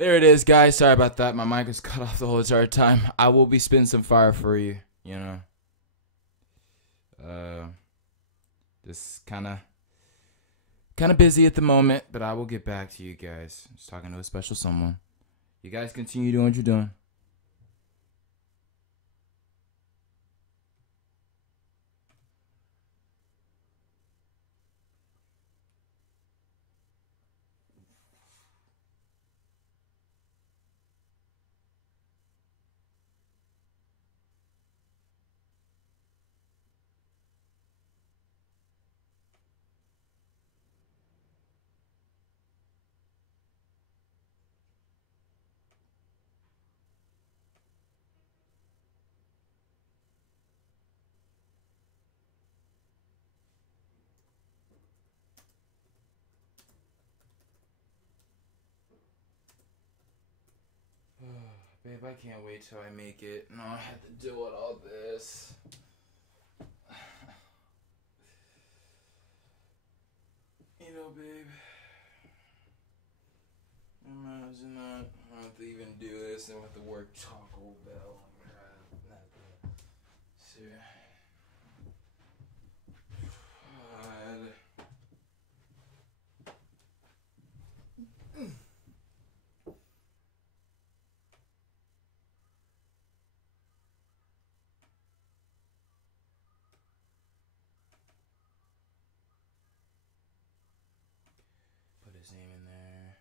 There it is, guys. Sorry about that. My mic was cut off the whole entire time. I will be spitting some fire for you. You know, uh, just kind of busy at the moment, but I will get back to you guys. Just talking to a special someone. You guys continue doing what you're doing. Babe, I can't wait till I make it. No, I have to deal with all this. You know, babe. Imagine not have to even do this and with the work Taco Bell and crap. See. God. Put his name in there.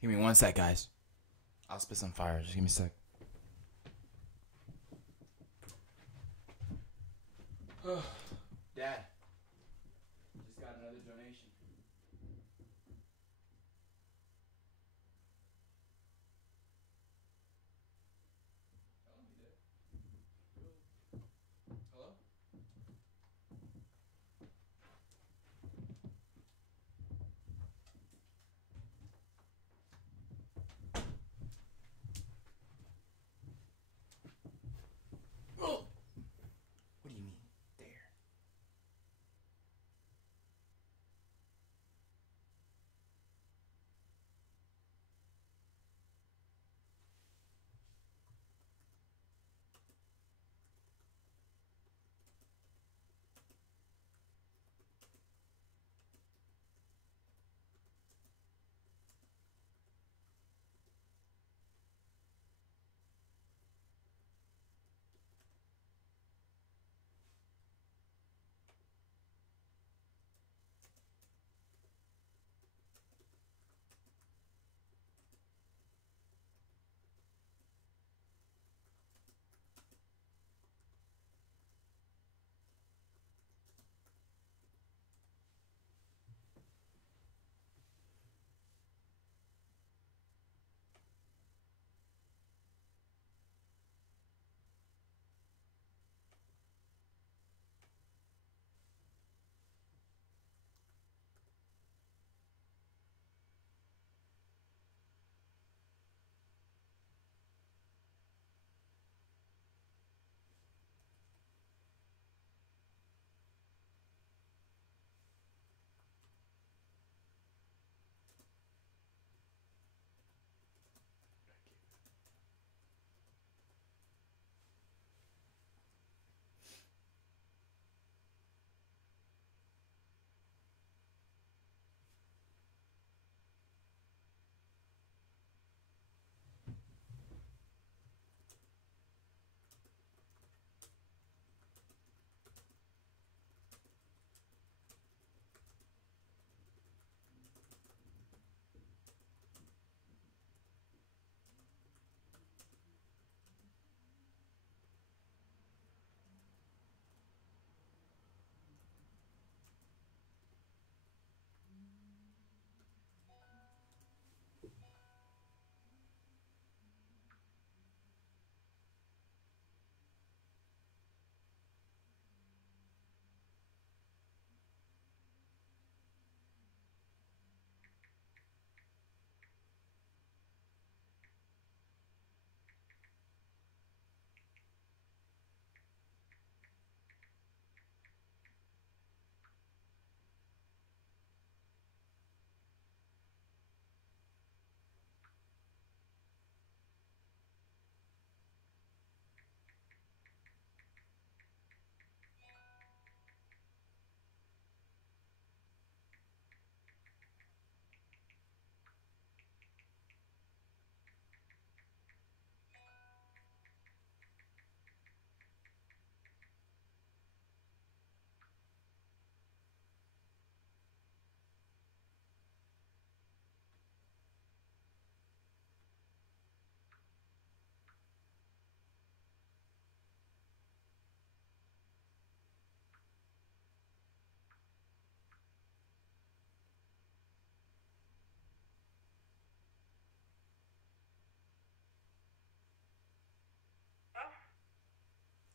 Give me one sec, guys. I'll spit some fire. Just give me a sec. Dad, just got another donation. Oh, he did. Hello?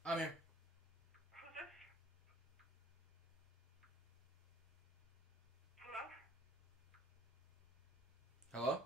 I'm here. Who's this? Hello? Hello?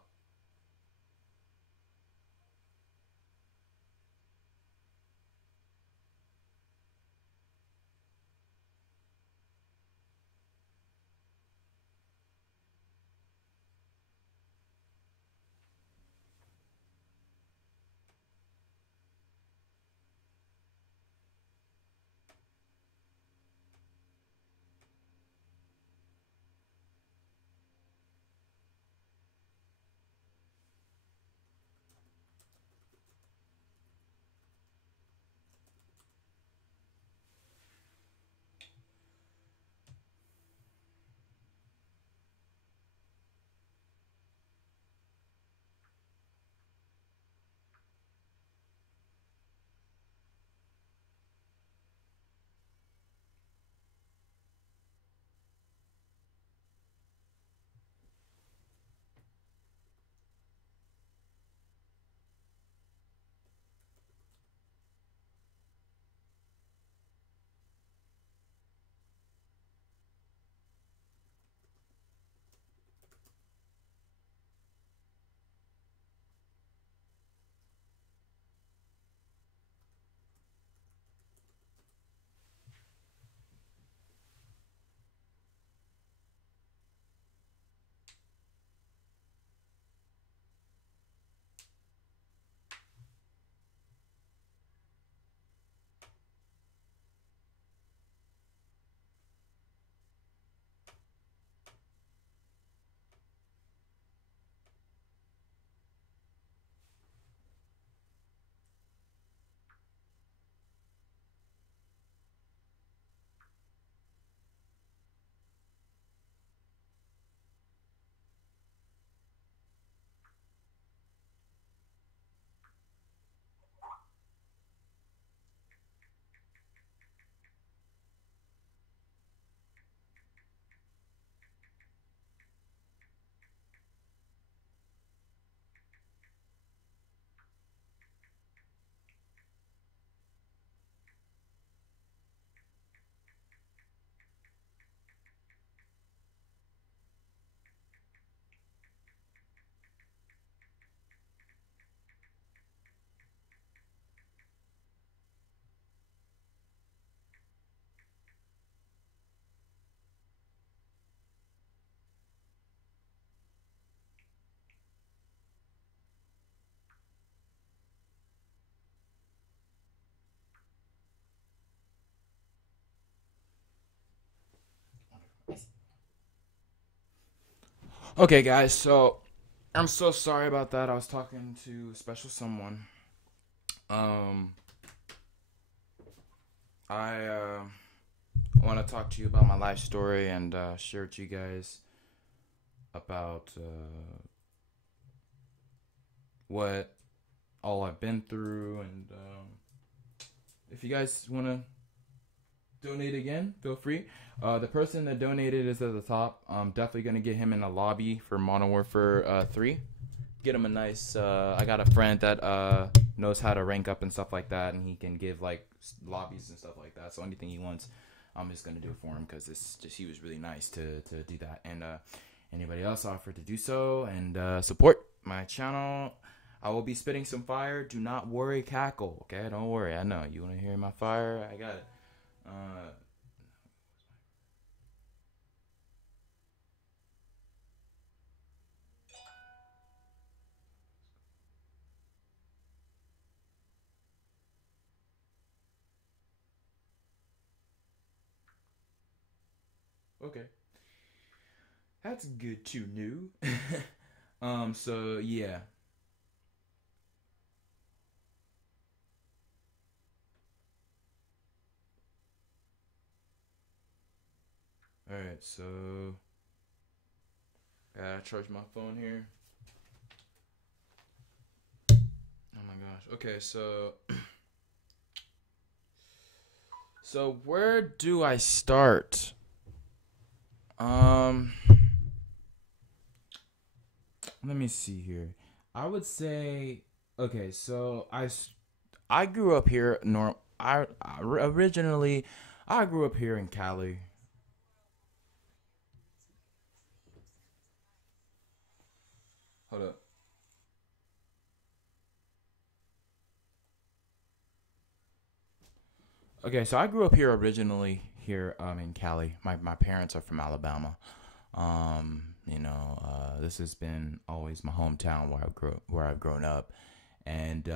Okay, guys, so I'm so sorry about that. I was talking to special someone. Um, I want to talk to you about my life story and share with you guys about what all I've been through, and if you guys want to donate again, feel free. The person that donated is at the top. I'm definitely gonna get him in a lobby for Modern Warfare 3. Get him a nice. I got a friend that knows how to rank up and stuff like that, and he can give like lobbies and stuff like that. So anything he wants, I'm just gonna do it for him because it's just he was really nice to do that. And anybody else offered to do so and support my channel. I will be spitting some fire. Do not worry, cackle. Okay, don't worry. I know you want to hear my fire. I got it. Okay, that's good to know. So yeah. All right, so I gotta charge my phone here. Oh my gosh. Okay, so where do I start? Let me see here. I would say okay. So I grew up here. Originally, I grew up here in Cali. Hold up. Okay, so I grew up here originally here in Cali. My parents are from Alabama. This has been always my hometown where I've grown up, and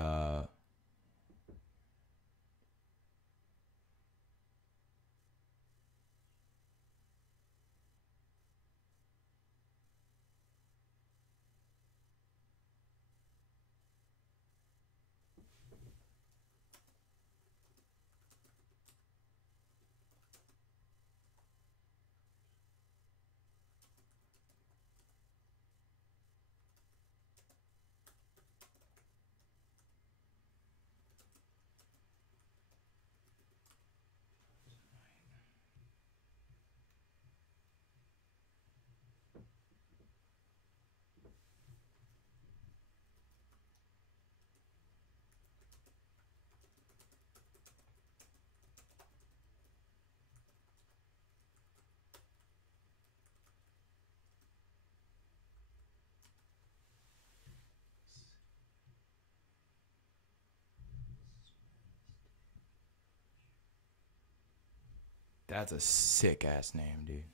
that's a sick ass name, dude.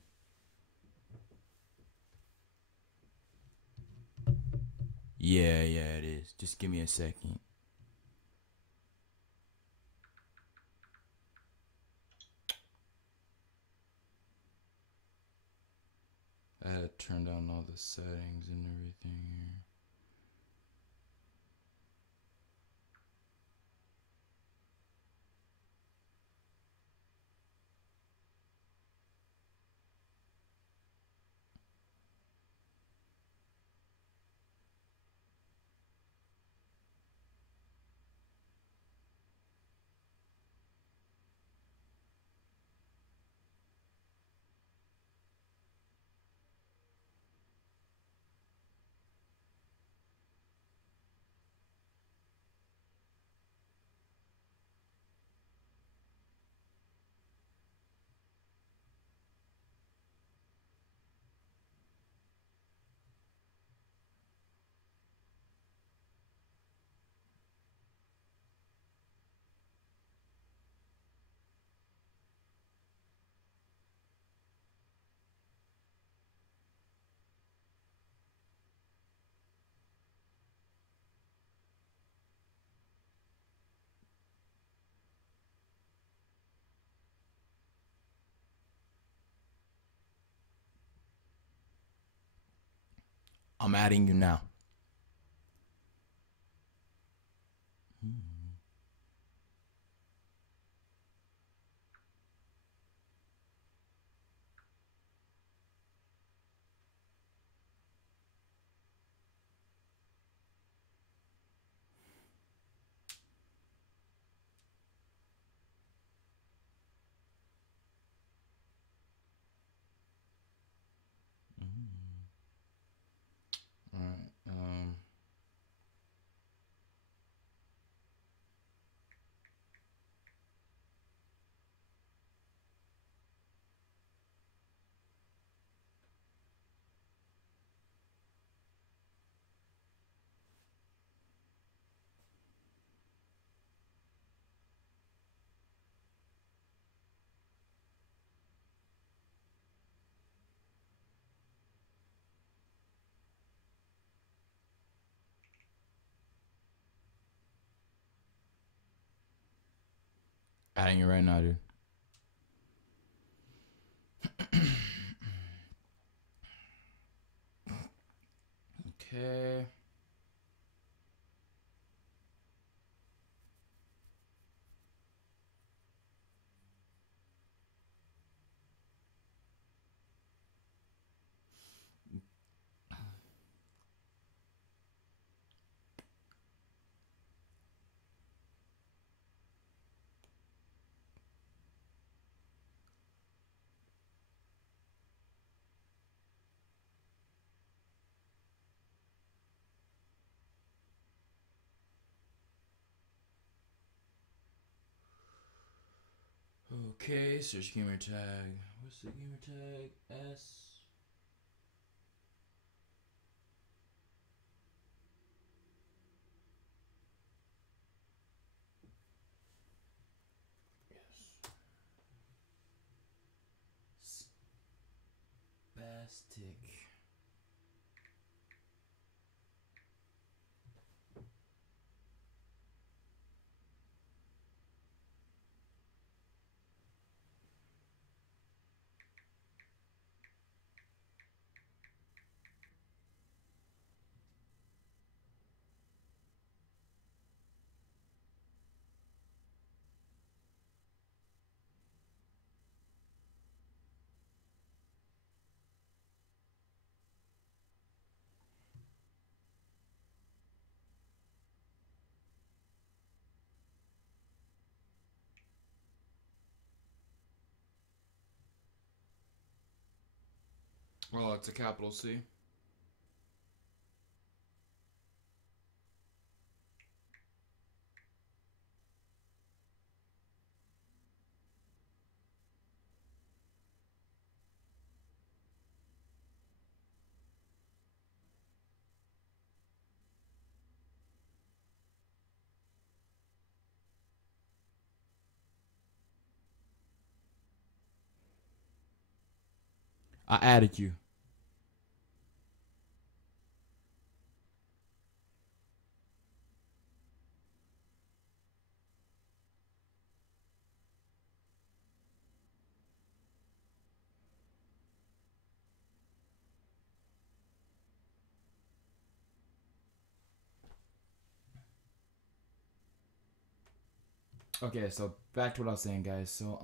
Yeah, yeah, it is. Just give me a second. I had to turn down all the settings and everything here. I'm adding you now. All right. Adding you right now, dude. Okay. Okay, search gamer tag. What's the gamer tag? S. Yes. Spastic. Oh, it's a capital C. I added you. Okay, so back to what I was saying, guys. So,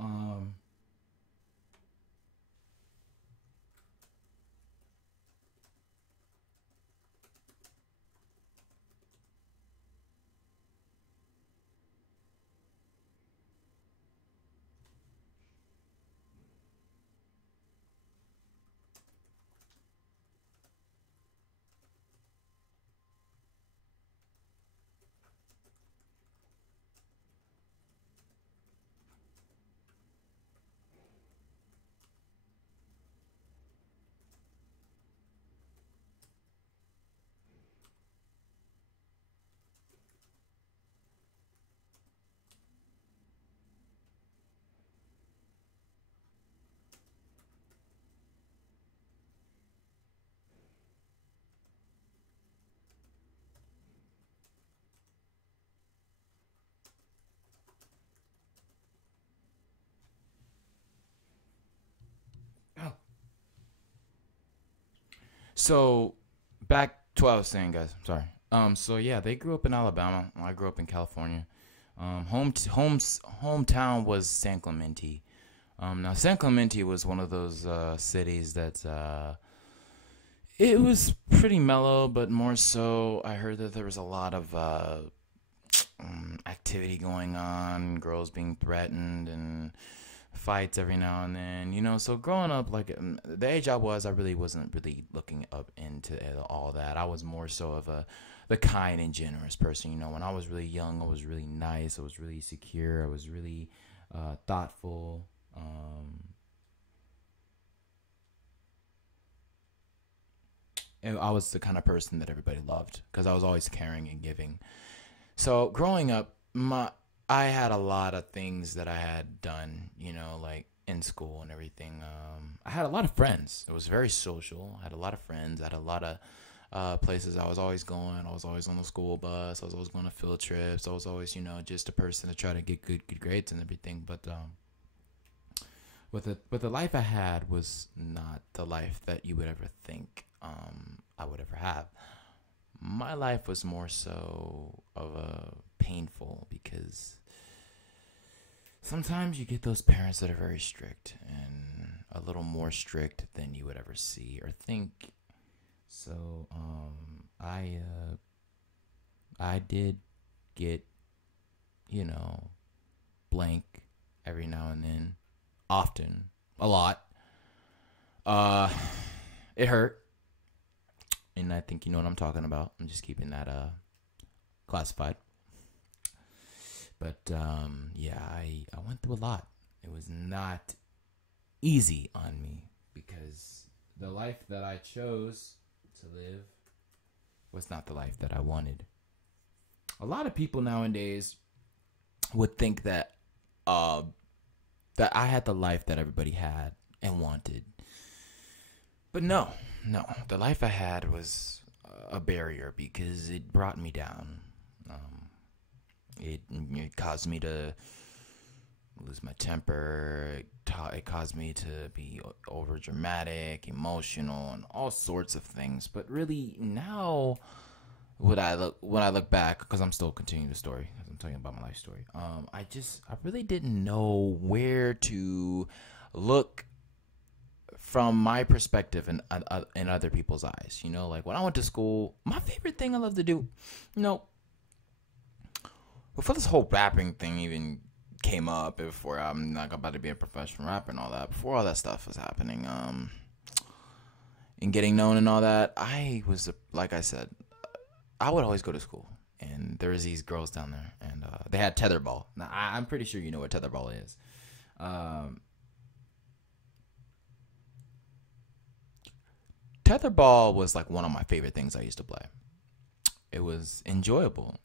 so back to what I was saying, guys. Sorry. So yeah, they grew up in Alabama. I grew up in California. Hometown was San Clemente. Now San Clemente was one of those cities that it was pretty mellow, but more so, I heard that there was a lot of activity going on, girls being threatened, and fights every now and then. So growing up, like the age I was, I really wasn't really looking up into all that. I was more so of the kind and generous person. When I was really young, I was really nice. I was really secure. I was really thoughtful. And I was the kind of person that everybody loved because I was always caring and giving. So growing up, I had a lot of things that I had done, like in school and everything. I had a lot of friends. It was very social. I had a lot of friends. I had a lot of places I was always going. I was always on the school bus. I was always going to field trips. I was always, just a person to try to get good grades and everything. But the life I had was not the life that you would ever think I would ever have. My life was more so of a painful because sometimes you get those parents that are very strict and a little more strict than you would ever see or think. So I did get blank every now and then, often, a lot. Uh, it hurt, and I think you know what I'm talking about. I'm just keeping that classified. But yeah, I went through a lot, It was not easy on me because the life that I chose to live was not the life that I wanted. A lot of people nowadays would think that that I had the life that everybody had and wanted. But no, the life I had was a barrier because it brought me down. It caused me to lose my temper. It caused me to be over dramatic, emotional, and all sorts of things. But really, now when I look back, because I'm still continuing the story, I'm talking about my life story. I really didn't know where to look from my perspective and in other people's eyes. You know, like when I went to school, my favorite thing I love to do, before this whole rapping thing even came up, before I'm not about to be a professional rapper and all that, before all that stuff was happening, and getting known and all that, like I said, I would always go to school, and there was these girls down there, and they had tetherball. Now, I'm pretty sure you know what tetherball is. Tetherball was like one of my favorite things I used to play. It was enjoyable.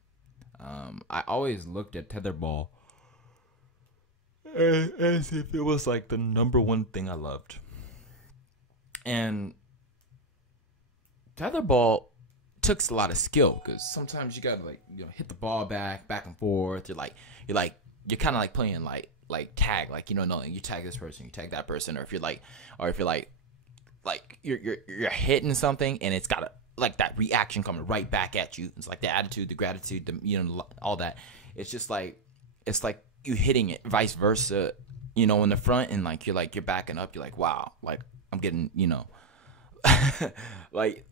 I always looked at tetherball as if it was like the number one thing I loved. And tetherball took a lot of skill because sometimes you gotta hit the ball back and forth. You're kind of like playing like tag, you tag this person, you tag that person, or if you're you're hitting something and it's got that reaction coming right back at you. It's like the attitude, the gratitude, all that. It's like you hitting it, vice versa, in the front, and you're backing up. You're like, wow, like I'm getting, like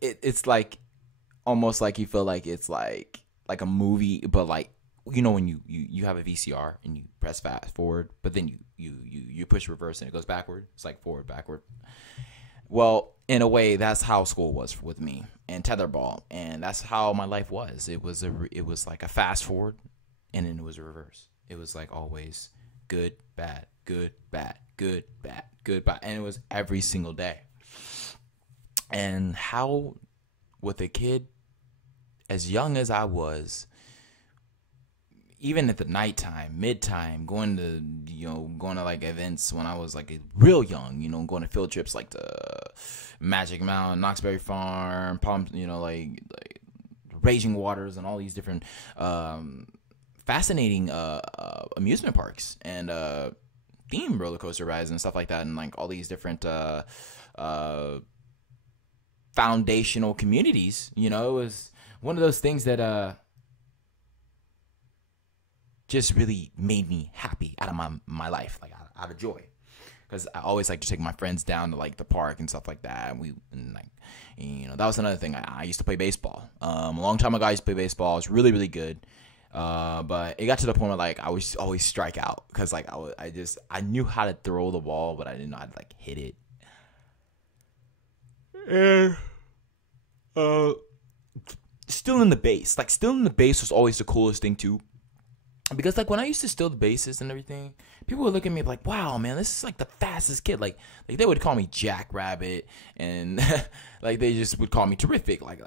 it's like almost like you feel like it's like a movie, but when you have a VCR and you press fast forward, but then you push reverse and it goes backward. It's like forward, backward. Well, in a way, that's how school was with me and tetherball, and that's how my life was. It was like a fast forward, and then it was a reverse. It was like always good, bad, good, bad, good, bad, good, bad, and it was every single day. And how, with a kid as young as I was, even at the nighttime, midtime, going to like events when I was like real young, going to field trips like the Magic Mountain, Knoxbury Farm, Palm, like Raging Waters, and all these different fascinating amusement parks and theme roller coaster rides and stuff like that, and like all these different foundational communities. It was one of those things that just really made me happy out of my life, like out of joy, because I always like to take my friends down to like the park and stuff like that. That was another thing. I used to play baseball. A long time ago, I used to play baseball. I was really, really good. But it got to the point where like I was always strike out because like I knew how to throw the ball, but I didn't know how to like hit it. And still in the base was always the coolest thing too. Because like when I used to steal the bases and everything, people would look at me like, "Wow, man, this is like the fastest kid." Like they would call me Jackrabbit, and like they just would call me terrific. Like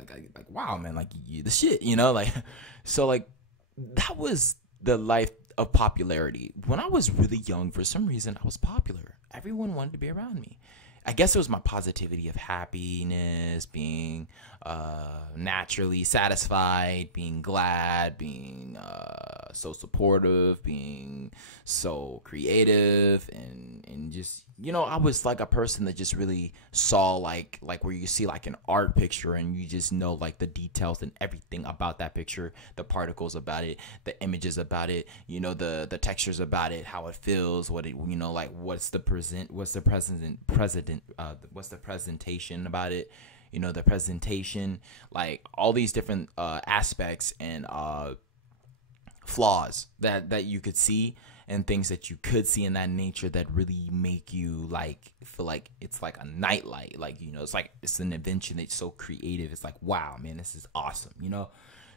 wow, man, like you the shit, like. So like that was the life of popularity. When I was really young, for some reason, I was popular. Everyone wanted to be around me. I guess it was my positivity of happiness, being naturally satisfied, being glad, being so supportive, being so creative, and just, I was like a person that just really saw like where you see like an art picture and you just know like the details and everything about that picture, the particles about it, the images about it, the textures about it, how it feels, what it, like what's the presentation about it, the presentation, like all these different aspects and flaws that you could see and things that you could see in that nature that really make you like feel like it's like a nightlight, like it's like it's an invention that's so creative. It's like, wow, man, this is awesome.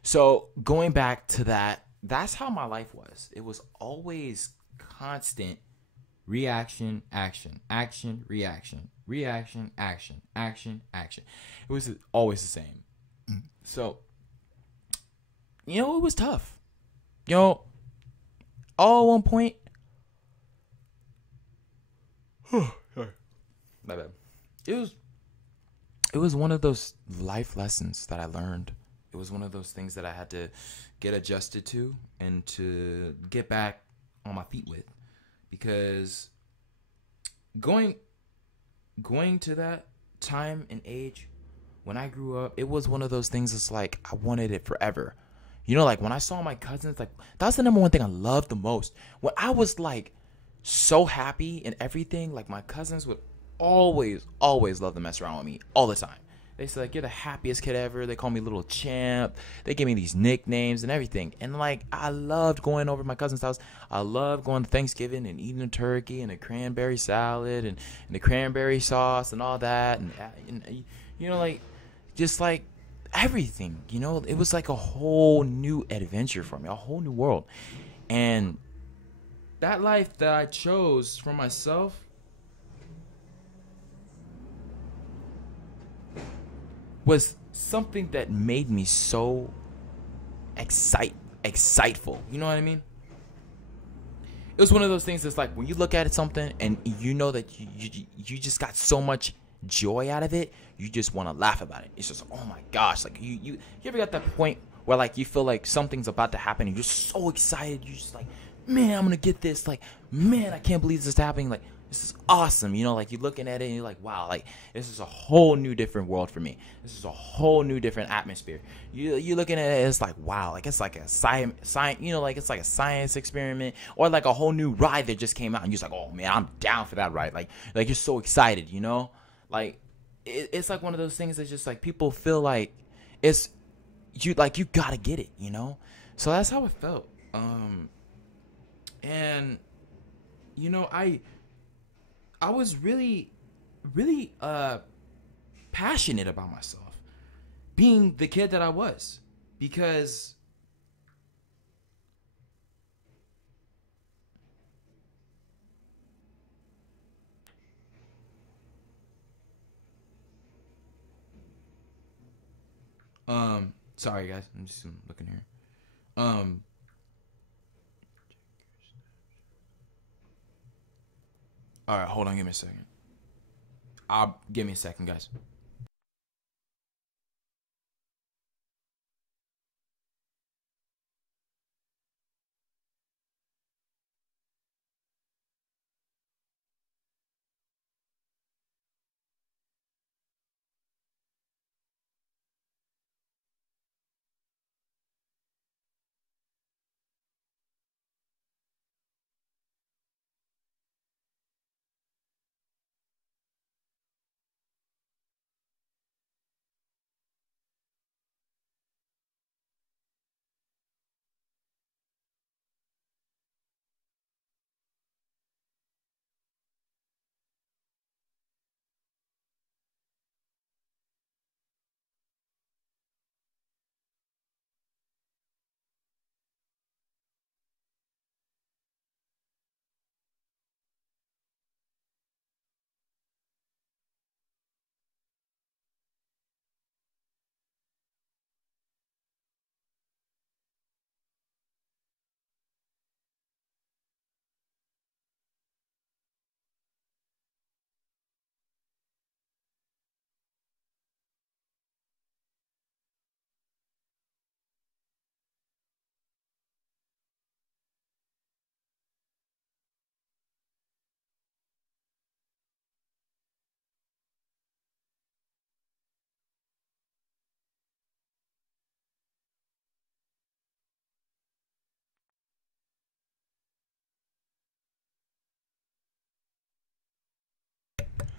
So going back to that's how my life was. It was always constant reaction, action, action, reaction, reaction, action, action, action. It was always the same. So, it was tough. All at one point. Sorry. My bad. It was one of those life lessons that I learned. It was one of those things that I had to get adjusted to and to get back on my feet with, because going to that time and age when I grew up, it was one of those things. It's like I wanted it forever. Like when I saw my cousins, like that was the number one thing I loved the most. When I was like so happy and everything, like my cousins would always love to mess around with me all the time. They say like, you're the happiest kid ever. They call me Little Champ. They give me these nicknames and everything. And like, I loved going over to my cousin's house. I loved going to Thanksgiving and eating a turkey and a cranberry salad and the cranberry sauce and all that. And like, just like everything, it was like a whole new adventure for me, a whole new world. And that life that I chose for myself was something that made me so exciteful. You know what I mean? It was one of those things that's like when you look at something and you know that you just got so much joy out of it, you just want to laugh about it. It's just, oh my gosh, like you ever got that point where like you feel like something's about to happen and you're so excited, you're just like, man, I'm gonna get this, like, man, I can't believe this is happening, like, this is awesome, like you're looking at it and you're like, wow, like this is a whole new different world for me. This is a whole new different atmosphere. You're looking at it, it's like, wow, like it's like a science, like it's like a science experiment, or like a whole new ride that just came out and you're just like, oh man, I'm down for that ride. Like you're so excited, like it's like one of those things that's just like people feel like it's you gotta get it, so that's how it felt. And I was really passionate about myself being the kid that I was, because sorry guys, I'm just looking here. All right, hold on, give me a second. Give me a second, guys.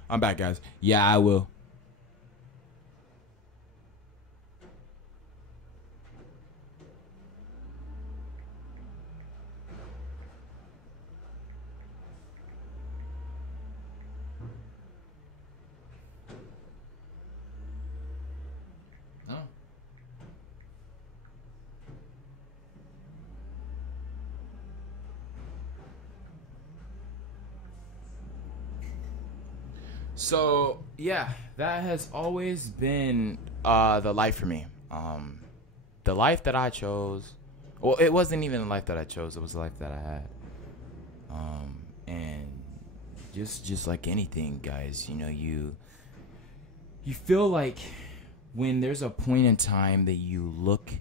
I'm back, guys. Yeah, I will. No. So yeah, that has always been the life for me. The life that I chose. Well, it wasn't even the life that I chose. It was the life that I had. And just like anything, guys, you feel like when there's a point in time that you look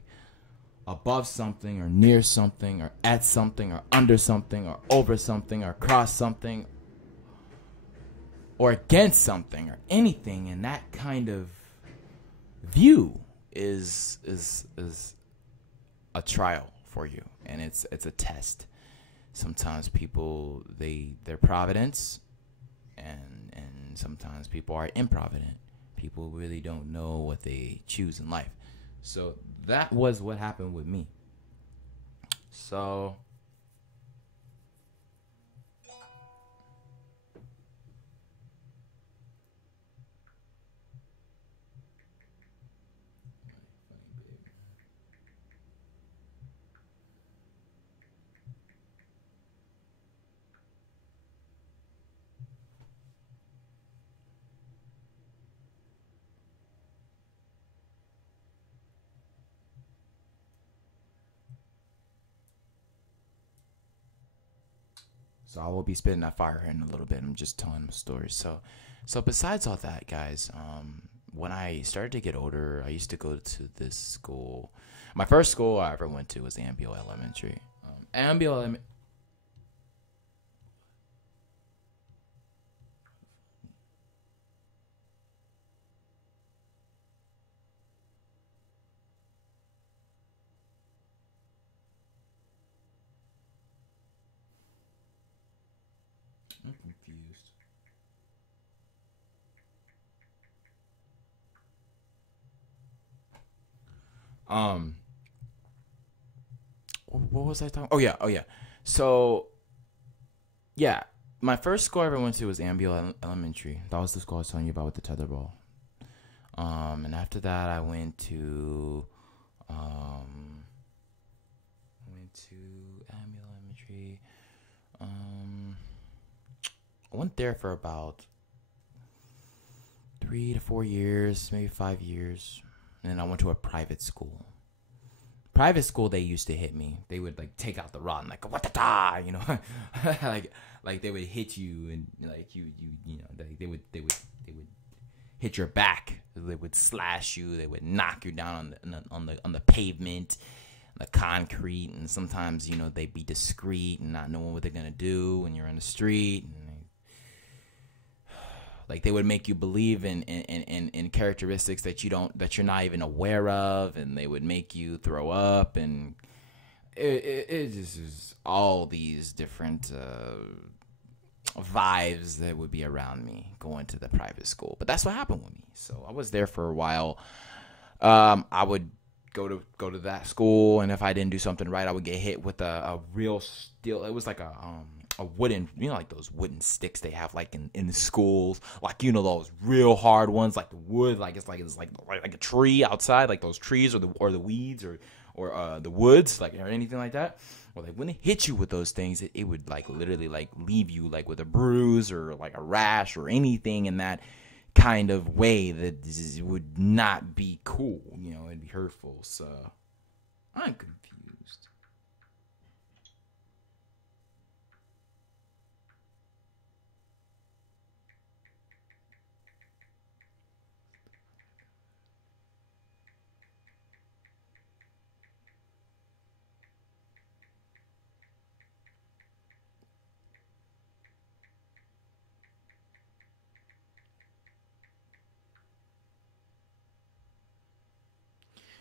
above something or near something or at something or under something or over something or across something or against something or anything, and that kind of view is a trial for you, and it's a test. Sometimes people they're providence, and sometimes people are improvident. People really don't know what they choose in life. So that was what happened with me. So So I will be spitting that fire here in a little bit. I'm just telling the story. So besides all that, guys, when I started to get older, I used to go to this school. My first school I ever went to was Ambio Elementary. Ambio Elementary. I'm confused. Um, what was I talking? Oh yeah. So yeah, my first school I ever went to was Ambio Elementary. That was the school I was telling you about with the tetherball. And after that, I um, went to Ambio Elementary. Um, I went there for about 3 to 4 years, maybe 5 years, and then I went to a private school. Private school, they used to hit me. They would like take out the rod and like what the da, like they would hit you and like they would hit your back. They would slash you. They would knock you down on the pavement, the concrete, and sometimes they'd be discreet and not knowing what they're gonna do when you're in the street. And like they would make you believe in characteristics that you're not even aware of, and they would make you throw up, and it just is all these different vibes that would be around me going to the private school. But that's what happened with me. So I was there for a while. I would go to that school, and if I didn't do something right, I would get hit with a real steel. It was like a wooden, like those wooden sticks they have like in the schools, like those real hard ones, like the wood, like it's like a tree outside, like those trees or the weeds or the woods, like or anything like that. Well, like when they hit you with those things, it would like literally like leave you like with a bruise or like a rash or anything in that kind of way that would not be cool. It'd be hurtful. So I'm confused.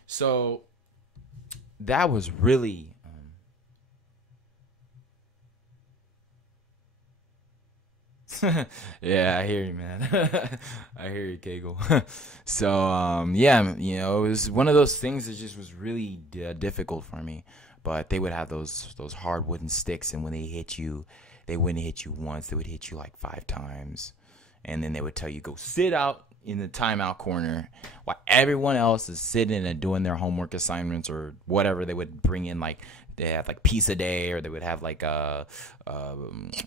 So that was really yeah, I hear you, man. I hear you, Kegel. So yeah, it was one of those things that just was really difficult for me. But they would have those hard wooden sticks, and when they hit you, they wouldn't hit you once; they would hit you like 5 times, and then they would tell you go sit out in the timeout corner while everyone else is sitting and doing their homework assignments or whatever. They would bring in like they had like Pizza Day, or they would have like a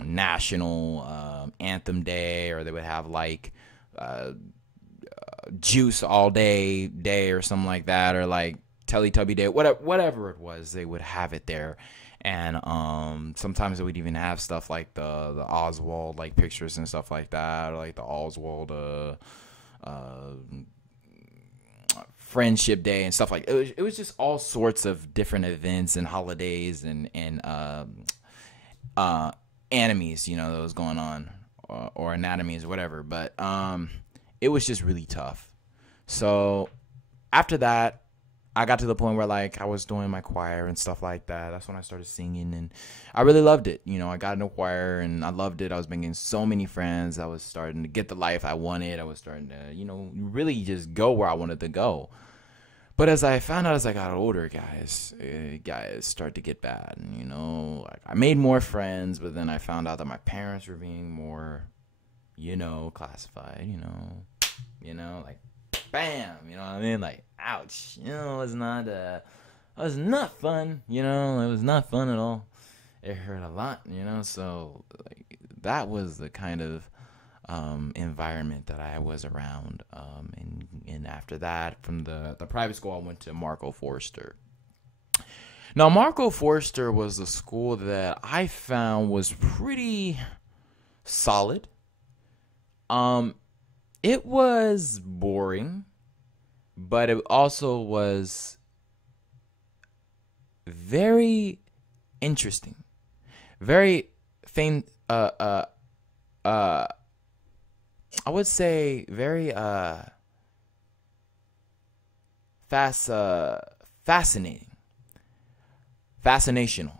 national anthem day, or they would have like juice all day or something like that, or like Teletubby Day, whatever it was, they would have it there. And sometimes they would even have stuff like the Oswald like pictures and stuff like that, or like the Oswald Friendship Day and stuff like it. It was just all sorts of different events and holidays and animes, that was going on, or anatomies or whatever. But it was just really tough. So after that, I got to the point where like I was doing my choir and stuff like that. That's when I started singing, and I really loved it. I got into choir and I loved it. I was making so many friends. I was starting to get the life I wanted. I was starting to, really just go where I wanted to go. But as I found out as I got older, guys started to get bad. And, like I made more friends, but then I found out that my parents were being more, classified, like bam, you know what I mean? Like, ouch, it was not fun, it was not fun at all. It hurt a lot, so like that was the kind of environment that I was around. And after that, from the private school, I went to Marco Forster. Now, Marco Forster was a school that I found was pretty solid. It was boring, but it also was very interesting, very I would say very fascinating, fascinational.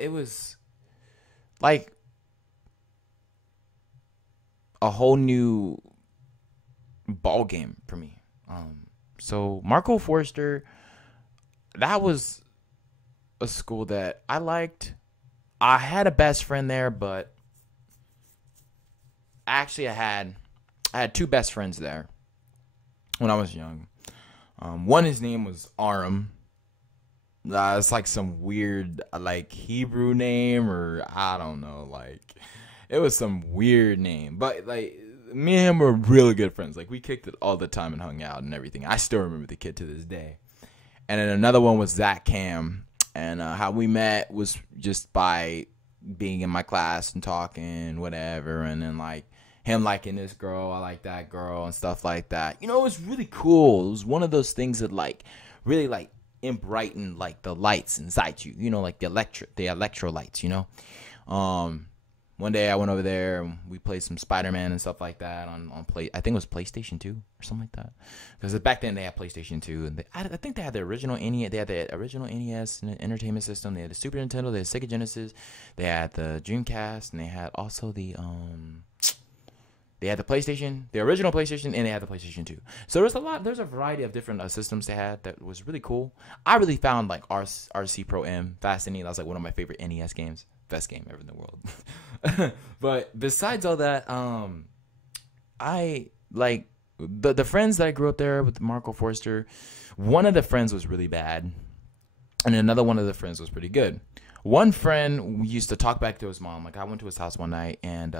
It was like a whole new ball game for me. So Marco Forster, that was a school that I liked. I had a best friend there, but actually I had two best friends there when I was young. One, his name was Aram. It's like some weird like Hebrew name, or I don't know, like it was some weird name, but like me and him were really good friends. Like we kicked it all the time and hung out and everything. I still remember the kid to this day. And then another one was Zach Cam, and how we met was just by being in my class and talking, whatever, and then like him liking this girl, I like that girl, and stuff like that. It was really cool. It was one of those things that like really like brighten like the lights inside you, like the electrolytes, One day I went over there and we played some Spider-Man and stuff like that on I think it was PlayStation 2 or something like that. Because back then they had PlayStation 2, and I think they had the original NES. They had the original NES entertainment system. They had the Super Nintendo. They had Sega Genesis. They had the Dreamcast, and they had also the they had the PlayStation, the original PlayStation, and they had the PlayStation 2. So there's a variety of different systems they had that was really cool. I really found like RC Pro M fascinating. That was like one of my favorite NES games. Best game ever in the world. But besides all that, I like the friends that I grew up there with Marco Forster. One of the friends was really bad, and another one of the friends was pretty good. One friend used to talk back to his mom. Like I went to his house one night, and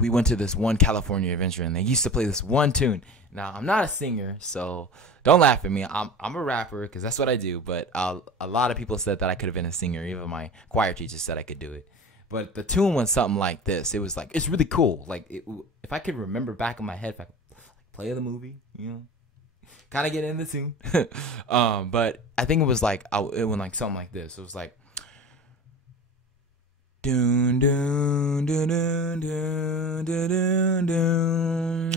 we went to this one California adventure, and they used to play this one tune. Now I'm not a singer, so don't laugh at me. I'm a rapper because that's what I do. But a lot of people said that I could have been a singer. Even my choir teacher said I could do it. But the tune was something like this. It was like, it's really cool. Like if I could remember back in my head, if I could play the movie, kind of get in the tune. But I think it was like it went like something like this. It was like. Doon doon doon doon doon doon doon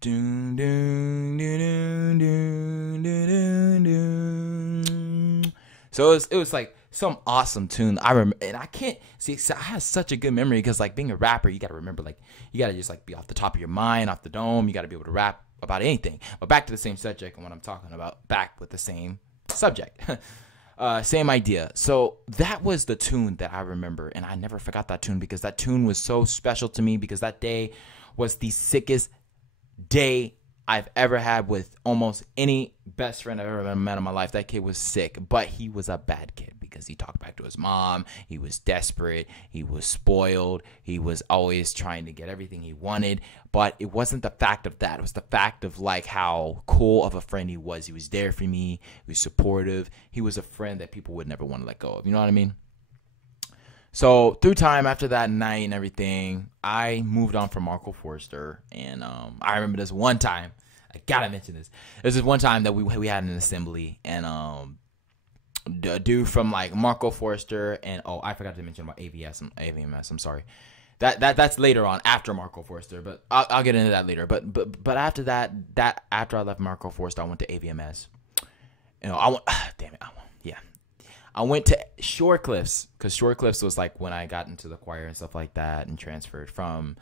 doon doon doon doon doon. So it was like some awesome tune. I remember, and I can't see. So I have such a good memory because like being a rapper, you got to remember, like you got to just like be off the top of your mind, off the dome. You got to be able to rap about anything. But back to the same subject and what I'm talking about. Back with the same subject. Same idea. So that was the tune that I remember, and I never forgot that tune because that tune was so special to me because that day was the sickest day I've ever had with almost any best friend I've ever met in my life. That kid was sick, but he was a bad kid because he talked back to his mom. He was desperate. He was spoiled. He was always trying to get everything he wanted. But it wasn't the fact of that. It was the fact of like how cool of a friend he was. He was there for me. He was supportive. He was a friend that people would never want to let go of. You know what I mean? So through time, after that night and everything, I moved on from Marco Forster. And I remember this one time. I gotta mention this. There's this one time that we had an assembly, and the dude from like Marco Forster and I forgot to mention about AVMS. I'm sorry. That's later on after Marco Forster, but I'll get into that later. But after that after I left Marco Forster, I went to AVMS. You know, I went to Shore Cliffs, because Shore Cliffs was like when I got into the choir and stuff like that and transferred from.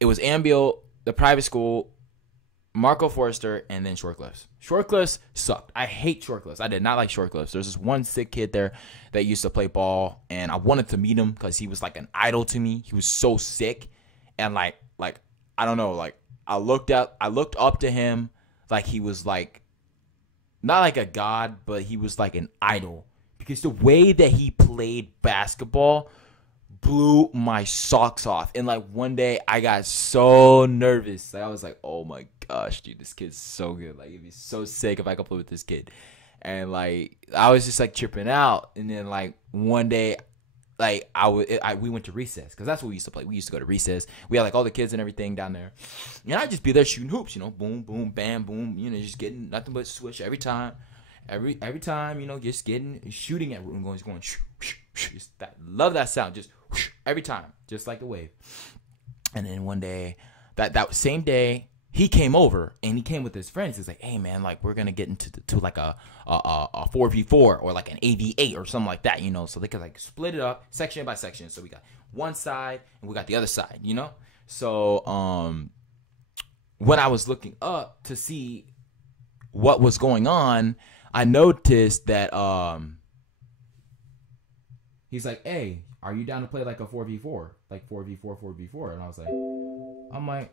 It was Ambiel, the private school, Marco Forster, and then Shore Cliffs. Shore Cliffs sucked. I hate Shore Cliffs. I did not like Shore Cliffs. There's this one sick kid there that used to play ball, and I wanted to meet him because he was like an idol to me. He was so sick, and like I don't know, like I looked up to him like he was like not like a god, but he was like an idol. Because the way that he played basketball blew my socks off. And like one day I got so nervous. Like I was like, oh my gosh, dude, this kid's so good. Like it'd be so sick if I could play with this kid. And like I was just like tripping out. And then like one day, like we went to recess, because that's what we used to play. We used to go to recess. We had like all the kids and everything down there. And I'd just be there shooting hoops, you know, boom, boom, bam, boom, you know, just getting nothing but swish every time. Every time, you know, just shooting at room, going, shoo, shoo, shoo. Love that sound, just whoosh, every time, just like a wave. And then one day, that same day, he came over, and he came with his friends. He's like, "Hey man, like we're gonna get into like a 4v4 or like an AV8 or something like that, you know." So they could like split it up section by section. So we got one side and we got the other side, you know. So when I was looking up to see what was going on, I noticed that he's like, "Hey, are you down to play like a 4v4? Like 4v4? And I'm like,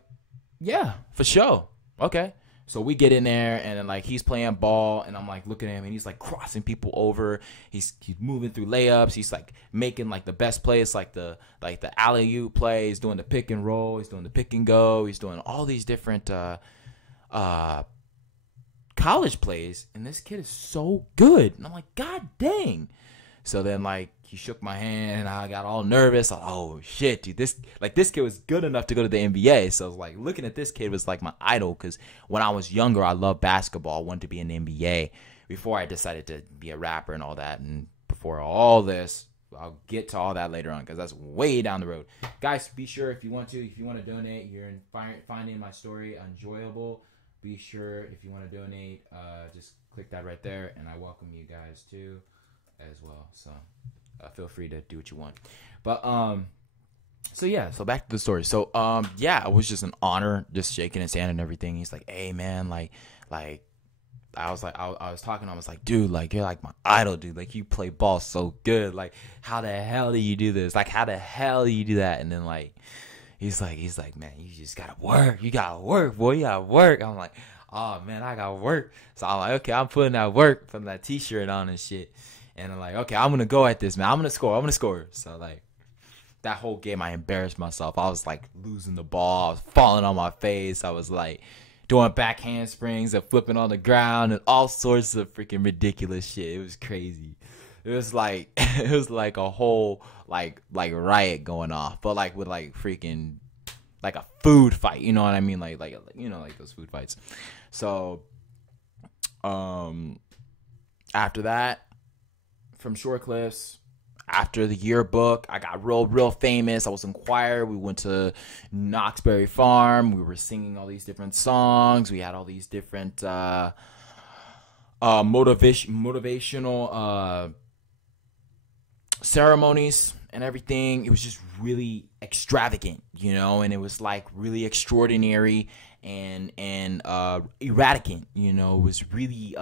yeah, for sure. Okay. So we get in there, and then like he's playing ball, and I'm like looking at him, and he's like crossing people over. He's moving through layups. He's like making like the best plays, like the alley-oop play. He's doing the pick and roll. He's doing the pick and go. He's doing all these different college plays, and this kid is so good. And I'm like, God dang. So then like he shook my hand, and I got all nervous. Like, oh shit, dude, this kid was good enough to go to the NBA. So I was like, looking at this kid was like my idol, because when I was younger, I loved basketball. I wanted to be in the NBA before I decided to be a rapper and all that. And before all this, I'll get to all that later on, because that's way down the road. Guys, be sure if you want to donate, you're finding my story enjoyable. Be sure, if you want to donate, just click that right there, and I welcome you guys too as well. So feel free to do what you want. But so back to the story. So it was just an honor, just shaking his hand and everything. He's like, "Hey man, like I was talking, I was like, dude, like you're like my idol, dude. Like you play ball so good. Like how the hell do you do this? Like how the hell do you do that?" And then like He's like, "Man, you just gotta work. You gotta work, boy. You gotta work." I'm like, "Oh man, I gotta work." So I'm like, "Okay, I'm putting that work, putting that T-shirt on and shit." And I'm like, "Okay, I'm gonna go at this, man. I'm gonna score." So like, that whole game, I embarrassed myself. I was like losing the ball. I was falling on my face. I was like doing back handsprings and flipping on the ground and all sorts of freaking ridiculous shit. It was crazy. It was like a whole like riot going off, but like with like freaking like a food fight, you know what I mean? Like you know, like those food fights. So after that, from Shore Cliffs, after the yearbook, I got real famous. I was in choir. We went to Knoxberry Farm. We were singing all these different songs. We had all these different motivational ceremonies and everything. It was just really extravagant, you know, and it was like really extraordinary and erraticant, you know. It was really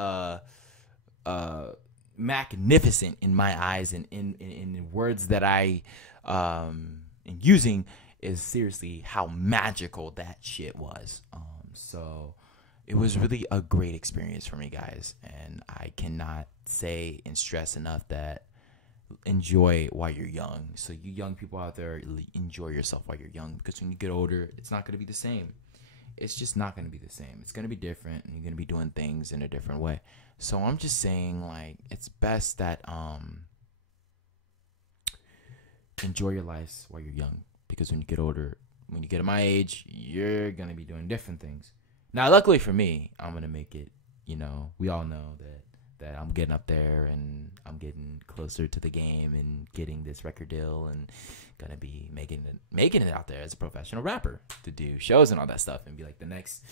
magnificent in my eyes, and in words that I am using is seriously how magical that shit was. So it was really a great experience for me, guys. And I cannot say and stress enough that enjoy while you're young. So you young people out there, enjoy yourself while you're young, because when you get older, it's not going to be the same. It's just not going to be the same. It's going to be different, and you're going to be doing things in a different way. So I'm just saying, like, it's best that enjoy your lives while you're young, because when you get older, when you get to my age, you're going to be doing different things. Now, luckily for me, I'm going to make it, we all know that I'm getting up there and I'm getting closer to the game and getting this record deal and going to be making it out there as a professional rapper to do shows and all that stuff and be like the next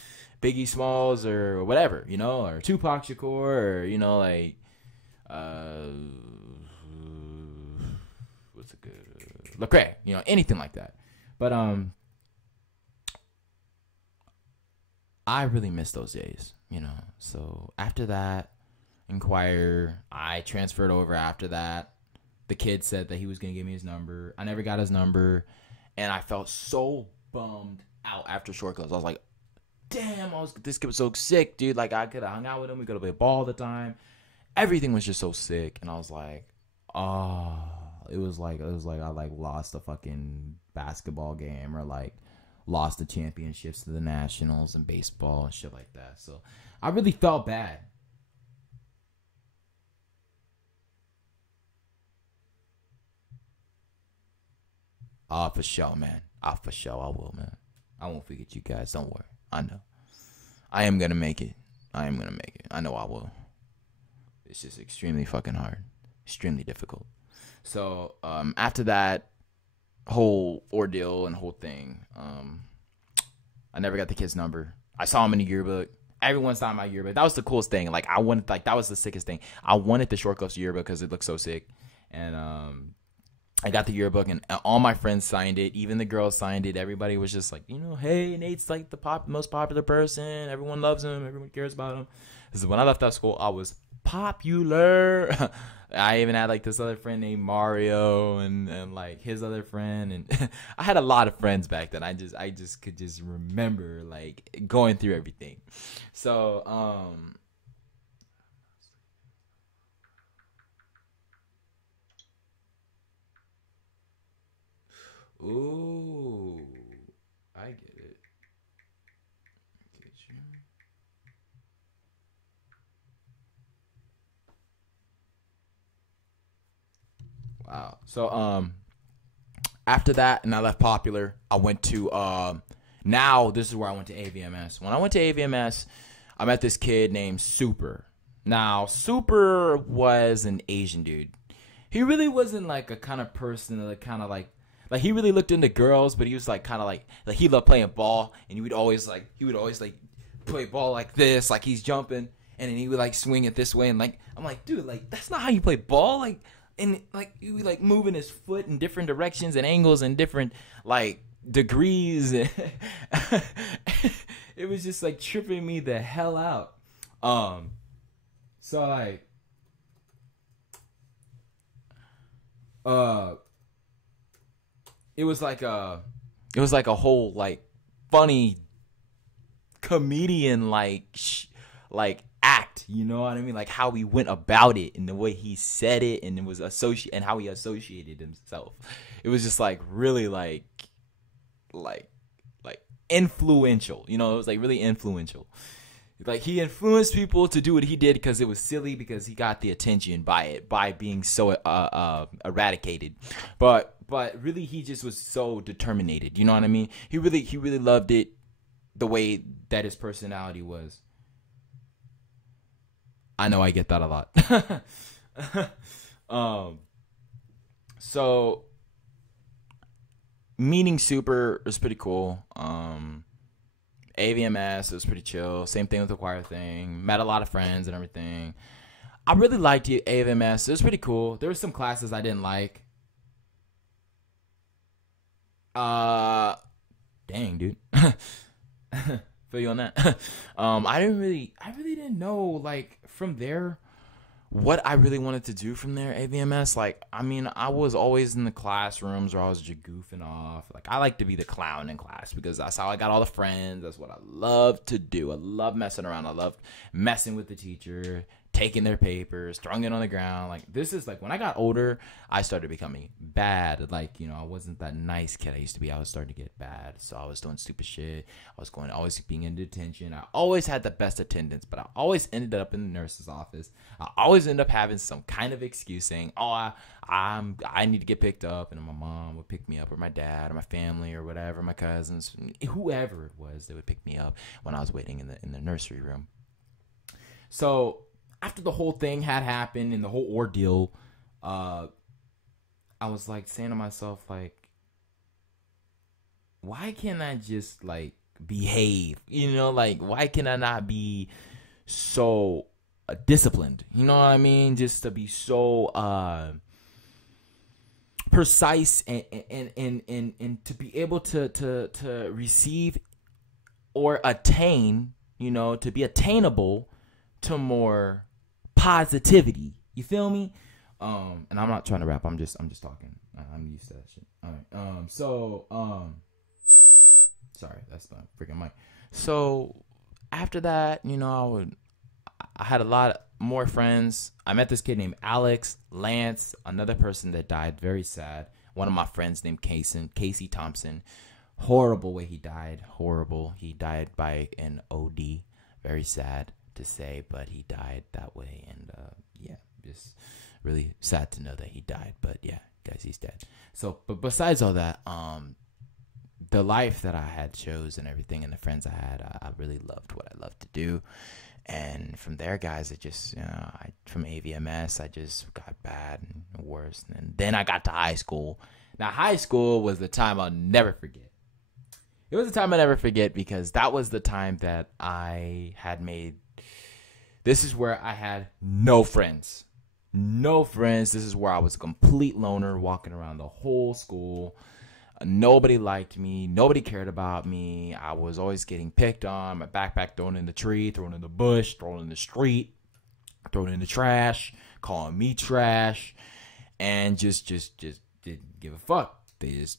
Biggie Smalls or whatever, or Tupac Shakur or, what's a good, Lecrae, anything like that. But, I really miss those days, So after that, Inquire, I transferred over after that. The kid said that he was going to give me his number. I never got his number. And I felt so bummed out after Short Clips. I was like, damn, this kid was so sick, dude. Like, I could have hung out with him. We could have played ball all the time. Everything was just so sick. And I was like, oh, it was like I lost a fucking basketball game, or like lost the championships to the Nationals in baseball and shit like that. So I really felt bad. For sure, man. For sure, I will, man. I won't forget you guys. Don't worry. I know. I am going to make it. I know I will. It's just extremely fucking hard. Extremely difficult. So, after that whole ordeal and whole thing, I never got the kid's number. I saw him in the yearbook. Everyone saw my yearbook. That was the coolest thing. Like, that was the sickest thing. I wanted the Short Clips yearbook because it looked so sick. And, I got the yearbook, and all my friends signed it. Even the girls signed it. Everybody was just like, hey, Nate's like the most popular person. Everyone loves him. Everyone cares about him. Because when I left that school, I was popular. I even had like this other friend named Mario, and like his other friend, and I had a lot of friends back then. I just could just remember like going through everything. So ooh, I get it. Get you. Wow. So after that, and I left Popular, I went to now this is where I went to AVMS. When I went to AVMS, I met this kid named Super. Now, Super was an Asian dude. He really wasn't like a kind of person that kind of like he really looked into girls, but he was like kind of like he loved playing ball, and he would always play ball like this, like he's jumping, and then he would like swing it this way, and like I'm like, dude, like that's not how you play ball, like, and like he would like moving his foot in different directions and angles and different like degrees. It was just like tripping me the hell out. So like it was like a whole like funny comedian like act, you know what I mean? Like how he went about it and the way he said it, and it was and how he associated himself. It was just like really like influential, you know? It was like really influential. Like he influenced people to do what he did because it was silly, because he got the attention by being so eradicated. But really he just was so determined, you know what I mean? He really loved it the way that his personality was. I know I get that a lot. So meeting Super was pretty cool. AVMS, it was pretty chill. Same thing with the choir thing. Met a lot of friends and everything. I really liked AVMS. It was pretty cool. There were some classes I didn't like. Dang, dude. Feel you on that. I really didn't know, like, from there what I really wanted to do from there, AVMS, like, I mean, I was always in the classrooms where I was just goofing off. Like, I like to be the clown in class because that's how I got all the friends. That's what I love to do. I love messing around. I love messing with the teacher, taking their papers, throwing it on the ground. Like, this is like when I got older, I started becoming bad. Like, I wasn't that nice kid I used to be. I was starting to get bad. So I was doing stupid shit. I was always being in detention. I always had the best attendance, but I always ended up in the nurse's office. I always end up having some kind of excuse saying, "Oh, I need to get picked up," and my mom would pick me up, or my dad, or my family, or whatever, my cousins, whoever it was, they would pick me up when I was waiting in the nursery room. So after the whole thing had happened and the whole ordeal, I was like saying to myself, like, why can't I just like behave? Like, why can I not be so disciplined? You know what I mean? Just to be so precise and to be able to receive or attain, to be attainable to more positivity. You feel me? And I'm not trying to rap. I'm just talking. I'm used to that shit. All right. Sorry, that's my freaking mic. So after that, I had a lot more friends. I met this kid named Alex, Lance, another person that died. Very sad. One of my friends named Casey Thompson. Horrible way he died. Horrible. He died by an OD. Very sad to say, but he died that way. And yeah, just really sad to know that he died. But yeah, guys, he's dead. So, but besides all that, the life that I had chose and everything, and the friends I had, I really loved what I loved to do. And from there, guys, it just, from AVMS, I just got bad and worse. And then I got to high school. Now, high school was the time I'll never forget. It was a time I never forget because that was the time that I had made. This is where I had no friends. No friends. This is where I was a complete loner walking around the whole school. Nobody liked me. Nobody cared about me. I was always getting picked on. My backpack thrown in the tree, thrown in the bush, thrown in the street, thrown in the trash, calling me trash, and just didn't give a fuck.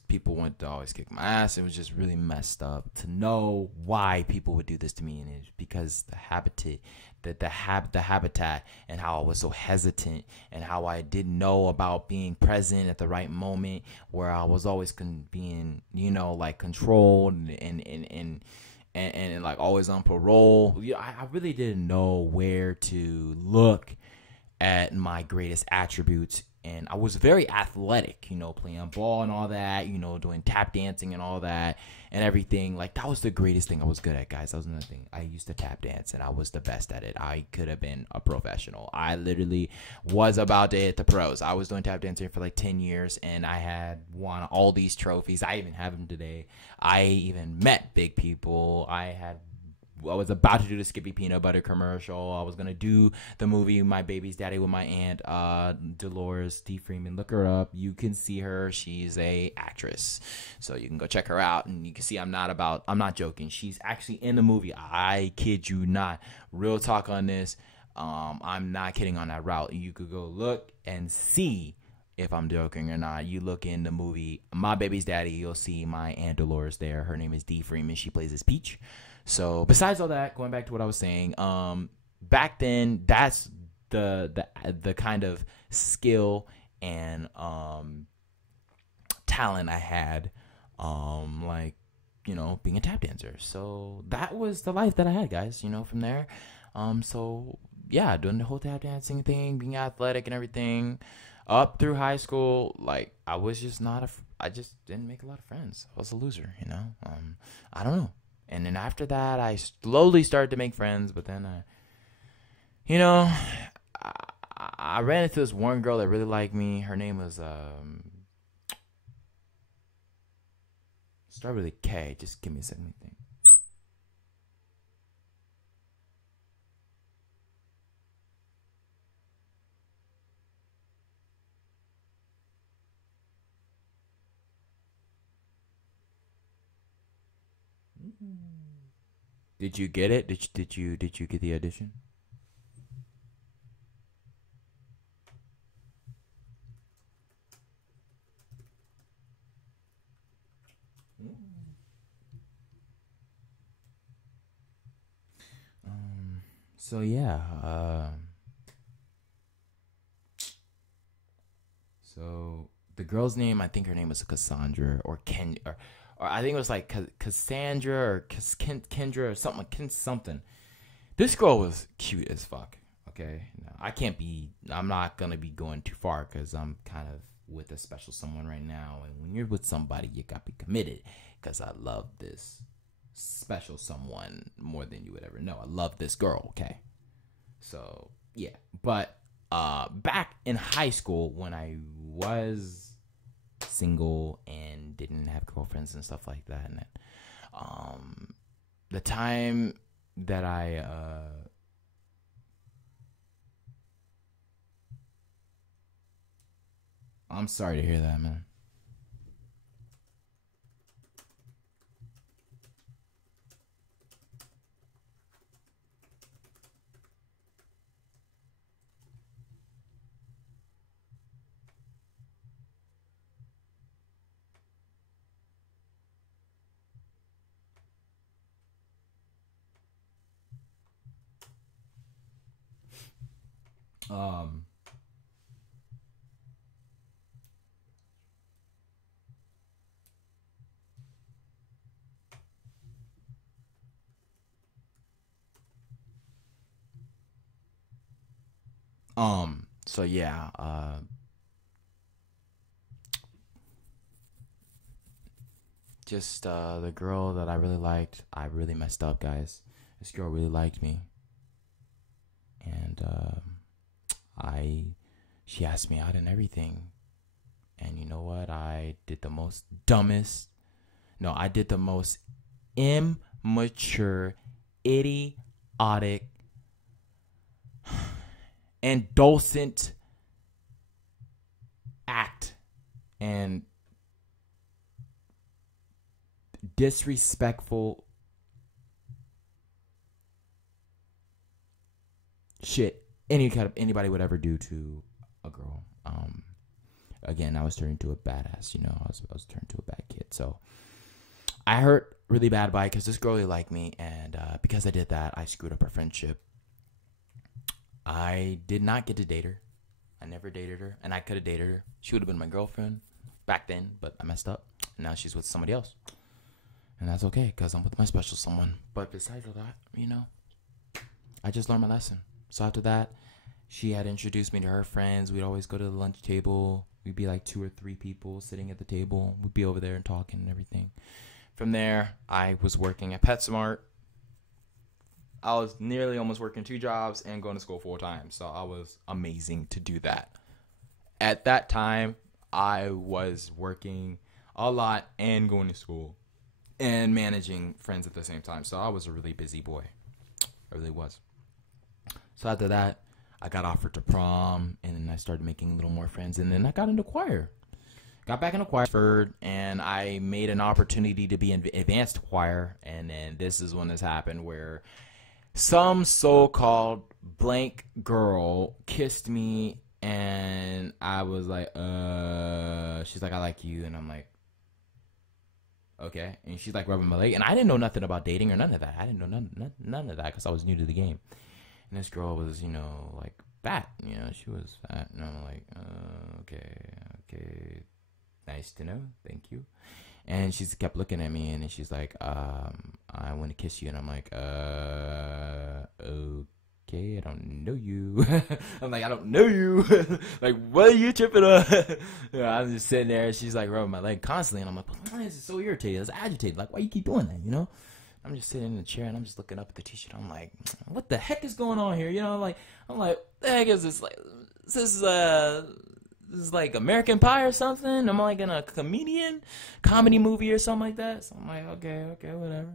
People went to always kick my ass. It was just really messed up to know why people would do this to me, and it's because the habitat and how I was so hesitant and how I didn't know about being present at the right moment, where I was always being, like controlled and like always on parole. I really didn't know where to look at my greatest attributes. And I was very athletic, playing ball and all that, doing tap dancing and all that and everything. Like, that was the greatest thing I was good at, guys. That was another thing. I used to tap dance, and I was the best at it. I could have been a professional. I literally was about to hit the pros. I was doing tap dancing for like 10 years, and I had won all these trophies. I even have them today. I even met big people. I was about to do the Skippy peanut butter commercial. I was going to do the movie My Baby's Daddy with my aunt, Dolores D. Freeman. Look her up. You can see her. She's a actress. So you can go check her out, and you can see I'm not joking. She's actually in the movie. I kid you not. Real talk on this. I'm not kidding on that route. You could go look and see if I'm joking or not. You look in the movie My Baby's Daddy, you'll see my aunt Dolores there. Her name is D. Freeman. She plays as Peach. So besides all that, going back to what I was saying, back then, that's the kind of skill and talent I had, like, being a tap dancer. So that was the life that I had, guys, from there. So yeah, doing the whole tap dancing thing, being athletic and everything, up through high school. Like, I was just I just didn't make a lot of friends. I was a loser, I don't know. And then after that, I slowly started to make friends. But then, I ran into this one girl that really liked me. Her name was, start with a K. Just give me a second, let me think. Did you get it? Did you get the audition? So yeah, so the girl's name, I think her name was Cassandra or Ken, or I think it was like Cassandra or Kendra or something, something. This girl was cute as fuck. Okay, no, I'm not gonna be going too far because I'm kind of with a special someone right now, and when you're with somebody, you gotta be committed. Because I love this special someone more than you would ever know. I love this girl. Okay, so yeah, but back in high school when I was single and didn't have girlfriends and stuff like that, and the time that I'm sorry to hear that, man. Um, so yeah, just the girl that I really liked, I really messed up, guys. This girl really liked me, and I she asked me out and everything, and you know what? I did the most immature, idiotic, indulgent act and disrespectful shit anybody would ever do to a girl. Again, I was turning into a badass. I was turning to a bad kid. So I hurt really bad by it because this girl really liked me, and because I did that, I screwed up our friendship. I did not get to date her. I never dated her, and I could have dated her. She would have been my girlfriend back then, but I messed up. And now she's with somebody else, and that's okay because I'm with my special someone. But besides all that, I just learned my lesson. So after that, she had introduced me to her friends. We'd always go to the lunch table. We'd be like 2 or 3 people sitting at the table. We'd be over there and talking and everything. From there, I was working at PetSmart. I was nearly almost working 2 jobs and going to school full time. So I was amazing to do that. At that time, I was working a lot and going to school and managing friends at the same time. So I was a really busy boy. I really was. So after that, I got offered to prom, and then I started making a little more friends, and then I got into choir. Got back into choir, and I made an opportunity to be in advanced choir, and then this is when this happened, where some so-called blank girl kissed me, and I was like, she's like, I like you, and I'm like, okay, and she's like rubbing my leg, and I didn't know nothing about dating or none of that. I didn't know none of that because I was new to the game. And this girl was, like fat. She was fat. And I'm like, okay. Nice to know. Thank you. And she kept looking at me, and then she's like, I want to kiss you. And I'm like, okay, I don't know you. I'm like, I don't know you. Like, what are you tripping on? I'm just sitting there, and she's like rubbing my leg constantly. And I'm like, why is it so irritated? It's agitated. Like, why you keep doing that, I'm just sitting in the chair and I'm just looking up at the t-shirt. I'm like, what the heck is going on here? I'm like, what the heck is this? Like, this is like American Pie or something? Am I like in a comedy movie or something like that? So I'm like, okay, whatever.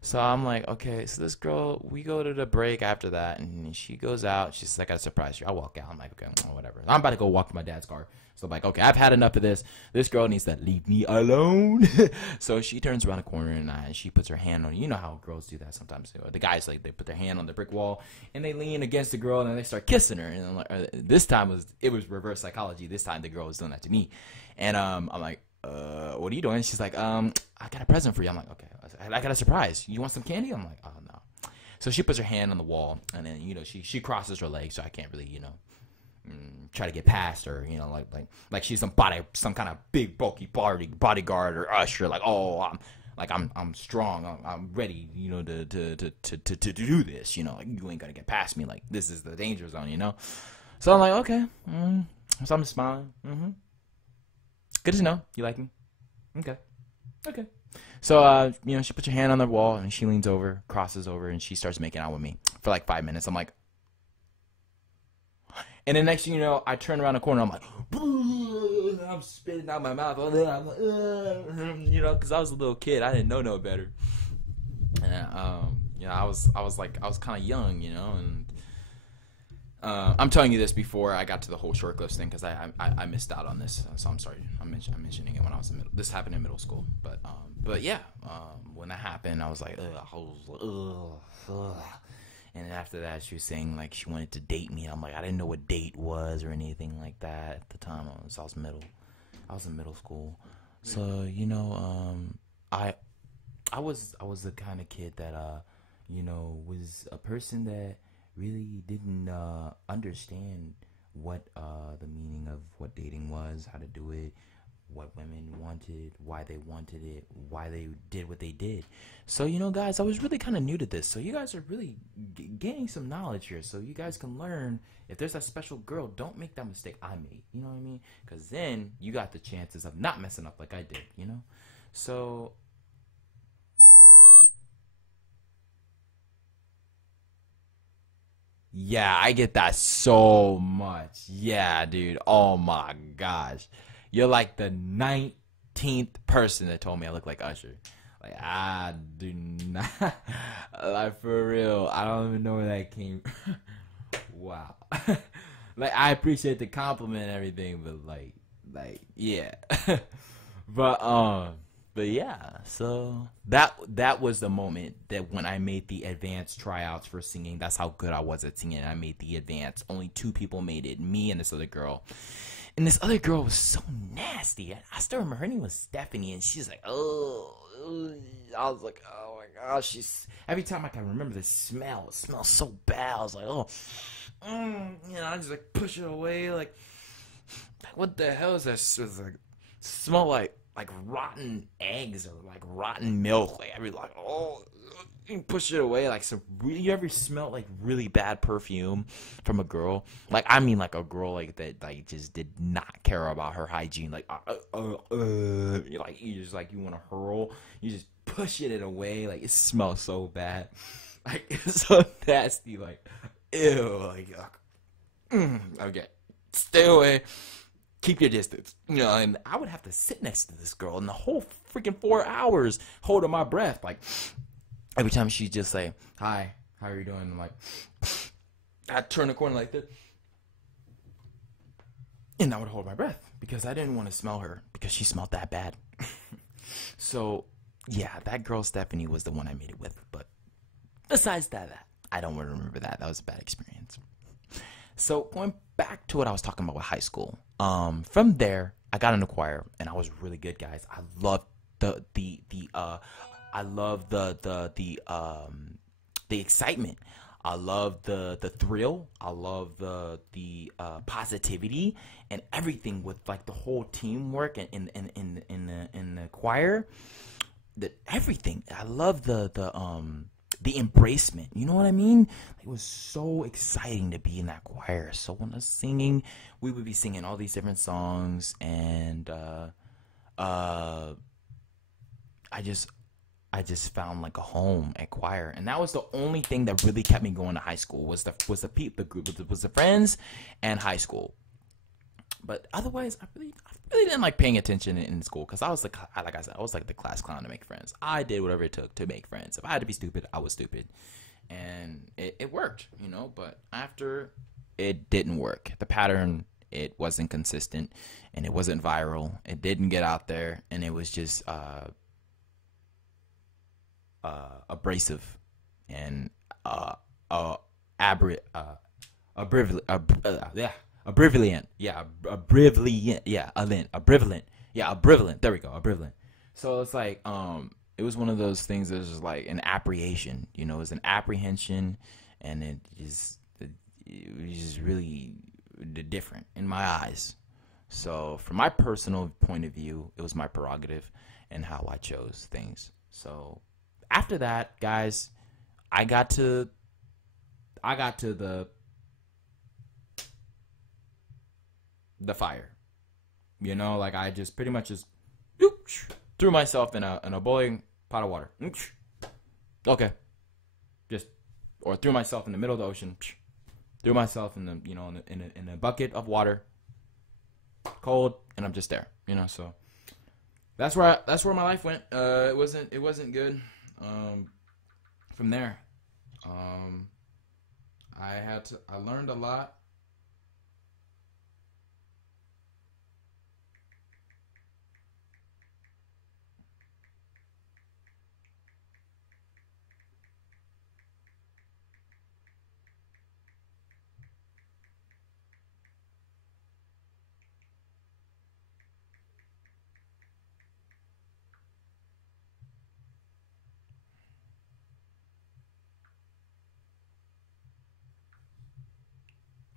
So I'm like, okay, so this girl, we go to the break after that, and she goes out. She's like, I got a surprise for you. I walk out. I'm like, okay, whatever. I'm about to go walk to my dad's car. So I'm like, okay, I've had enough of this. This girl needs to leave me alone. So she turns around the corner, and she puts her hand on, how girls do that sometimes. The guys, like, they put their hand on the brick wall, and they lean against the girl, and they start kissing her. And this time it was reverse psychology. This time the girl was doing that to me. And I'm like, what are you doing? She's like, I got a present for you. I'm like, okay. I got a surprise. You want some candy? I'm like, oh, no. So she puts her hand on the wall, and then she crosses her legs, so I can't really try to get past her, like she's some kind of big bulky bodyguard or usher. Like, oh, I'm strong. I'm ready, to do this. Like, you ain't gonna get past me. Like, this is the danger zone. So I'm like, okay. So I'm smiling. Good to know you like me. Okay. So she puts her hand on the wall and she leans over, crosses over, and she starts making out with me for like 5 minutes. I'm like, and then next thing you know, I turn around the corner. I'm like, I'm spitting out my mouth, because I was a little kid. I didn't know no better. And I was kind of young, and I'm telling you this before I got to the whole short clips thing because I missed out on this. So I'm sorry. I'm mentioning it when I was in middle. This happened in middle school, but yeah, when that happened, I was like, ugh. And after that, she was saying like she wanted to date me. I'm like, I didn't know what date was or anything like that at the time. I was in middle school, so I was the kind of kid that was a person that really didn't understand what the meaning of what dating was, how to do it, what women wanted, why they wanted it, why they did what they did. So, guys, I was really kind of new to this. So you guys are really gaining some knowledge here. So you guys can learn. If there's a special girl, don't make that mistake I made. You know what I mean? Because then you got the chances of not messing up like I did, So yeah, I get that so much. Yeah, dude. Oh my gosh. You're like the 19th person that told me I look like Usher. Like, I do not. Like, for real. I don't even know where that came. Wow. Like, I appreciate the compliment and everything, but like, yeah. But yeah, so that was the moment that when I made the advanced tryouts for singing. That's how good I was at singing. I made the advance. Only 2 people made it, me and this other girl. And this other girl was so nasty. I still remember her name was Stephanie, and she's like, oh. I was like, oh my gosh. Every time I can remember the smell. It smells so bad. I was like, oh. I just like push it away. Like what the hell is that? It's like smell like rotten eggs or like rotten milk. Like you push it away. Like, so you ever smelled like really bad perfume from a girl? Like, I mean, like a girl like that, like just did not care about her hygiene. Like, you're like, you just like, you want to hurl. You just pushing it away. Like, it smells so bad. Like, it's so nasty. Like, ew. Like, okay, stay away. Keep your distance, and I would have to sit next to this girl in the whole freaking 4 hours holding my breath. Like, every time she'd just say, hi, how are you doing? I'm like, I'd turn the corner like this, and I would hold my breath because I didn't want to smell her because she smelled that bad. So, yeah, that girl Stephanie was the one I made it with. But besides that, I don't want to remember that. That was a bad experience. So going back to what I was talking about with high school, from there I got in the choir and I was really good, guys. I loved the excitement. I love the thrill. I love the positivity and everything with like the whole teamwork and in the choir. Everything. I love the embracement. You know what I mean? It was so exciting to be in that choir. So when I was singing, we would be singing all these different songs, and I just found like a home at choir, and that was the only thing that really kept me going to high school was the friends and high school. But otherwise, I really didn't like paying attention in school because I was like I said, I was like the class clown to make friends. I did whatever it took to make friends. If I had to be stupid, I was stupid, and it worked, But after, it didn't work. The pattern, it wasn't consistent, and it wasn't viral. It didn't get out there, and it was just abrasive and abriviant. There we go, abriviant. So it's like, it was one of those things that was just like an apprehension. You know, it was an apprehension, and it was just really different in my eyes. So, from my personal point of view, it was my prerogative and how I chose things. So, after that, guys, I got to the fire. You know, like I just pretty much just threw myself in a boiling pot of water. Okay, just or threw myself in the middle of the ocean. Threw myself in the in a bucket of water, cold, and I'm just there. You know, so that's where my life went. It wasn't good. From there, I learned a lot.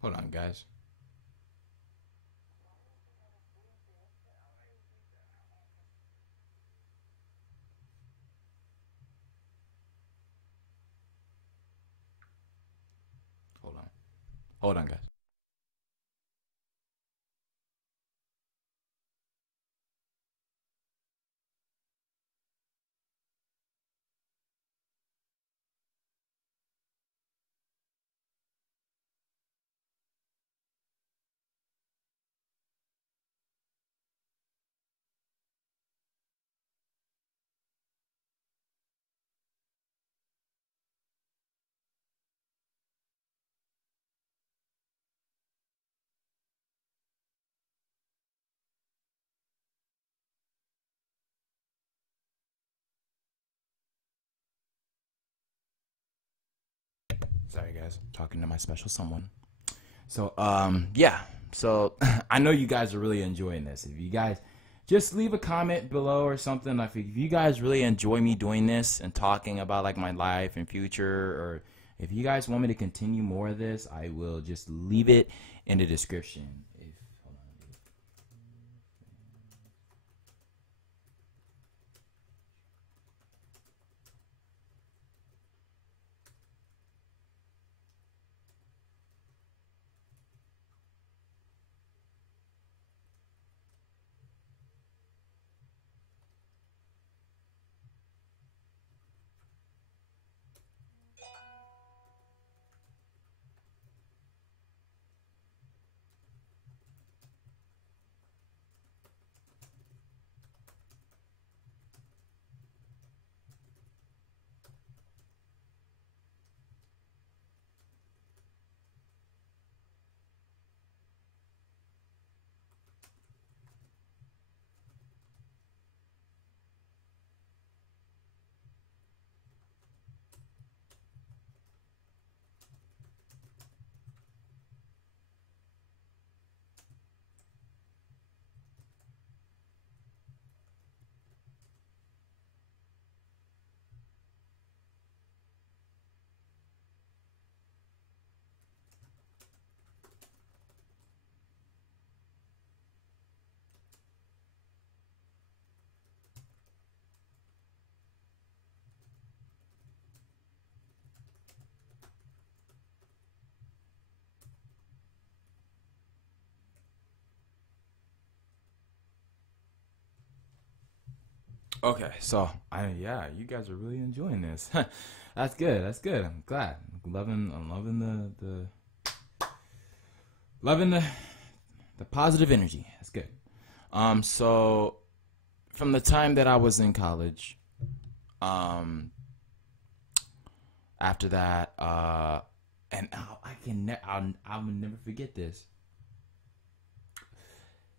Hold on, guys. Hold on. Hold on, guys. Sorry, guys. Talking to my special someone. So, yeah. So, I know you guys are really enjoying this. If you guys just leave a comment below or something. Like, if you guys really enjoy me doing this and talking about like my life and future, or if you guys want me to continue more of this, I will just leave it in the description. If hold on. Okay, so yeah, you guys are really enjoying this. That's good. That's good. I'm glad. I'm loving the positive energy. That's good. So from the time that I was in college, um, after that, and I'll never forget this.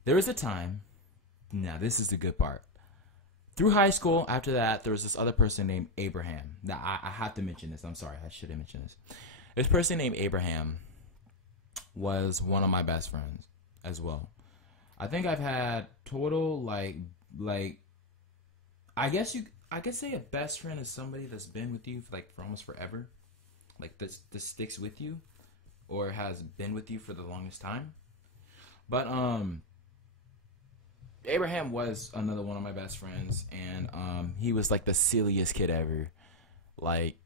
There was a time. Now this is the good part. Through high school, after that, there was this other person named Abraham. Now, I have to mention this. I'm sorry, I should have mentioned this. This person named Abraham was one of my best friends as well. I think I've had total like I guess I could say a best friend is somebody that's been with you for almost forever, like this sticks with you, or has been with you for the longest time. But Abraham was another one of my best friends, and he was like the silliest kid ever. Like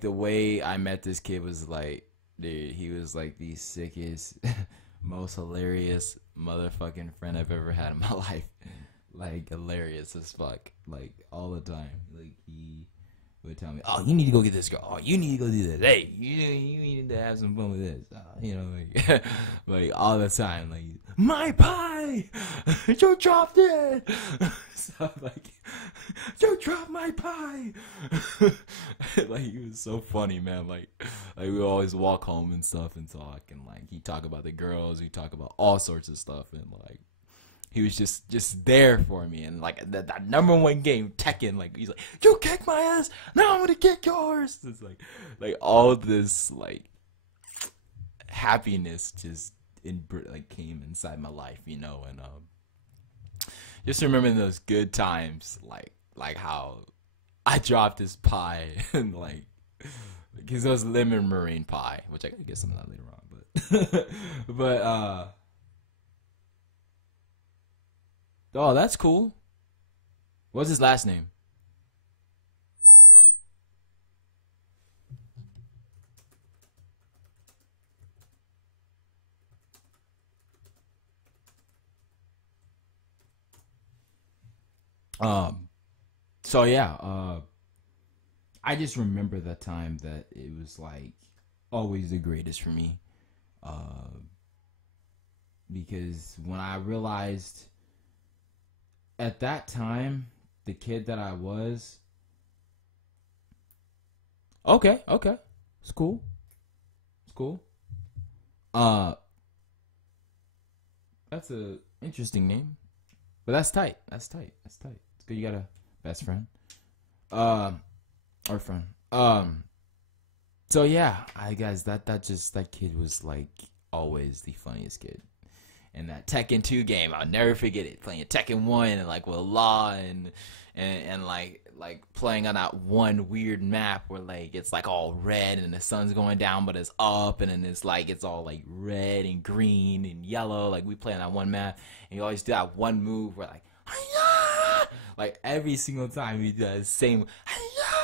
the way I met this kid was like, dude, he was like the sickest, most hilarious motherfucking friend I've ever had in my life. Like hilarious as fuck, like all the time. Like he would tell me, "Oh, you need to go get this girl. Oh, you need to go do this. Hey, you need to have some fun with this." You know, like, like all the time. Like, my pie, you dropped it. So like, you dropped my pie. Like he was so funny, man. Like we would always walk home and stuff and talk, and like he talk about the girls, we talk about all sorts of stuff, and like. He was just there for me, and like that number one game, Tekken, like he's like, you kick my ass, now I'm gonna kick yours. It's like all this like happiness just like came inside my life, you know, and just remembering those good times, like how I dropped his pie and like because it was lemon meringue pie, which I gotta get some of that later on, but oh, that's cool. What's his last name? So yeah, I just remember that time that it was like always the greatest for me. Because when I realized at that time, the kid that I was. Okay. It's cool. That's a interesting name. But that's tight. It's good you got a best friend. Or friend. So yeah, I guess that kid was like always the funniest kid. And that Tekken 2 game, I'll never forget it. Playing Tekken 1 and like with Law and like playing on that one weird map where like it's like all red and the sun's going down but it's up, and then it's all like red and green and yellow. Like we play on that one map, and you always do that one move where like hi-ya! Like every single time we do that same hi-ya!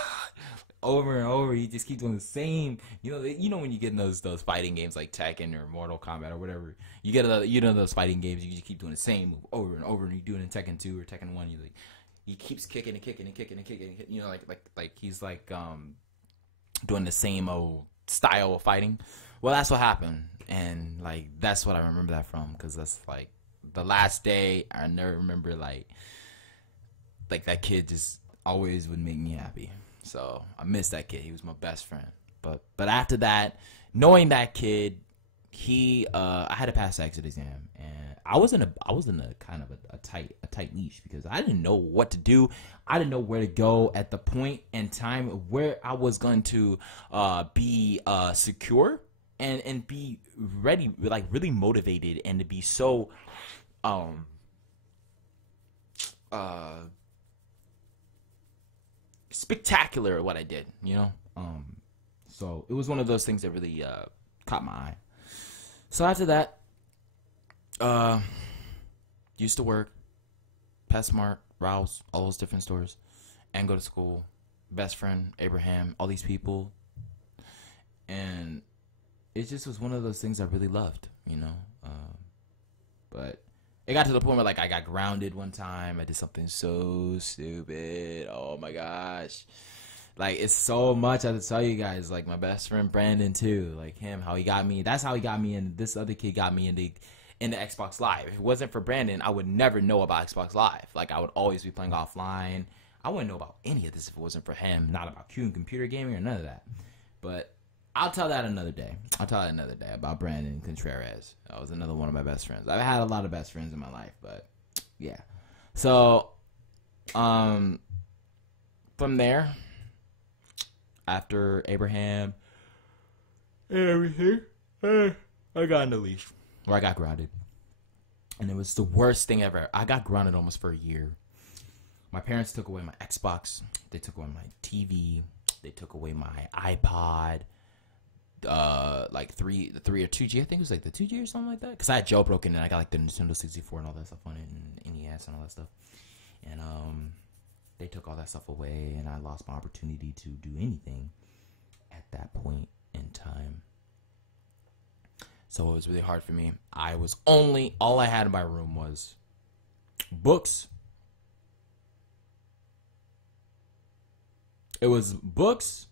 Over and over, you just keep doing the same. You know when you get in those fighting games like Tekken or Mortal Kombat or whatever, you get those fighting games. You just keep doing the same move over and over, and you do it in Tekken 2 or Tekken 1. He keeps kicking and kicking and kicking and kicking. You know, like he's like doing the same old style of fighting. Well, that's what happened, and like that's what I remember that from, because that's like the last day. I never remember like that kid just always would make me happy. So I miss that kid. He was my best friend. But after that, knowing that kid, I had to pass the exit exam, and I was in a kind of a tight niche because I didn't know what to do. I didn't know where to go at the point in time where I was going to be secure and be ready, like really motivated, and to be so spectacular at what I did, you know. So it was one of those things that really caught my eye. So after that, used to work, PetSmart, Rouse, all those different stores, and go to school. Best friend Abraham, all these people, and it just was one of those things I really loved, you know. But it got to the point where like I got grounded one time. I did something so stupid. Oh my gosh. Like it's so much I have to tell you guys. Like my best friend Brandon too. Like him, how he got me. That's how he got me, and this other kid got me into Xbox Live. If it wasn't for Brandon, I would never know about Xbox Live. Like I would always be playing offline. I wouldn't know about any of this if it wasn't for him. Not about Q and computer gaming or none of that. But I'll tell that another day. About Brandon Contreras. That was another one of my best friends. I've had a lot of best friends in my life, but yeah. So, from there, after Abraham, everything, I got on the leash, or I got grounded, and it was the worst thing ever. I got grounded almost for a year. My parents took away my Xbox. They took away my TV. They took away my iPod. Like the 3 or 2G. I think it was like the 2G or something like that. Because I had jailbroken and I got like the Nintendo 64 and all that stuff on it, and NES and all that stuff. And they took all that stuff away, and I lost my opportunity to do anything at that point in time. So it was really hard for me. All I had in my room was books. It was books,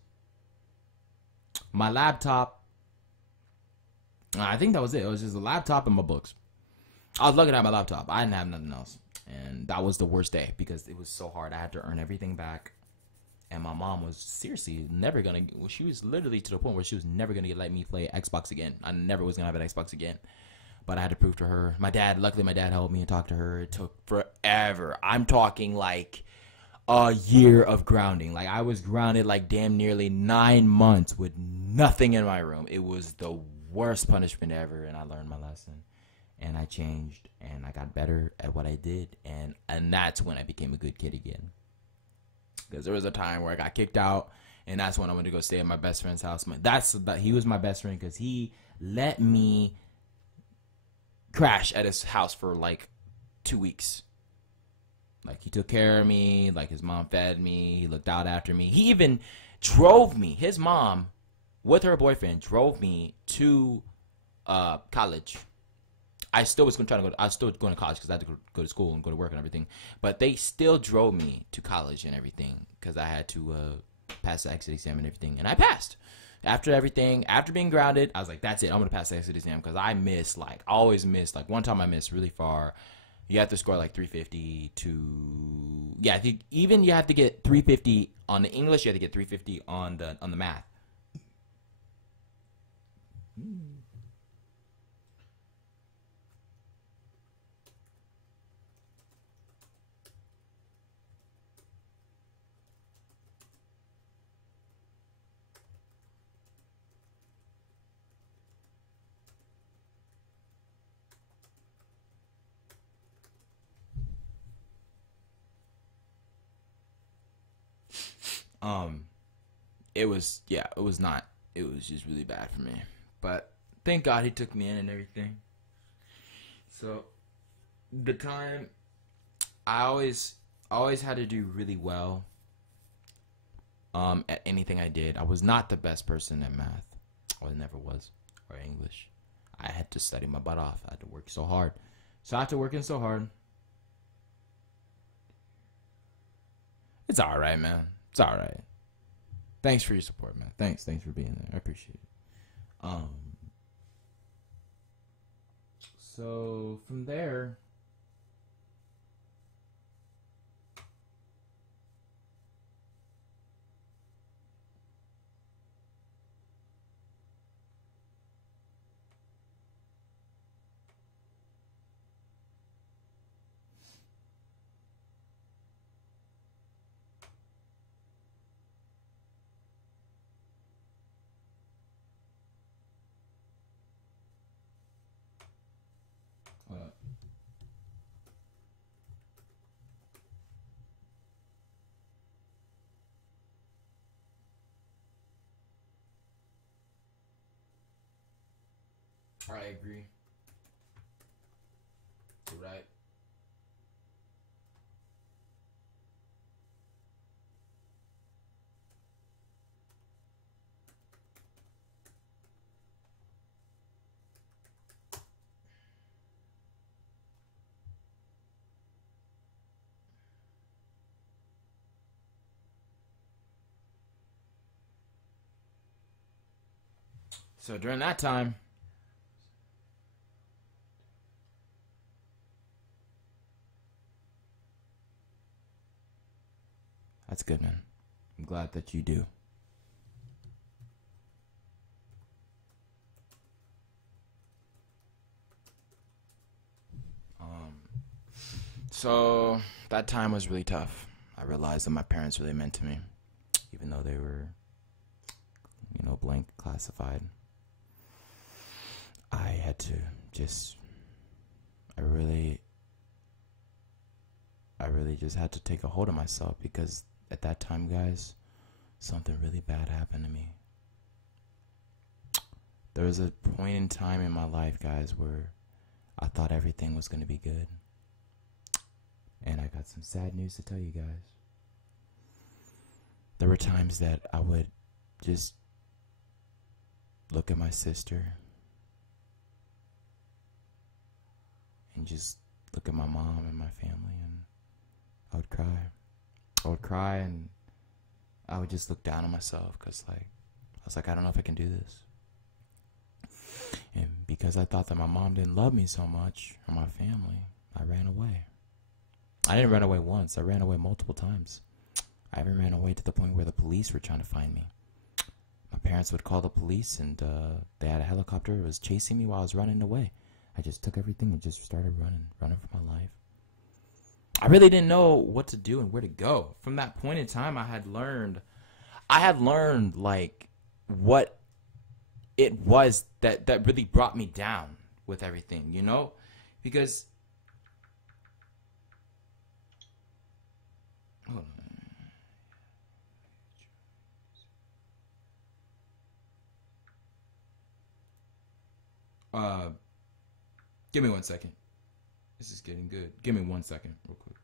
my laptop. I think that was it. It was just a laptop and my books. I was lucky to have my laptop. I didn't have nothing else. And that was the worst day because it was so hard. I had to earn everything back. And my mom was seriously never going to. She was literally to the point where she was never going to let me play Xbox again. I never was going to have an Xbox again. But I had to prove to her. Luckily my dad helped me and talked to her. It took forever. I'm talking like a year of grounding. Like I was grounded like damn nearly 9 months with nothing in my room. It was the worst punishment ever, and I learned my lesson, and I changed, and I got better at what I did, and that's when I became a good kid again. Because there was a time where I got kicked out, and that's when I went to go stay at my best friend's house. He was my best friend because he let me crash at his house for like 2 weeks. Like, he took care of me. Like, his mom fed me. He looked out after me. He even drove me. His mom, with her boyfriend, drove me to college. I still was going to college because I had to go to school and go to work and everything. But they still drove me to college and everything because I had to pass the exit exam and everything. And I passed. After everything, after being grounded, I was like, that's it. I'm going to pass the exit exam because I always missed. Like, one time I missed really far. You have to score like 350 to, yeah, I think even you have to get 350 on the English, you have to get 350 on the math. It was just really bad for me. But thank God he took me in and everything. So the time I always had to do really well at anything I did. I was not the best person at math. I never was, or English. I had to study my butt off. I had to work so hard. So after working so hard, it's all right, man. It's all right. Thanks for your support, man. Thanks for being there. I appreciate it. So from there, I agree. You're right. So during that time, that's good, man. I'm glad that you do. So that time was really tough. I realized that my parents really meant to me, even though they were, blank classified. I had to I really I really just had to take a hold of myself, because at that time, guys, something really bad happened to me. There was a point in time in my life, guys, where I thought everything was going to be good. And I got some sad news to tell you guys. There were times that I would just look at my sister and just look at my mom and my family, and I would cry. I would cry, and I would just look down on myself, because I was like, I don't know if I can do this. And because I thought that my mom didn't love me so much, or my family, I ran away. I didn't run away once. I ran away multiple times. I even ran away to the point where the police were trying to find me. My parents would call the police, and they had a helicopter that was chasing me while I was running away. I just took everything and just started running for my life. I really didn't know what to do and where to go. From that point in time, I had learned like what it was that really brought me down with everything, you know? Because hold on. Give me 1 second. This is getting good. Give me 1 second, real quick.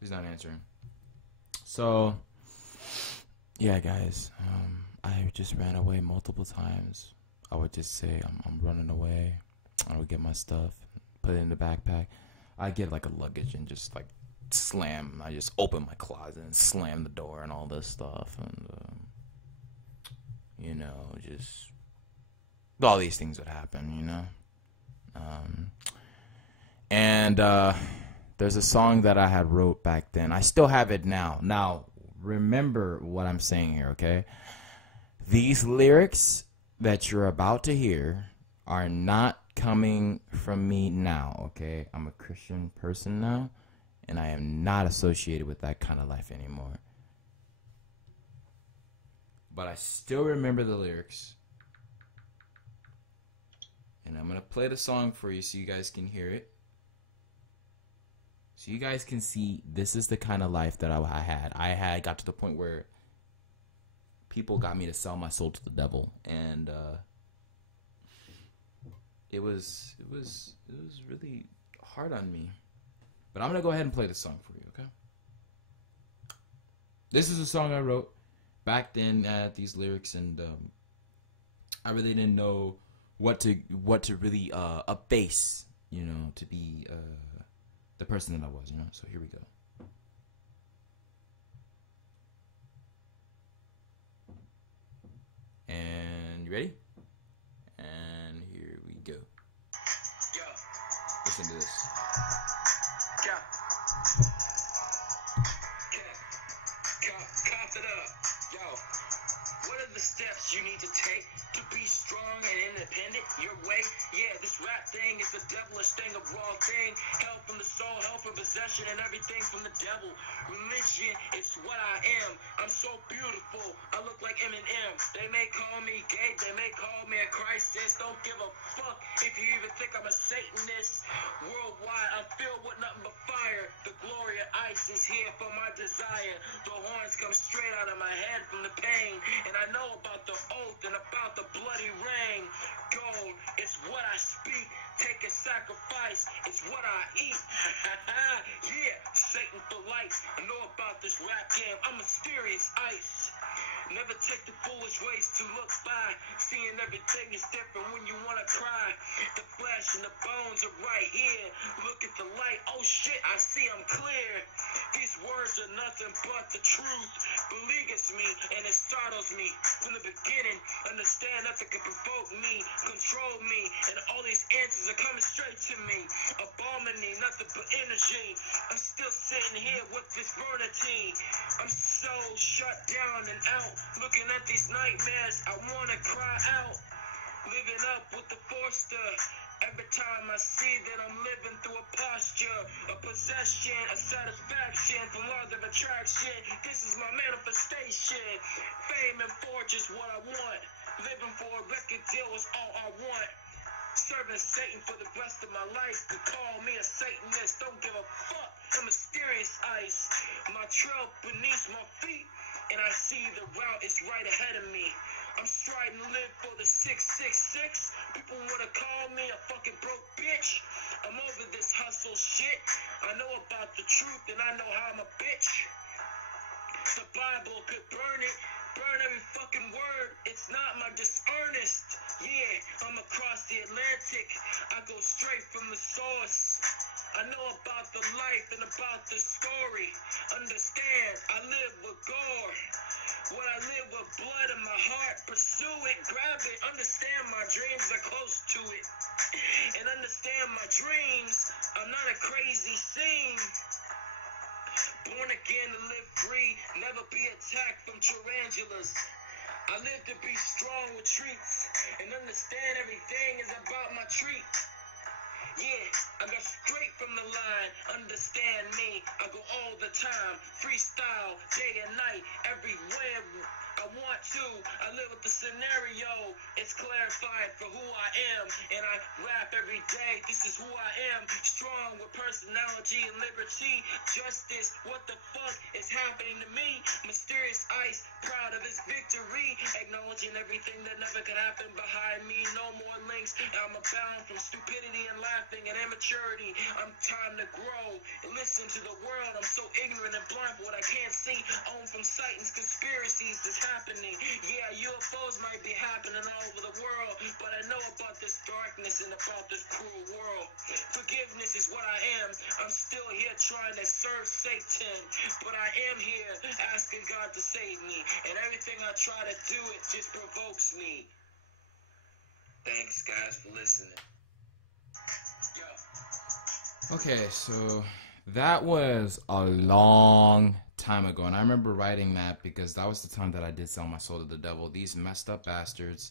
He's not answering. So, yeah, guys, I just ran away multiple times. I would just say, I'm running away. I would get my stuff, put it in the backpack. I'd get like a luggage and just like slam. I just open my closet and slam the door and all this stuff. And, you know, just all these things would happen, you know. There's a song that I had wrote back then. I still have it now. Now, remember what I'm saying here, okay? These lyrics that you're about to hear are not coming from me now, okay? I'm a Christian person now, and I am not associated with that kind of life anymore. But I still remember the lyrics. And I'm going to play the song for you so you guys can hear it. So you guys can see this is the kind of life that I had. I had got to the point where people got me to sell my soul to the devil, and it was really hard on me. But I'm gonna go ahead and play the song for you, okay? This is a song I wrote back then at these lyrics, and I really didn't know what to really face, you know, to be the person that I was, you know. So here we go. And you ready? And here we go. Yo. Listen to this. Yo. Cough it up. Yo. What are the steps you need to take to be strong and independent? Your way? Yeah, this rap thing is the devilish thing, a raw thing. Help from the soul, help from possession, and everything from the devil. Religion is what I am. I'm so beautiful. I look like Eminem. They may call me gay, they may call me a crisis. Don't give a fuck if you even think I'm a Satanist. Worldwide, I'm filled with nothing but fire. The glory of ice is here for my desire. The horns come straight out of my head from the pain. And I know about the oath and about the bloody rain. Gold is what I speak. Take a sacrifice. It's what I eat. Yeah, Satan for life. I know about this rap game. I'm mysterious ice. Never take the foolish ways to look by. Seeing everything is different when you wanna cry. The flesh and the bones are right here. Look at the light. Oh shit, I see I'm clear. These words are nothing but the truth. Beleaguers me and it startles me. From the the beginning. Understand nothing can provoke me, control me, and all these answers are coming straight to me. Abominate, nothing but energy. I'm still sitting here with this eternity. I'm so shut down and out, looking at these nightmares. I wanna cry out, living up with the Forster. Every time I see that I'm living through a posture, a possession, a satisfaction from laws of attraction. This is my manifestation. Fame and fortune is what I want. Living for a record deal is all I want. Serving Satan for the rest of my life. Could call me a Satanist, don't give a fuck. I'm mysterious ice. My trail beneath my feet, and I see the route is right ahead of me. I'm striding to live for the 666. People wanna call me a fucking broke bitch. I'm over this hustle shit. I know about the truth and I know how I'm a bitch. The Bible could burn it, burn every fucking word. It's not my disearnest. Yeah, I'm across the Atlantic. I go straight from the source. I know about the life and about the story. Understand, I live with gore. When I live with blood in my heart, pursue it, grab it. Understand my dreams are close to it. And understand my dreams, I'm not a crazy scene. Born again to live free, never be attacked from tarantulas. I live to be strong with treats, and understand everything is about my treat. Yeah, I go straight from the line, understand me, I go all the time, freestyle, day and night, everywhere I want to, I live with the scenario, it's clarified for who I am, and I rap every day, this is who I am, strong with personality and liberty, justice, what the fuck is happening to me, mysterious ice, proud of his victory, acknowledging everything that never could happen behind me, no more links, I'm abound from stupidity and laughing and immaturity, I'm time to grow, and listen to the world, I'm so ignorant and blind for what I can't see, own from Satan's conspiracies that's happening, yeah, UFOs might be happening all over the world, but I know about this darkness and about this cruel world, forgiveness is what I am, I'm still here trying to serve Satan, but I am here asking God to save me, and everything I try to do, it just provokes me. Thanks guys for listening. Okay, so that was a long time ago, and I remember writing that because that was the time that I did sell my soul to the devil. These messed up bastards.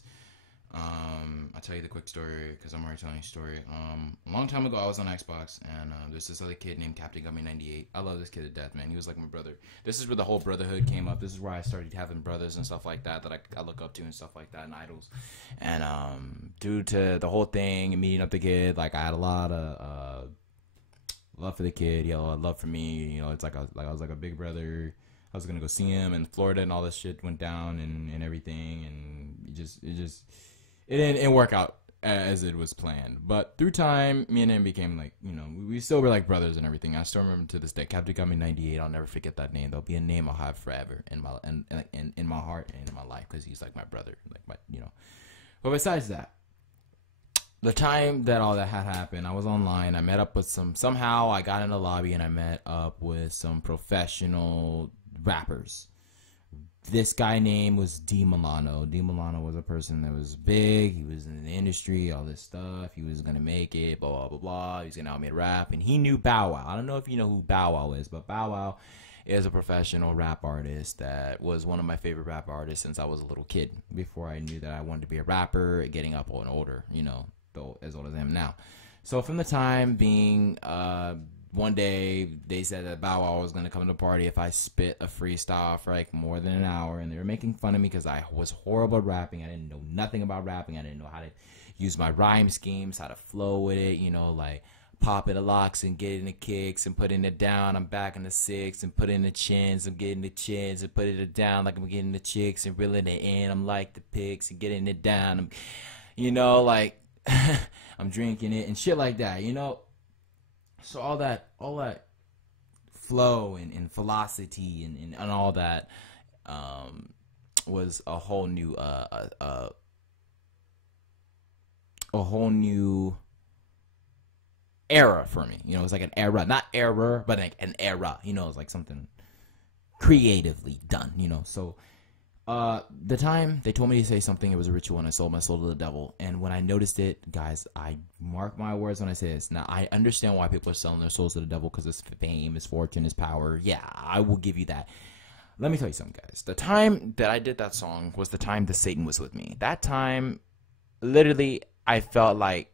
I'll tell you the quick story because I'm already telling you a story. A long time ago, I was on Xbox, and there's this other kid named Captain Gummy 98. I love this kid to death, man. He was like my brother. This is where the whole brotherhood came up. This is where I started having brothers and stuff like that I look up to and stuff like that, and idols. And due to the whole thing and meeting up the kid, like I had a lot of love for the kid. He had a lot of love for me. You know, it's like I was like a big brother. I was gonna go see him in Florida, and all this shit went down and everything, and it didn't work out as it was planned. But through time, me and him became like, you know, we still were like brothers and everything. I still remember to this day, Captain Gummy 98. I'll never forget that name. There'll be a name I'll have forever in my heart and in my life because he's like my brother, like my, you know. But besides that, the time that all that had happened, I was online. I met up with somehow I got in the lobby and I met up with some professional rappers. This guy name was D Milano. D Milano was a person that was big. He was in the industry, all this stuff. He was going to make it, blah, blah, blah, blah. He was going to help me rap. And he knew Bow Wow. I don't know if you know who Bow Wow is, but Bow Wow is a professional rap artist that was one of my favorite rap artists since I was a little kid. Before I knew that I wanted to be a rapper, getting up and older, you know, though as old as I am now. So from the time being, one day they said that Bow Wow was going to come to the party if I spit a freestyle for like more than an hour, and they were making fun of me because I was horrible at rapping. I didn't know nothing about rapping. I didn't know how to use my rhyme schemes, how to flow with it, you know, like pop in the locks and get in the kicks and put in it down. I'm back in the six and put in the chins. I'm getting the chins and put it down like I'm getting the chicks and reeling it in. I'm like the pics and getting it down. You know, like I'm drinking it and shit like that, you know. So all that flow and velocity and all that was a whole new era for me. You know, it was like an era, not error, but like an era. You know, it was like something creatively done. You know, so The time they told me to say something, it was a ritual, and I sold my soul to the devil. And when I noticed it, guys, I mark my words when I say this. Now, I understand why people are selling their souls to the devil, because it's fame, it's fortune, it's power. Yeah, I will give you that. Let me tell you something, guys. The time that I did that song was the time that Satan was with me. That time, literally, I felt like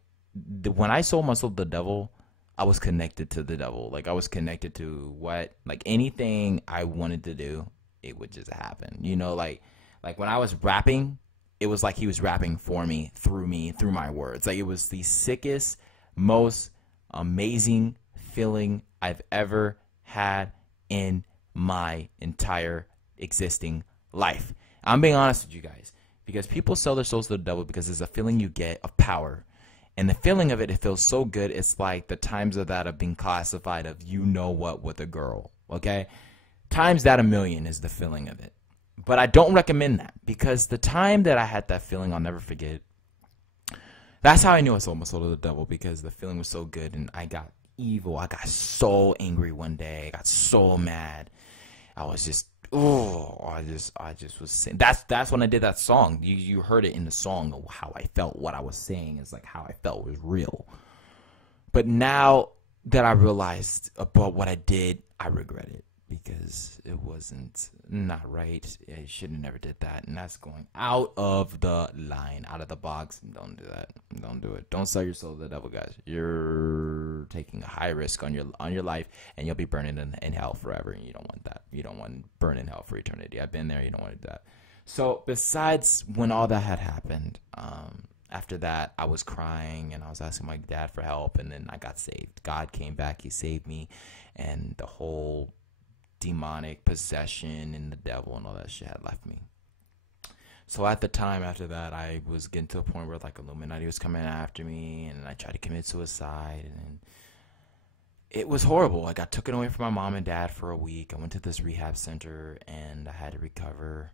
when I sold my soul to the devil, I was connected to the devil. Like, I was connected to what, like, anything I wanted to do, it would just happen. You know, like when I was rapping, it was like he was rapping for me, through my words. Like, it was the sickest, most amazing feeling I've ever had in my entire existing life. I'm being honest with you guys, because people sell their souls to the devil because there's a feeling you get of power. And the feeling of it, it feels so good. It's like the times of that have been classified of you know what with a girl, okay? Times that 1,000,000 is the feeling of it. But I don't recommend that, because the time that I had that feeling, I'll never forget. That's how I knew I sold my soul to the devil, because the feeling was so good, and I got evil. I got so angry one day. I got so mad. I was just, I just was saying. That's when I did that song. You heard it in the song of how I felt. What I was saying is like how I felt was real. But now that I realized about what I did, I regret it, because it wasn't not right. I should have never did that, and that's going out of the line, out of the box. Don't do that. Don't do it. Don't sell your soul to the devil, guys. You're taking a high risk on your life, and you'll be burning in hell forever. And you don't want that. You don't want to burn in hell for eternity. I've been there. You don't want to do that. So besides when all that had happened, after that, I was crying and I was asking my dad for help, and then I got saved. God came back. He saved me, and the whole demonic possession and the devil and all that shit had left me. So at the time after that, I was getting to a point where like Illuminati was coming after me, and I tried to commit suicide, and it was horrible. I got taken away from my mom and dad for a week. I went to this rehab center, and I had to recover.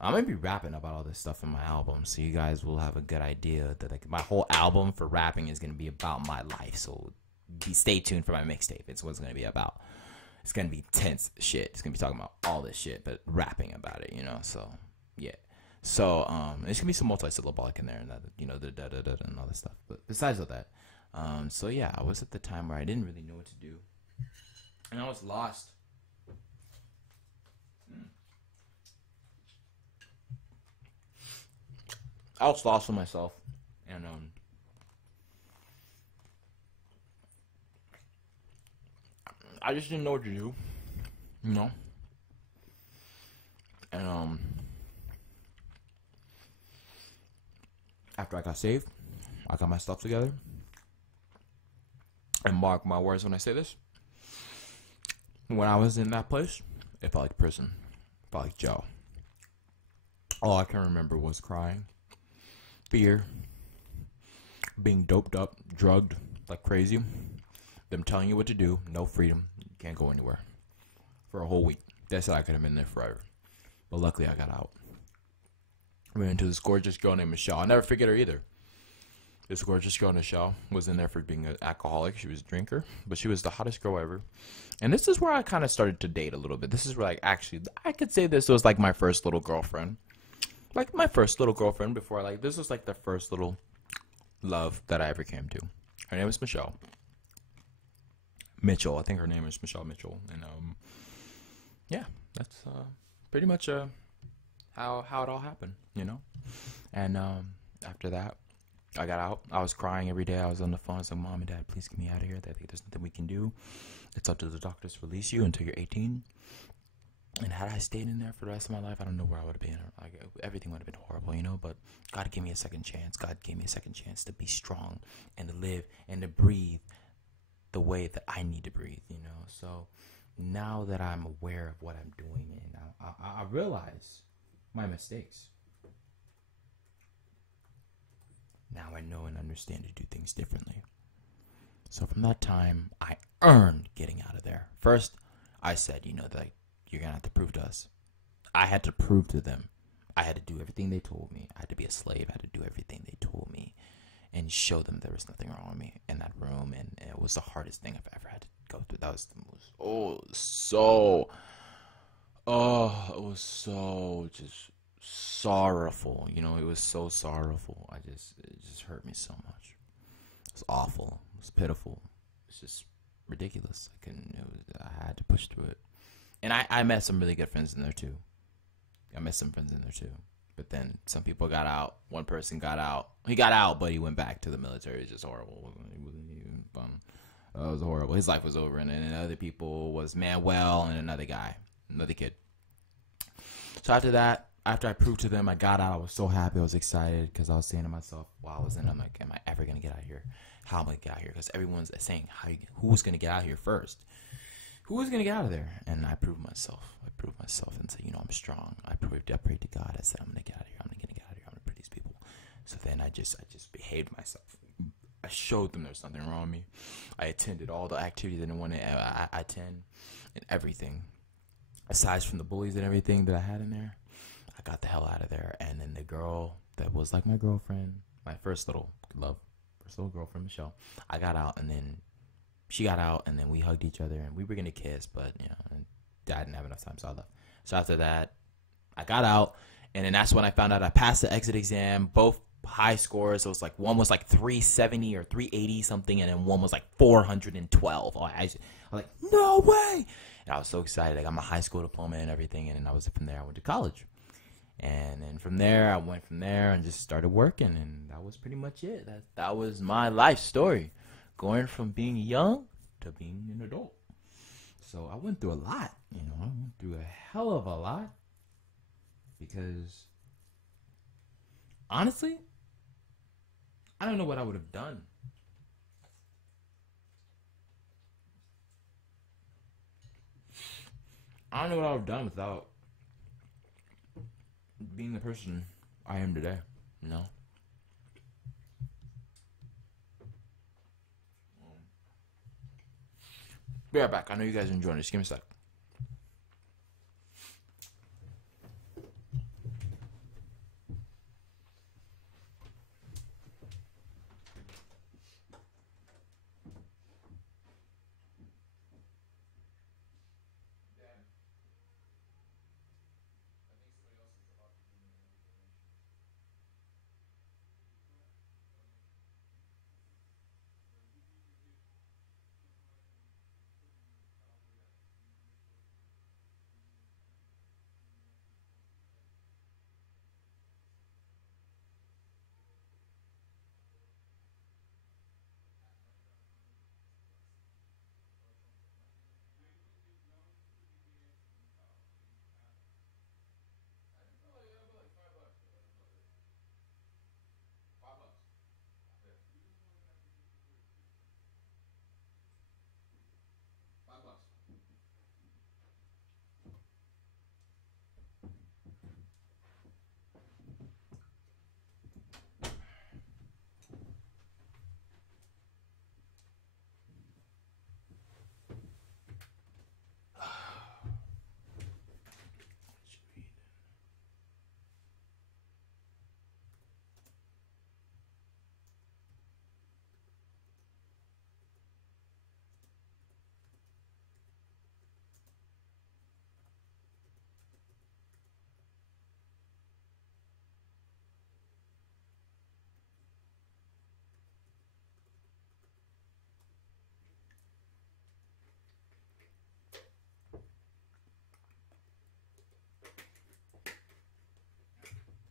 I'm gonna be rapping about all this stuff in my album, so you guys will have a good idea that like my whole album for rapping is gonna be about my life. So stay tuned for my mixtape. It's what it's gonna be about. It's going to be tense shit. It's going to be talking about all this shit, but rapping about it, you know? So, yeah. So, there's going to be some multi-syllabolic in there, and that, you know, the da-da-da and all this stuff. But besides all that, so yeah, I was at the time where I didn't really know what to do. And I was lost. I was lost with myself. And, I just didn't know what to do, you know. And after I got saved, I got my stuff together. And mark my words when I say this. When I was in that place, it felt like prison. It felt like jail. All I can remember was crying, fear, being doped up, drugged like crazy, them telling you what to do, no freedom. Can't go anywhere for a whole week. They said I could have been there forever, but luckily I got out. I ran into this gorgeous girl named Michelle. I'll never forget her either. This gorgeous girl, Michelle, was in there for being an alcoholic. She was a drinker, but she was the hottest girl ever. And this is where I kind of started to date a little bit. This is where, like, actually, I could say this was like my first little girlfriend. Like my first little girlfriend before, like, this was like the first little love that I ever came to. Her name was Michelle. Mitchell, I think her name is Michelle Mitchell, and yeah, that's pretty much how it all happened, you know. And after that, I got out. I was crying every day. I was on the phone. I was like, "Mom and Dad, please get me out of here. I think there's nothing we can do. It's up to the doctors to release you until you're 18." And had I stayed in there for the rest of my life, I don't know where I would have been. Like, everything would have been horrible, you know. But God gave me a second chance. God gave me a second chance to be strong and to live and to breathe the way that I need to breathe, you know. So now that I'm aware of what I'm doing, and I realize my mistakes, now I know and understand to do things differently. So from that time, I earned getting out of there. First, I said, you know, that you're gonna have to prove to us. I had to prove to them. I had to do everything they told me. I had to be a slave. I had to do everything they told me, and show them there was nothing wrong with me in that room. And it was the hardest thing I've ever had to go through. That was the most, Oh, it was so just sorrowful. You know, it was so sorrowful. It just hurt me so much. It was awful. It was pitiful. It's just ridiculous. I had to push through it. And I met some really good friends in there too. I met some friends in there too. But then some people got out. One person got out. He got out, but he went back to the military. It's just horrible. It wasn't even fun. It was horrible. His life was over. And then other people was Manuel and another guy, another kid. So after that, after I proved to them I got out, I was so happy. I was excited because I was saying to myself, while I was in, I'm like, am I ever going to get out of here? How am I going to get out of here? Because everyone's saying, who's going to get out of here first? Who was going to get out of there? And I proved myself. I proved myself and said, you know, I'm strong. I prayed to God. I said, I'm going to get out of here. I'm going to get out of here. I'm going to put these people. So then I just behaved myself. I showed them there's something wrong with me. I attended all the activities that I wanted to attend and everything. Aside from the bullies and everything that I had in there, I got the hell out of there. And then the girl that was like my girlfriend, my first little girlfriend, Michelle, I got out, and then she got out, and then we hugged each other, and we were going to kiss, but, you know, I didn't have enough time, so I left. So after that, I got out, and then that's when I found out I passed the exit exam, both high scores. It was like, one was like 370 or 380 something, and then one was like 412. I was like, no way! And I was so excited. I got my high school diploma and everything, and then from there I went to college. And then from there, I went from there and just started working, and that was pretty much it. That was my life story, going from being young to being an adult. So I went through a lot, you know. I went through a hell of a lot because, honestly, I don't know what I would have done. I don't know what I would have done without being the person I am today, you know? Be right back. I know you guys are enjoying this. Give me a sec.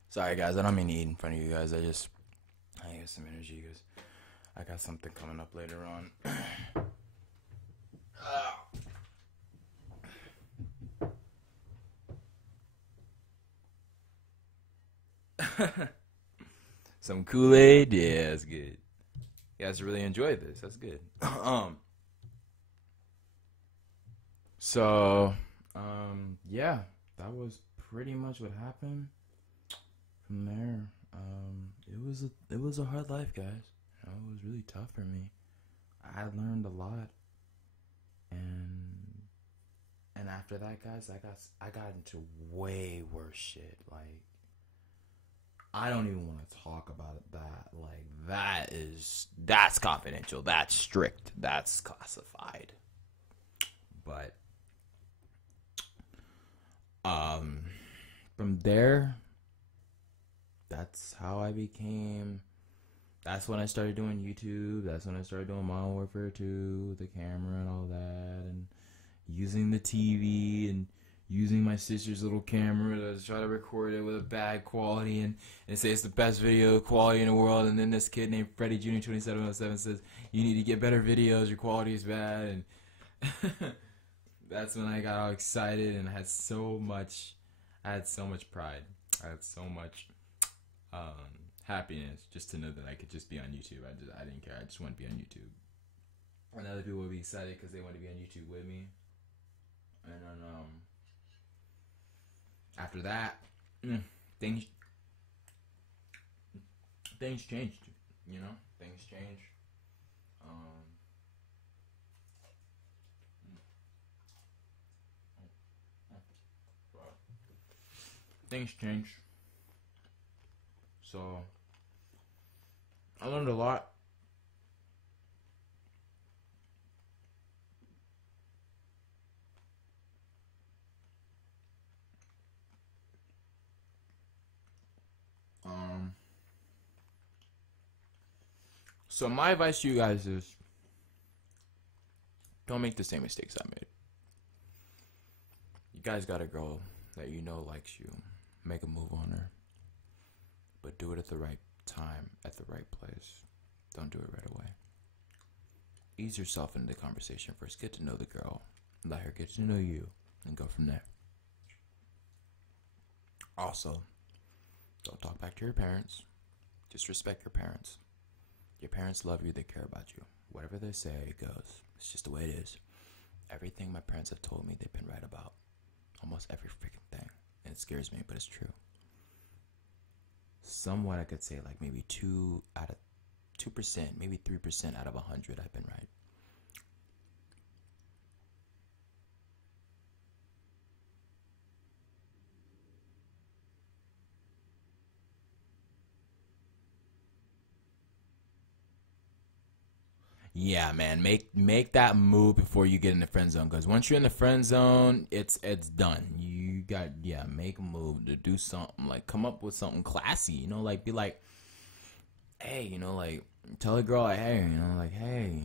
Sorry, guys. I don't mean to eat in front of you guys. I get some energy because I got something coming up later on. Some Kool-Aid? Yeah, that's good. You guys really enjoyed this. That's good. Yeah, that was pretty much what happened. From there, it was a hard life, guys. You know, it was really tough for me. I learned a lot, and after that, guys, I got into way worse shit. Like, I don't even want to talk about that. Like, that's confidential. That's strict. That's classified. But From there, that's how I became. That's when I started doing YouTube. That's when I started doing Modern Warfare 2, the camera and all that, and using the TV and using my sister's little camera to try to record it with a bad quality and say it's the best video quality in the world. And then this kid named Freddie Jr. 2707 says, you need to get better videos, your quality is bad. And that's when I got all excited and I had so much pride. I had so much happiness just to know that I could just be on YouTube. I didn't care. I just wanted to be on YouTube. And other people would be excited because they want to be on YouTube with me. And then after that, things changed. You know, things changed. Things changed. So I learned a lot. So my advice to you guys is don't make the same mistakes I made. You guys got a girl that you know likes you. Make a move on her. But do it at the right time, at the right place. Don't do it right away. Ease yourself into the conversation first. Get to know the girl. Let her get to know you. And go from there. Also, don't talk back to your parents. Just respect your parents. Your parents love you. They care about you. Whatever they say, it goes. It's just the way it is. Everything my parents have told me, they've been right about. Almost every freaking thing. And it scares me, but it's true. Somewhat I could say like maybe 2%, maybe 3% out of 100 I've been right. Yeah, man, make that move before you get in the friend zone. Because once you're in the friend zone, it's done. You got make a move to do something, like come up with something classy. You know, like be like, hey, you know, like tell a girl like, hey, you know, like, hey,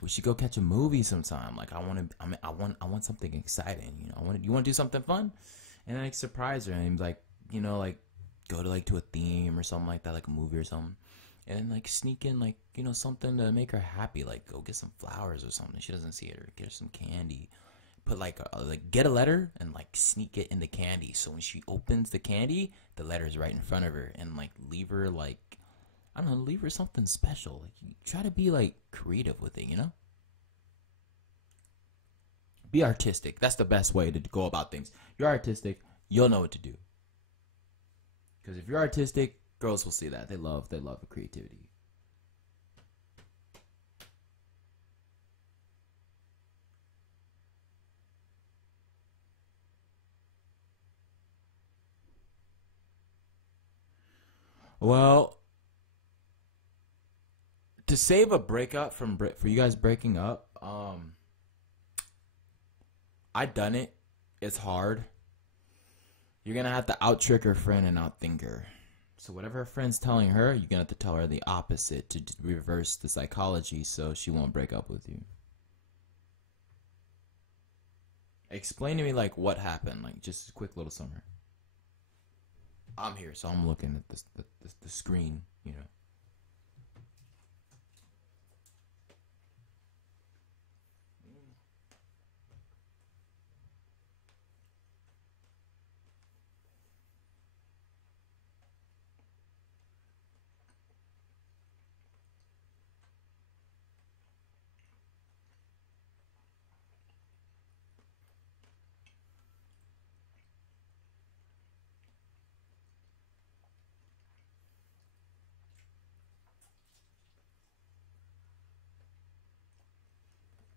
we should go catch a movie sometime. Like I want something exciting. You know, you want to do something fun, and like surprise her and like, you know, like go to a theme or something like that, like a movie or something. And like sneak in like, you know, something to make her happy, like go get some flowers or something. She doesn't see it, or get her some candy. Put like get a letter and like sneak it in the candy. So when she opens the candy, the letter's right in front of her, and like leave her like, I don't know, leave her something special. Like you try to be like creative with it, you know? Be artistic. That's the best way to go about things. You're artistic, you'll know what to do. Because if you're artistic, girls will see that. They love the creativity. Well, to save a breakup for you guys breaking up, I done it. It's hard. You're gonna have to out trick her friend and outthink her. So whatever her friend's telling her, you're gonna have to tell her the opposite to reverse the psychology, so she won't break up with you. Explain to me like what happened, like just a quick little summary. I'm here, so I'm looking at the screen, you know.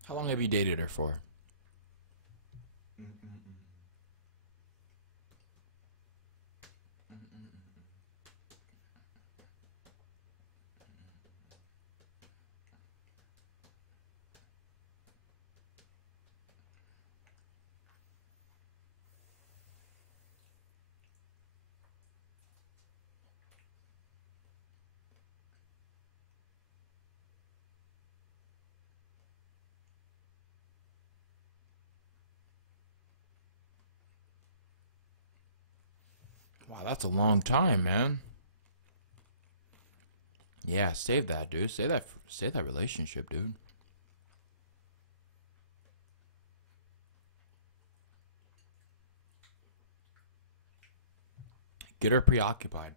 How long have you dated her for? Wow, that's a long time, man. Yeah, save that, dude. Save that relationship, dude. Get her preoccupied.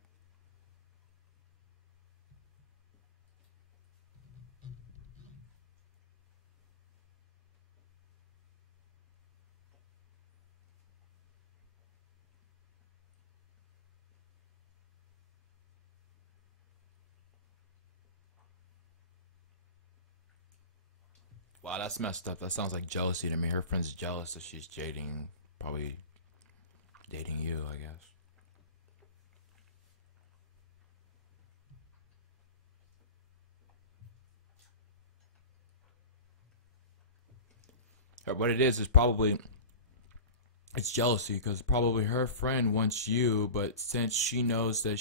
Wow, that's messed up. That sounds like jealousy to me. Her friend's jealous that she's probably dating you, I guess. What it is probably it's jealousy because probably her friend wants you, but since she knows that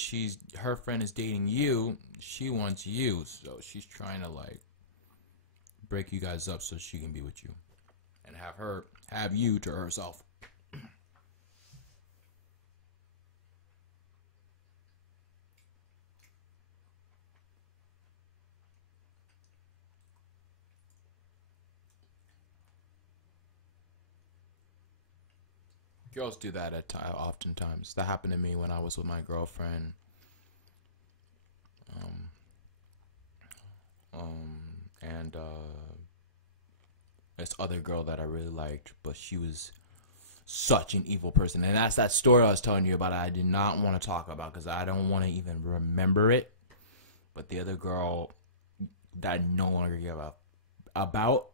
her friend is dating you, she wants you. So she's trying to like break you guys up so she can be with you and have you to herself. Girls do that oftentimes. That happened to me when I was with my girlfriend. And this other girl that I really liked, but she was such an evil person. And that's that story I was telling you about. I did not want to talk about because I don't want to even remember it. But the other girl that I no longer give up about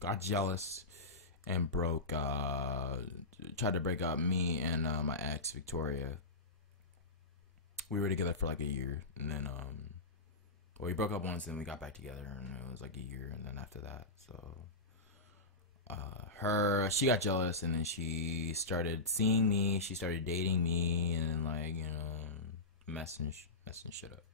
got jealous and tried to break up me and my ex Victoria. We were together for like a year, and then we broke up once, and we got back together, and it was like a year, and then after that, so she got jealous, and then she started seeing me, she started dating me, and like messing shit up.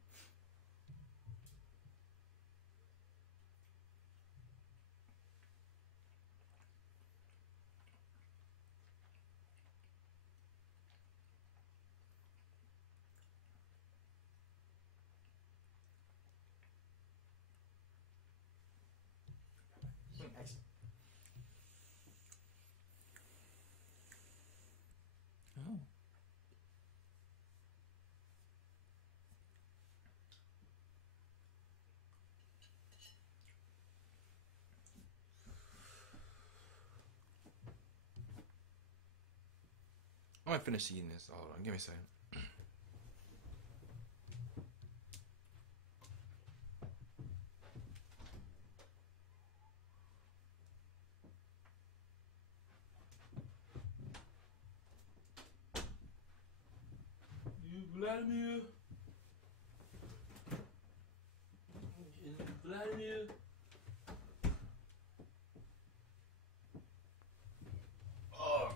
Oh. I'm gonna finish eating this. Hold on, give me a second. Vladimir. Vladimir. Oh.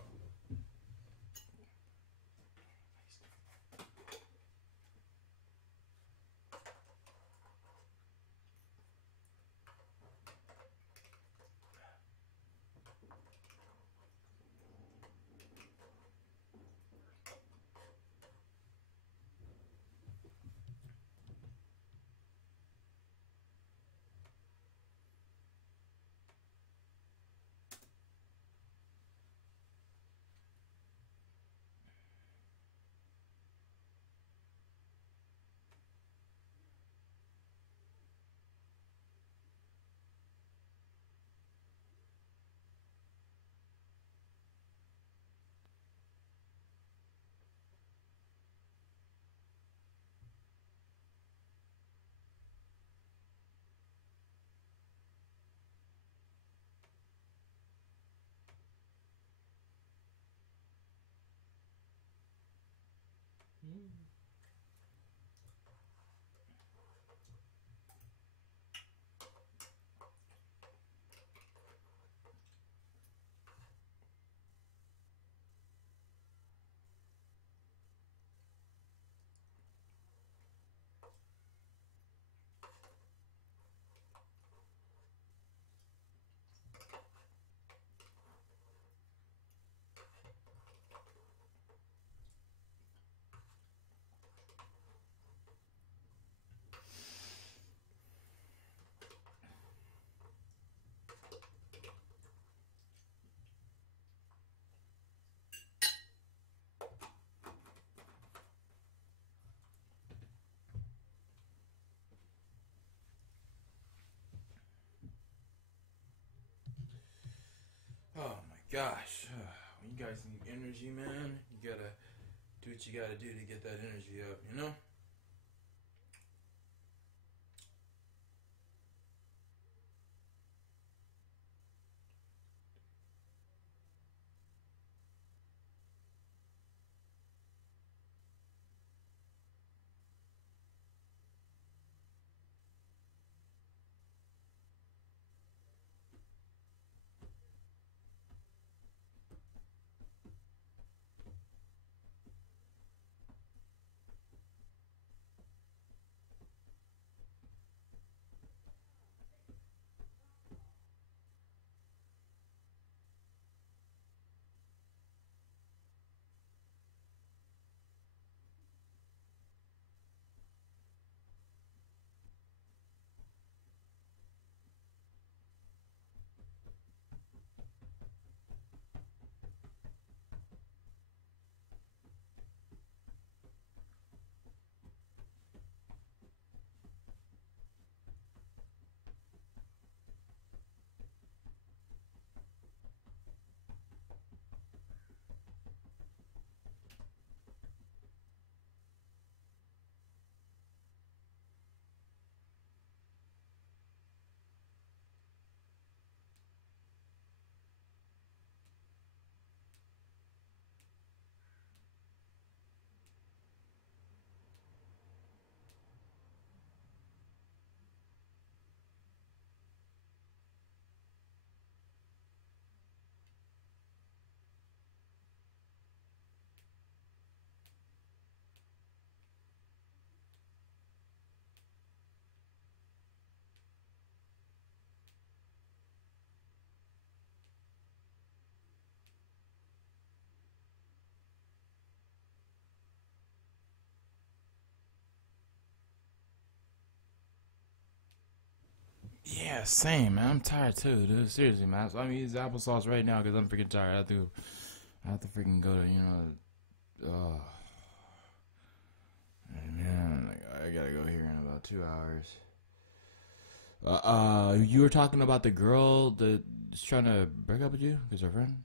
gosh, when you guys need energy, man, you gotta do what you gotta do to get that energy up, you know? Yeah, same, man. I'm tired too, dude. Seriously, man. So I'm using applesauce right now because I'm freaking tired. I have to freaking go to, man, I gotta go here in about 2 hours. You were talking about the girl that's trying to break up with you because her friend.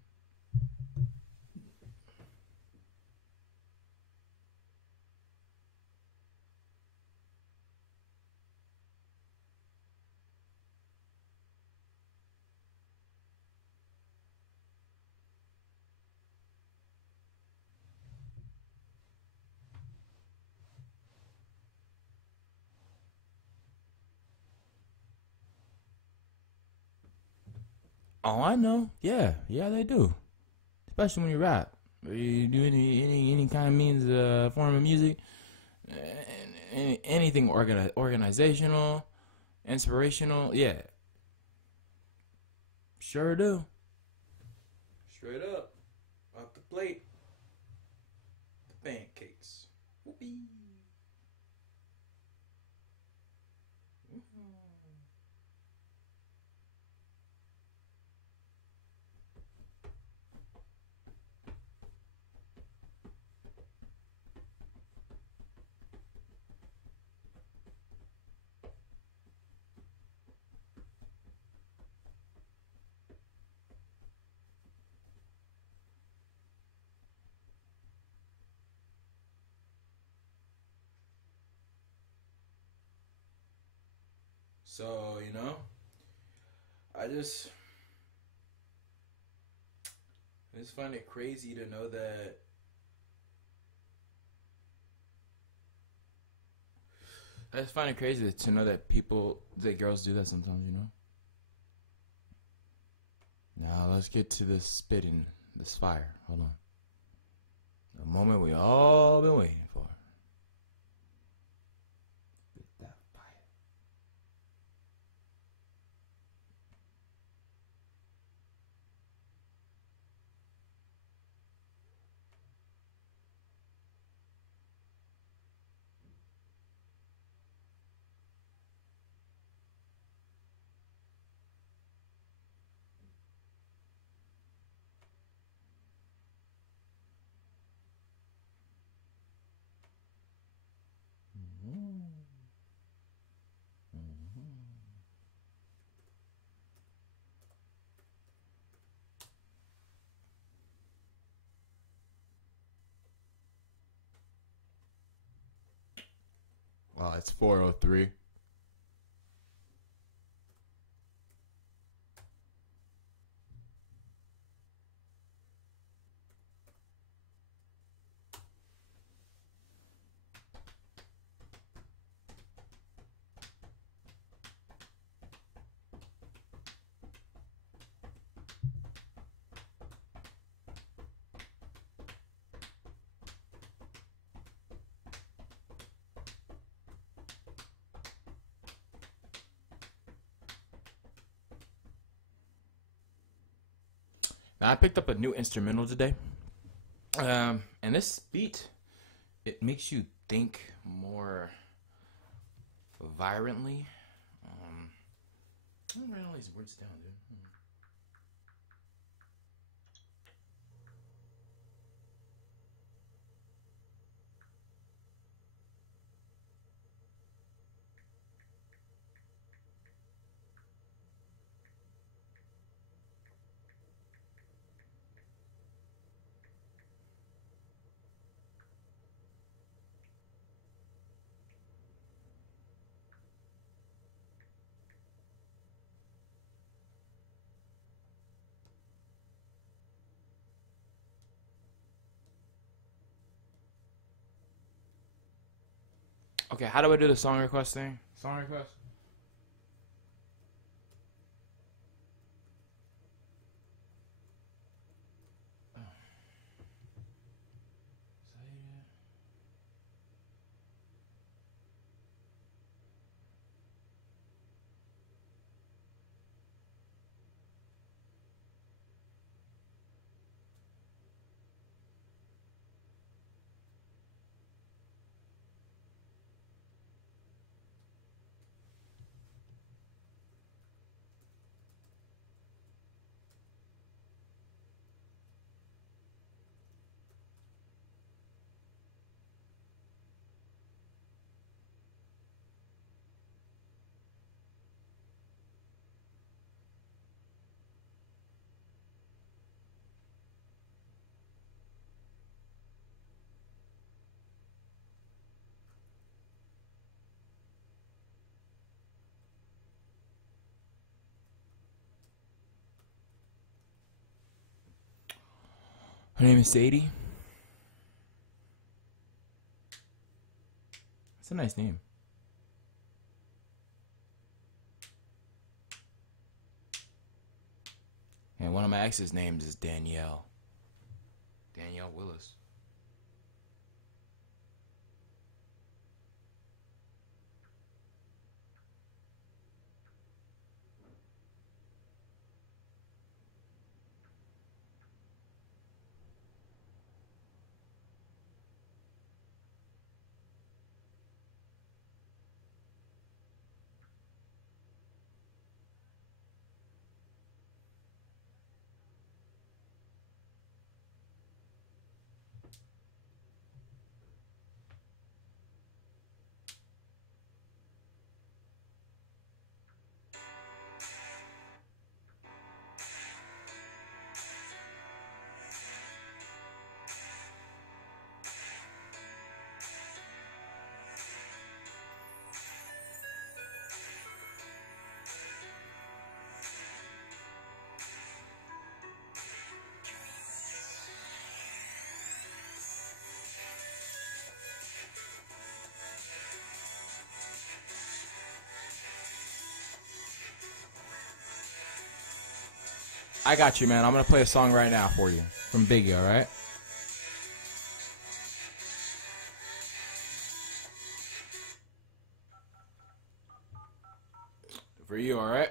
Oh, I know. Yeah, yeah, they do. Especially when you rap, or you do any kind of means form of music, anything organizational, inspirational. Yeah, sure do. Straight up, off the plate, the pancakes. Whoopee. So I just find it crazy to know that. I just find it crazy to know that girls do that sometimes, Now let's get to this spitting, this fire. Hold on. The moment we all been waiting for. Spit that fire. It's 4:03. Now I picked up a new instrumental today, and this beat, it makes you think more violently. I'm gonna write all these words down, dude. Okay, how do I do the song request thing? Song request? Oh. Her name is Sadie. That's a nice name. And one of my ex's names is Danielle. Danielle Willis. I got you, man. I'm going to play a song right now for you from Biggie, all right? For you, all right?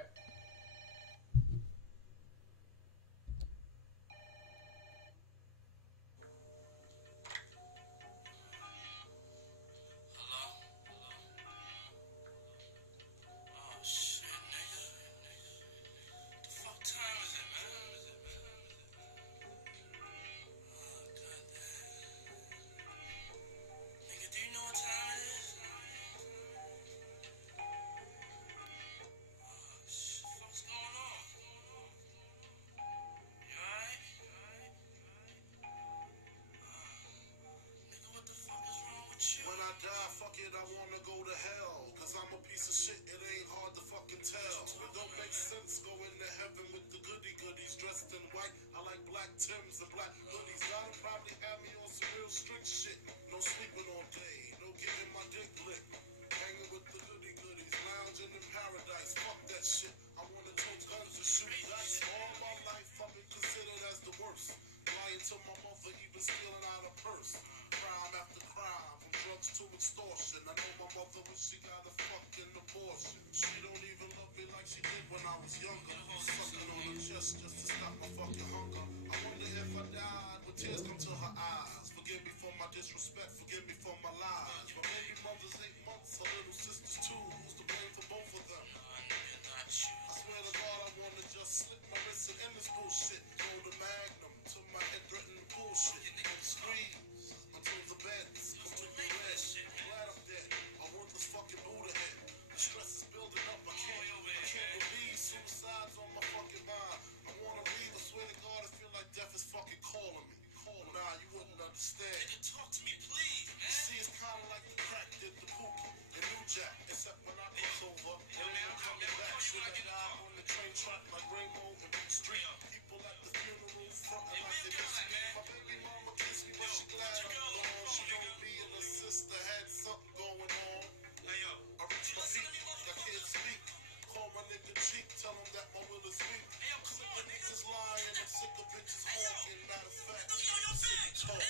train track like Rainbow and Big Street. People at the funeral frontin' like they miss me. My baby mama kissed me, but she glad I'm gone. She know me and her sister had something going on. I reached my peak, I can't speak. Call my nigga cheek, tell him that my will is weak. Sick of niggas lying, I'm sick of bitches talking. Matter of fact, I'm sick of talking.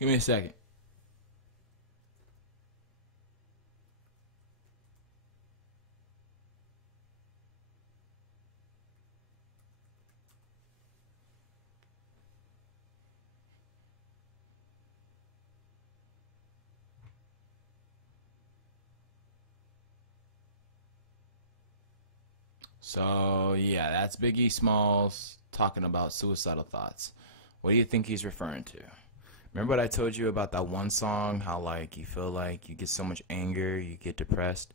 Give me a second. So, yeah, that's Biggie Smalls talking about suicidal thoughts. What do you think he's referring to? Remember what I told you about that one song, how, like, you feel like you get so much anger, you get depressed?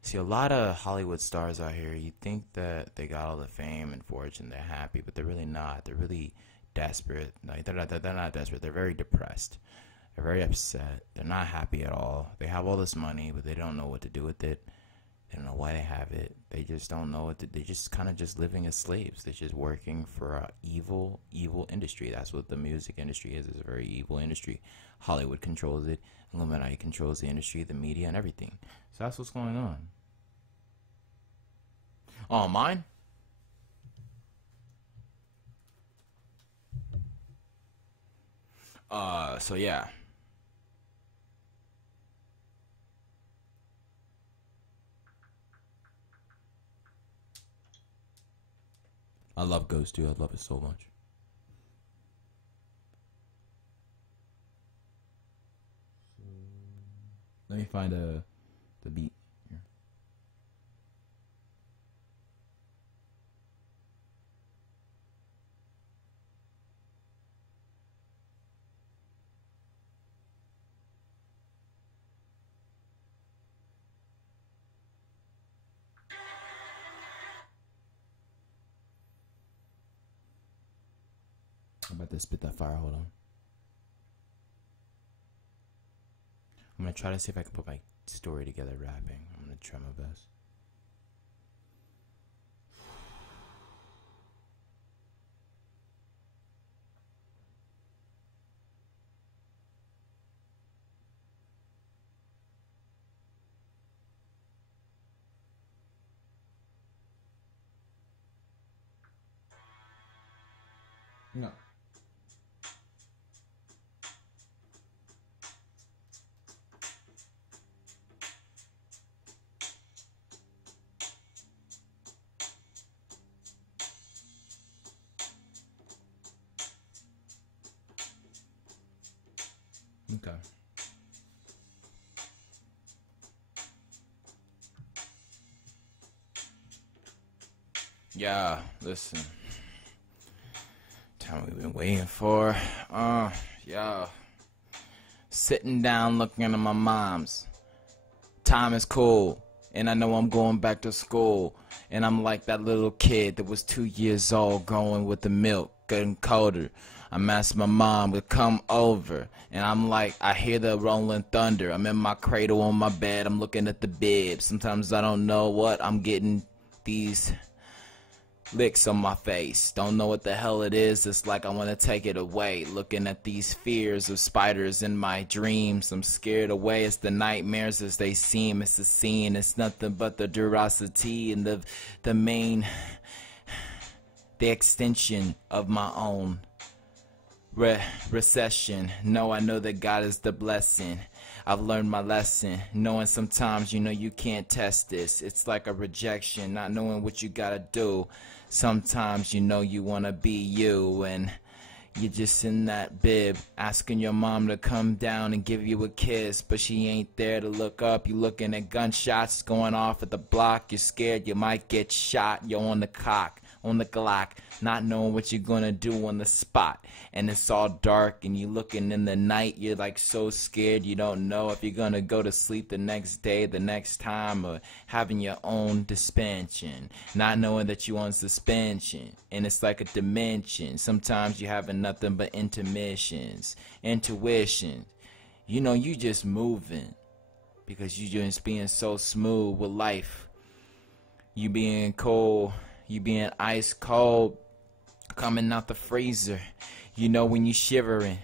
See, a lot of Hollywood stars out here, you think that they got all the fame and fortune, they're happy, but they're really not. They're really desperate. Like, they're not desperate. They're very depressed. They're very upset. They're not happy at all. They have all this money, but they don't know what to do with it. They don't know why they have it. They just don't know what they just kind of just living as slaves. They're just working for a evil industry. That's what the music industry is. It's a very evil industry. Hollywood controls it. Illuminati controls the industry, the media, and everything. So that's what's going on. Oh, mine? So yeah. I love Ghost, dude. I love it so much. Let me find the beat here. I'm about to spit that fire. Hold on. I'm gonna try to see if I can put my story together rapping. I'm gonna try my best. No. Okay. Yeah, listen. Time we've been waiting for. Yeah. Sitting down looking at my mom's. Time is cool. And I know I'm going back to school. And I'm like that little kid that was 2 years old growing with the milk, getting colder. I'm asking my mom to come over. And I'm like, I hear the rolling thunder. I'm in my cradle on my bed. I'm looking at the bib. Sometimes I don't know what. I'm getting these licks on my face. Don't know what the hell it is. It's like I want to take it away. Looking at these fears of spiders in my dreams. I'm scared away. It's the nightmares as they seem. It's the scene. It's nothing but the durosity and the main, the extension of my own recession. No, I know that God is the blessing. I've learned my lesson, knowing sometimes, you know, you can't test this. It's like a rejection, not knowing what you gotta do. Sometimes, you know, you wanna be you, and You're just in that bib, asking your mom to come down and give you a kiss, but she ain't there to look up. You looking at gunshots going off at the block. You're scared you might get shot. You're on the Glock, not knowing what you're gonna do on the spot. And it's all dark and you looking in the night. You're like so scared you don't know if you're gonna go to sleep the next day, the next time, or having your own suspension. Not knowing that you on suspension. And it's like a dimension. Sometimes you having nothing but intermissions, intuition. You know, you just moving because you just being so smooth with life. You being cold, you being ice cold, coming out the freezer. You know when you shivering,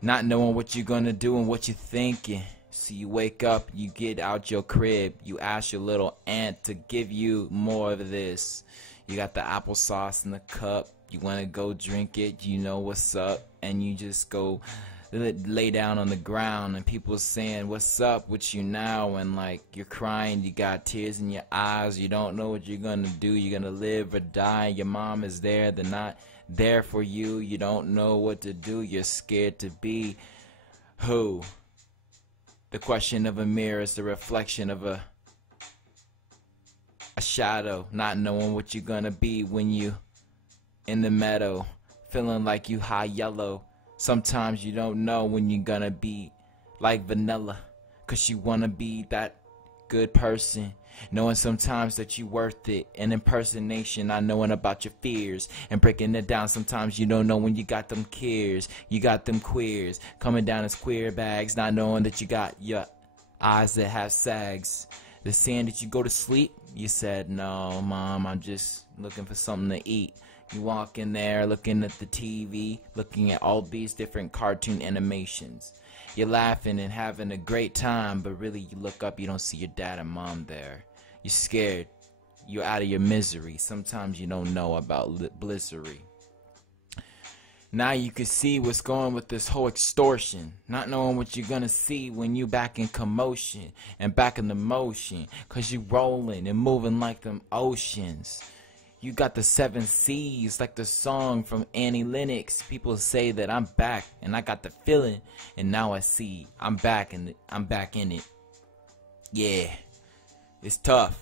not knowing what you're gonna do and what you're thinking. So you wake up, you get out your crib, you ask your little aunt to give you more of this. You got the applesauce in the cup, you wanna go drink it, you know what's up, and you just go lay down on the ground, and people saying what's up with you now, and like you're crying, you got tears in your eyes, you don't know what you're gonna do, you're gonna live or die. Your mom is there, they're not there for you, you don't know what to do, you're scared to be who. The question of a mirror is the reflection of a shadow, not knowing what you're gonna be when you in the meadow, feeling like you high yellow. Sometimes you don't know when you're gonna be like vanilla, cause you wanna be that good person, knowing sometimes that you worth it. An impersonation, not knowing about your fears and breaking it down. Sometimes you don't know when you got them cares, you got them queers coming down as queer bags, not knowing that you got your eyes that have sags. They're saying that you go to sleep, you said no mom, I'm just looking for something to eat. You walk in there looking at the TV, looking at all these different cartoon animations. You're laughing and having a great time, but really you look up, you don't see your dad and mom there. You're scared. You're out of your misery. Sometimes you don't know about blizzery. Now you can see what's going with this whole extortion. Not knowing what you're gonna see when you back in commotion and back in the motion. Cause you rolling and moving like them oceans. You got the 7 C's like the song from Annie Lennox. People say that I'm back and I got the feeling, and now I see I'm back and I'm back in it. Yeah, it's tough.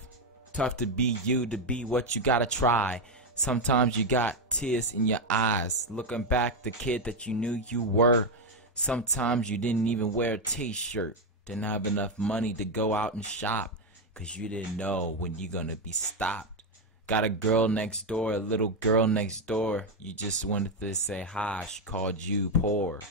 Tough to be you, to be what you gotta try. Sometimes you got tears in your eyes, looking back the kid that you knew you were. Sometimes you didn't even wear a t-shirt, didn't have enough money to go out and shop, cause you didn't know when you're gonna be stopped. Got a girl next door, a little girl next door. You just wanted to say hi, she called you poor.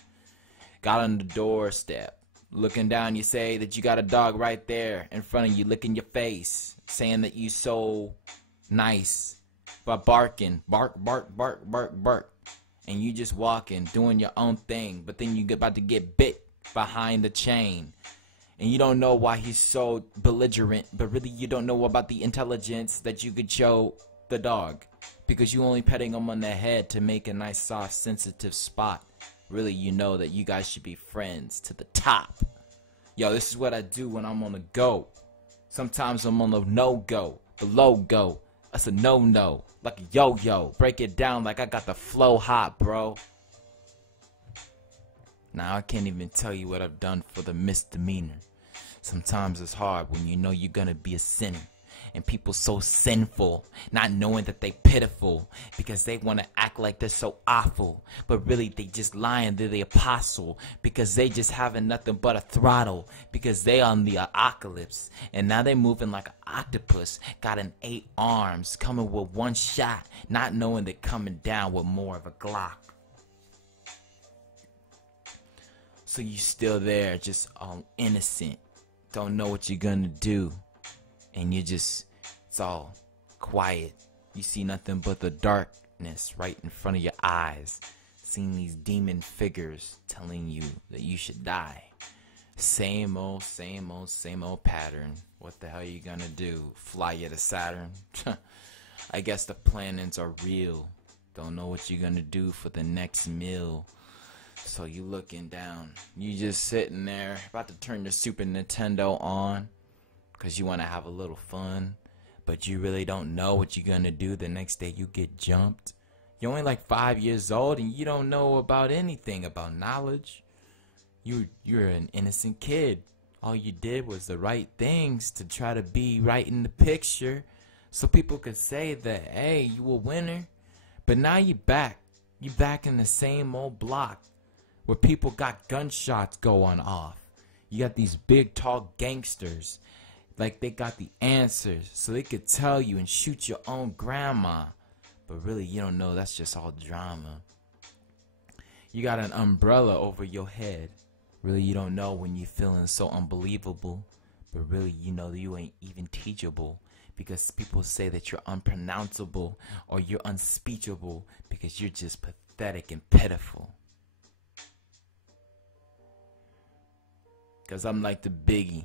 Got on the doorstep, looking down, you say that you got a dog right there in front of you, licking your face, saying that you so nice, but barking, bark, bark, bark, bark, bark. And you just walking, doing your own thing, but then you get about to get bit behind the chain. And you don't know why he's so belligerent, but really you don't know about the intelligence that you could show the dog, because you only petting him on the head to make a nice soft sensitive spot. Really you know that you guys should be friends to the top. Yo, this is what I do when I'm on the go. Sometimes I'm on the no-go, the low-go. That's a no-no, like a yo-yo. Break it down like I got the flow hot, bro. Now I can't even tell you what I've done for the misdemeanor. Sometimes it's hard when you know you're gonna be a sinner. And people so sinful, not knowing that they pitiful, because they wanna act like they're so awful, but really they just lying, they're the apostle, because they just having nothing but a throttle, because they on the apocalypse, and now they moving like an octopus, got an 8 arms, coming with 1 shot, not knowing they're coming down with more of a Glock. So you still there, just all innocent, don't know what you're gonna do, and you just, it's all quiet. You see nothing but the darkness right in front of your eyes, seeing these demon figures telling you that you should die. Same old, same old, same old pattern. What the hell are you gonna do? Fly you to Saturn? I guess the plannings are real. Don't know what you're gonna do for the next meal. So you looking down, you just sitting there about to turn your Super Nintendo on because you want to have a little fun, but you really don't know what you're gonna do the next day. You get jumped, You're only like 5 years old and you don't know about anything about knowledge. You're an innocent kid. All you did was the right things to try to be right in the picture so people could say that, hey, you a winner. But now you back. You back in the same old block where people got gunshots going off. You got these big, tall gangsters. Like they got the answers so they could tell you and shoot your own grandma. But really, you don't know, that's just all drama. You got an umbrella over your head. Really, you don't know when you're feeling so unbelievable. But really, you know that you ain't even teachable. Because people say that you're unpronounceable or you're unspeechable because you're just pathetic and pitiful. Because I'm like the Biggie.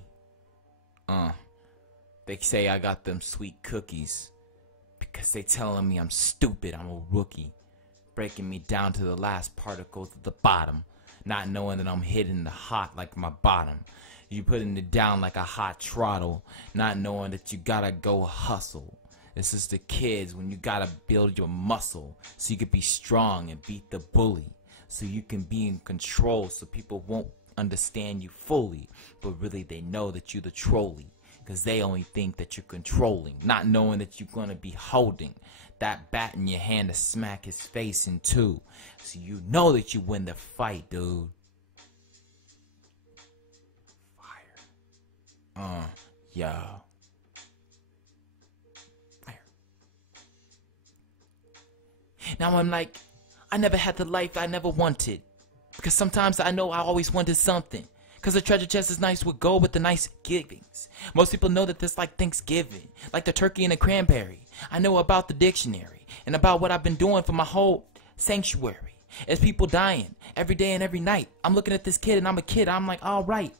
They say I got them sweet cookies. Because they telling me I'm stupid, I'm a rookie. Breaking me down to the last particles at the bottom. Not knowing that I'm hitting the hot like my bottom. You putting it down like a hot throttle. Not knowing that you gotta go hustle. This is the kids when you gotta build your muscle. So you can be strong and beat the bully. So you can be in control so people won't understand you fully. But really they know that you're the trolley. Because they only think that you're controlling. Not knowing that you're gonna be holding that bat in your hand to smack his face in two. So you know that you win the fight, dude. Yeah. Fire. Now I'm like, I never had the life I never wanted. Because sometimes I know I always wanted something. Because the treasure chest is nice with gold with the nice givings. Most people know that this like Thanksgiving. Like the turkey and the cranberry. I know about the dictionary. And about what I've been doing for my whole sanctuary. There's people dying every day and every night. I'm looking at this kid and I'm a kid. I'm like, alright.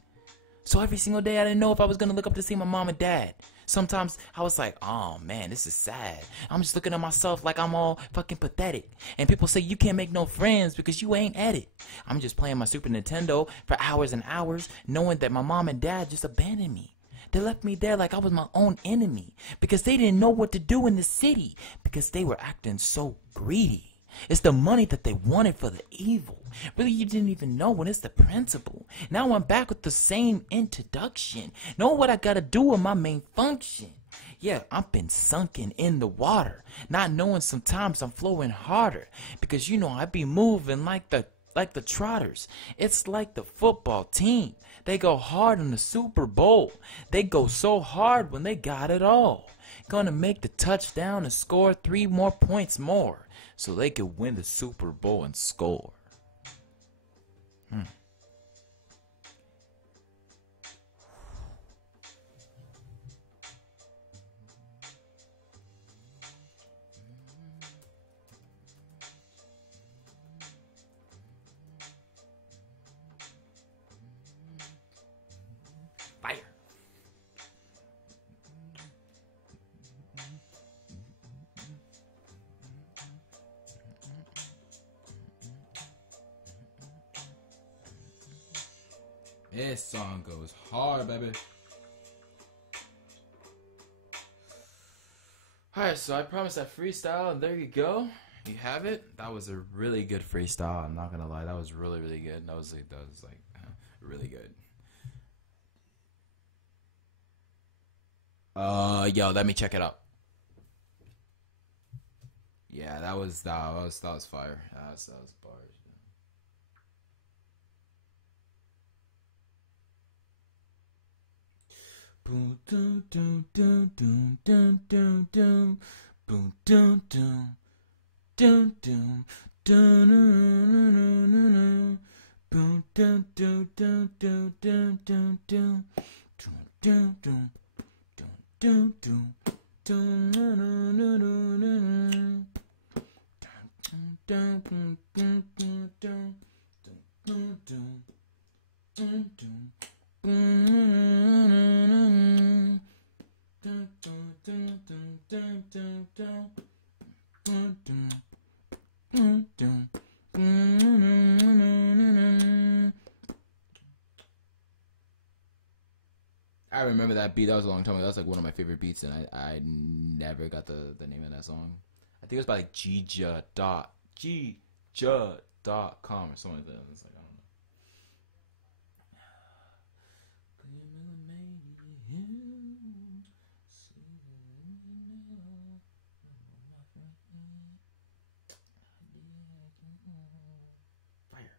So every single day I didn't know if I was going to look up to see my mom and dad. Sometimes I was like, oh man, this is sad. I'm just looking at myself like I'm all fucking pathetic. And people say you can't make no friends because you ain't at it. I'm just playing my Super Nintendo for hours and hours knowing that my mom and dad just abandoned me. They left me there like I was my own enemy because they didn't know what to do in the city because they were acting so greedy. It's the money that they wanted for the evil. Really, you didn't even know when it's the principle. Now I'm back with the same introduction. Know what I gotta do with my main function. Yeah, I've been sunken in the water. Not knowing sometimes I'm flowing harder. Because you know I be moving like the Trotters. It's like the football team. They go hard in the Super Bowl. They go so hard when they got it all. Gonna make the touchdown and score 3 more points more. So they could win the Super Bowl and score. Fire. This song goes hard, baby. Alright, so I promised that freestyle, and there you go. You have it. That was a really good freestyle. I'm not gonna lie, that was really, really good. That was really good. Yo, let me check it out. Yeah, that was fire. That was bars. Boom, dum, dum, dum, dum, dum, dum, dum. Boom, dum, dum, dum, dum, dum, boom, dum, dum, dum, dum, dum, dum, dum, dum, dum, dum, dum, I remember that beat. That was a long time ago. That's like one of my favorite beats, and I never got the name of that song. I think it was by like Gja.com or something like that. It's like, I don't know. Fire.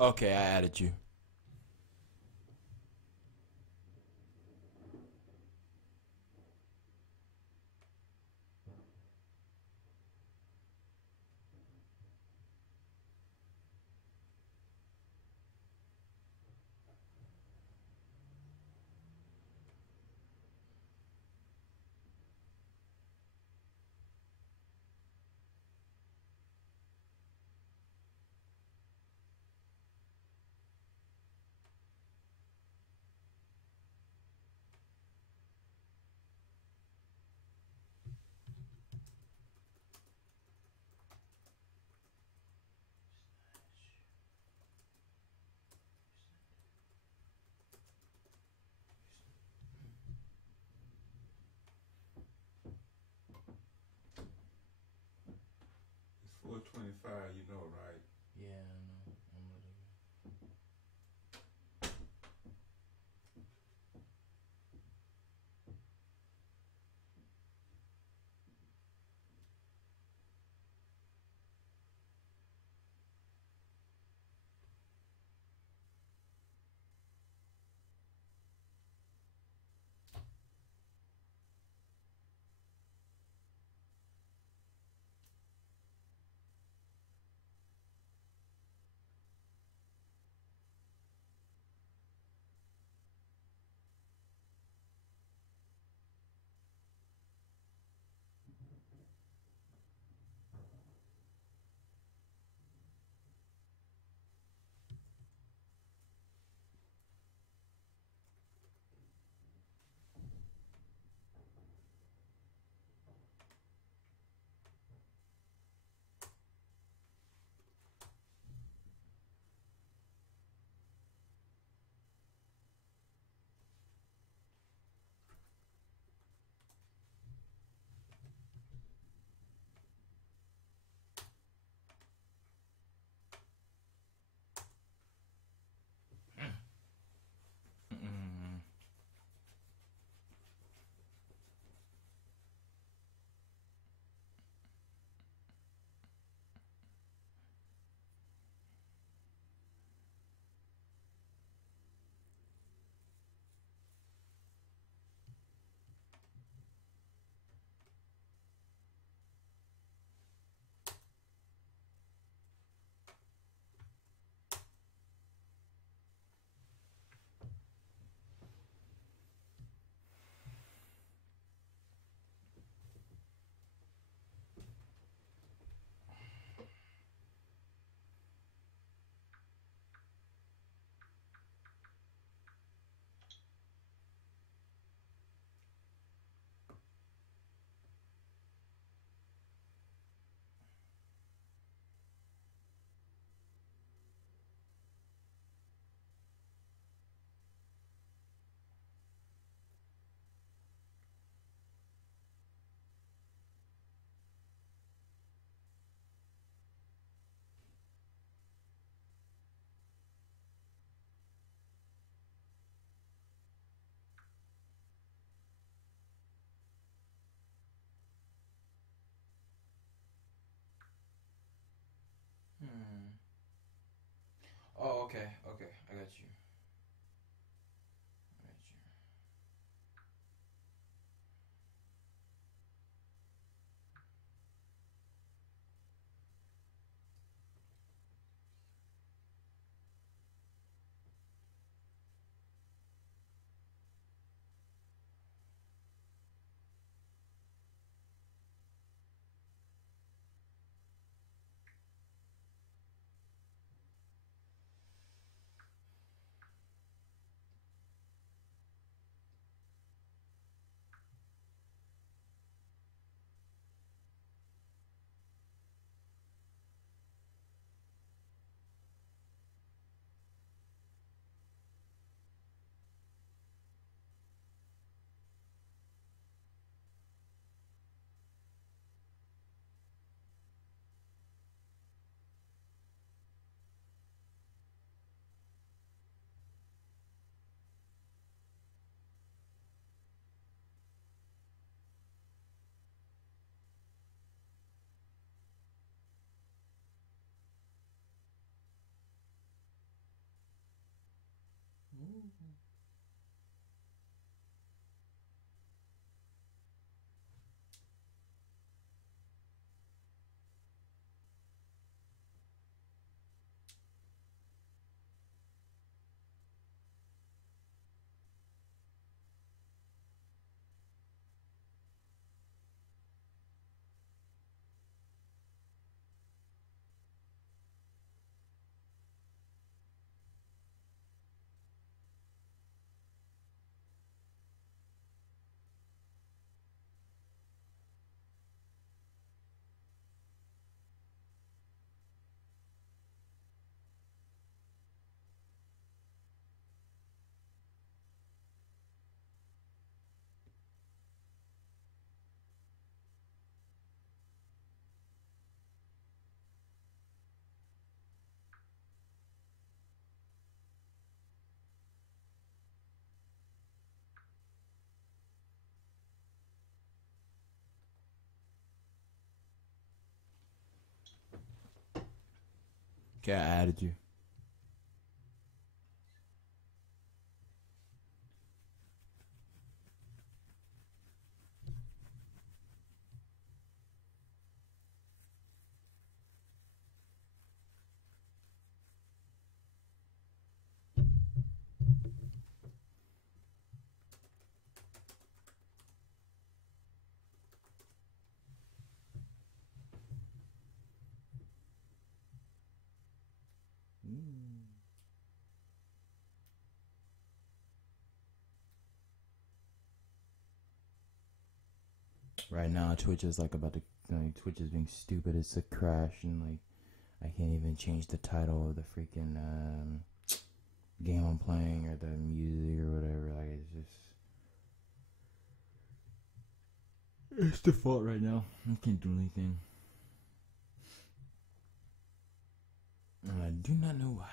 Okay, I added you. It's 425, you know, right? Yeah, I know. I'm ready. okay, I got you. I got you. Okay, I added you. Right now, Twitch is like about to. Twitch is being stupid. It's a crash, and like I can't even change the title of the freaking game I'm playing or the music or whatever. Like it's just. It's default right now. I can't do anything. And I do not know why.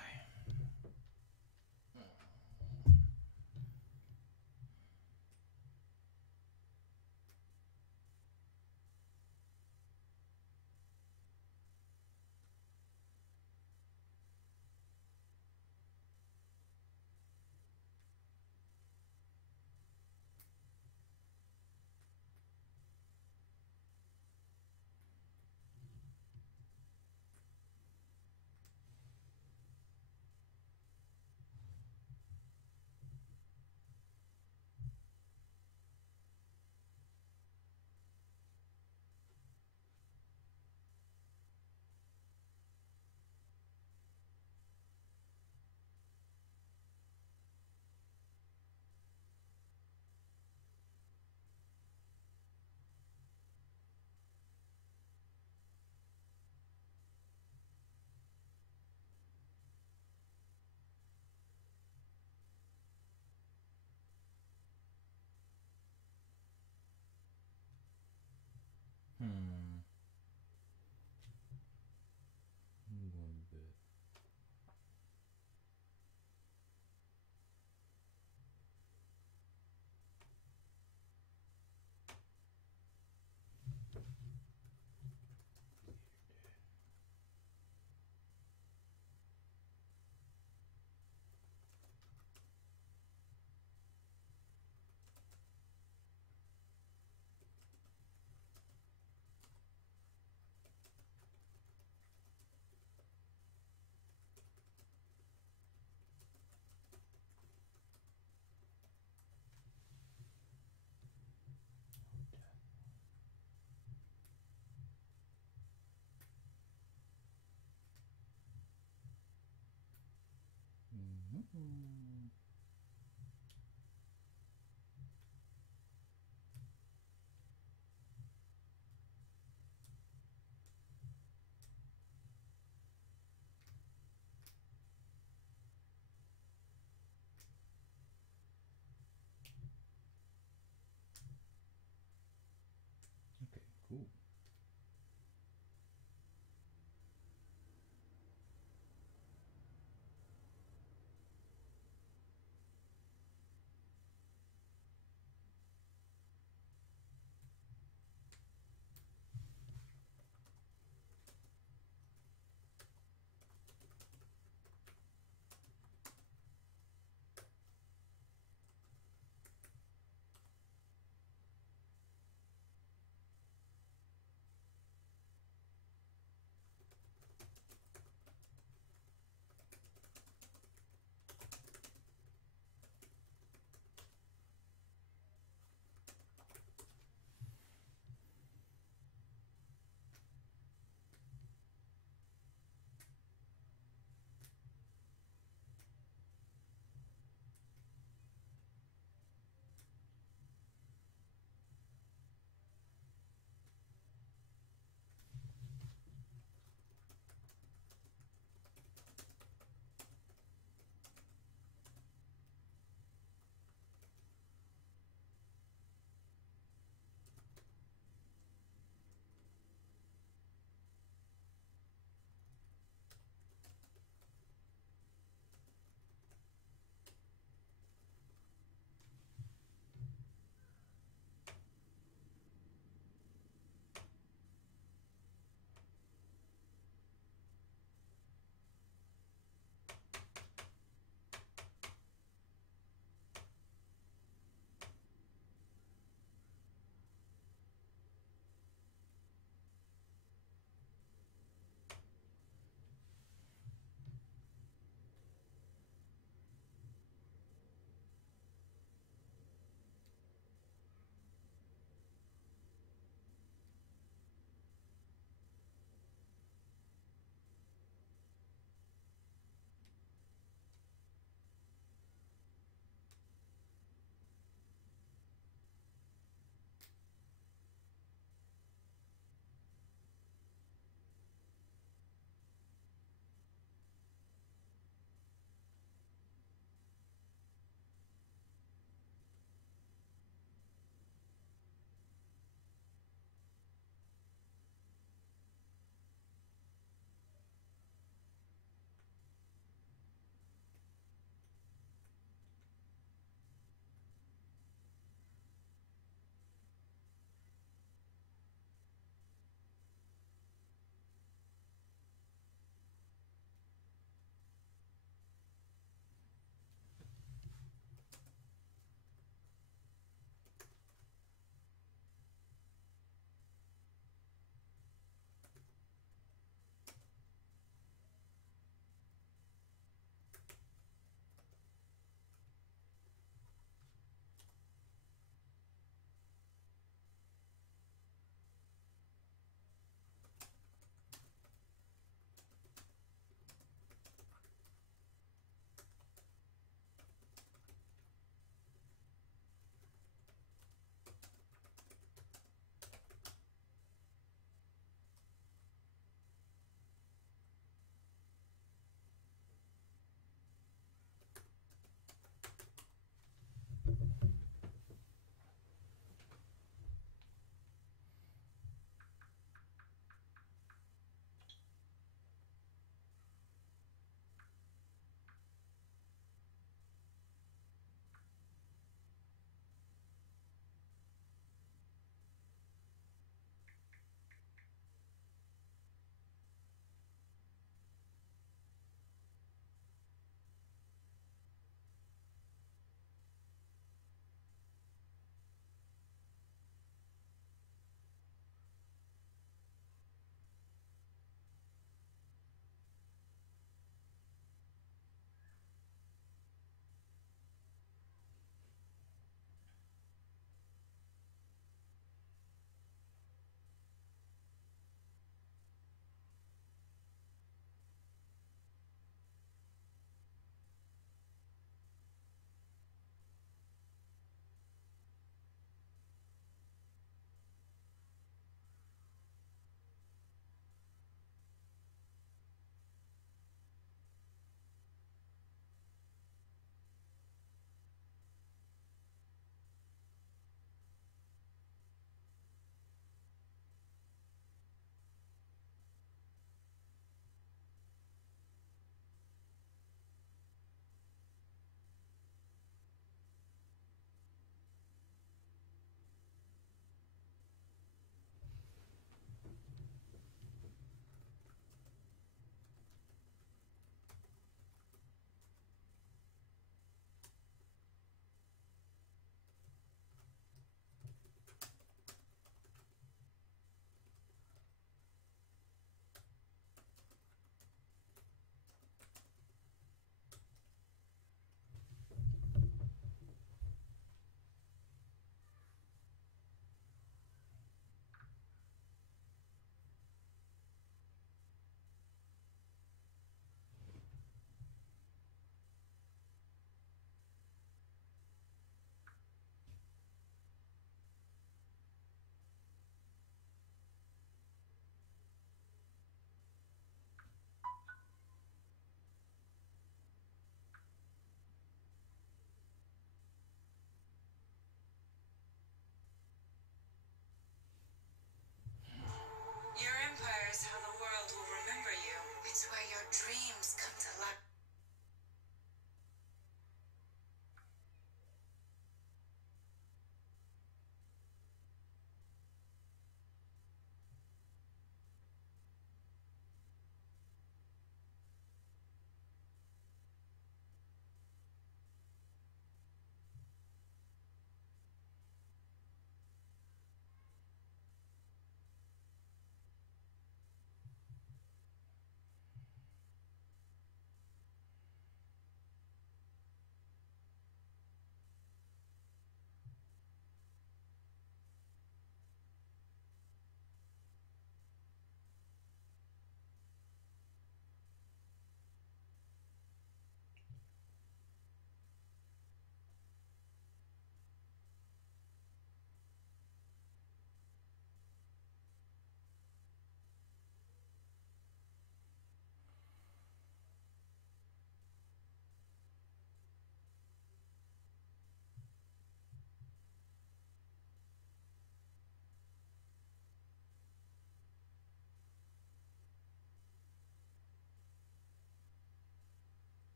One bit. Okay, cool.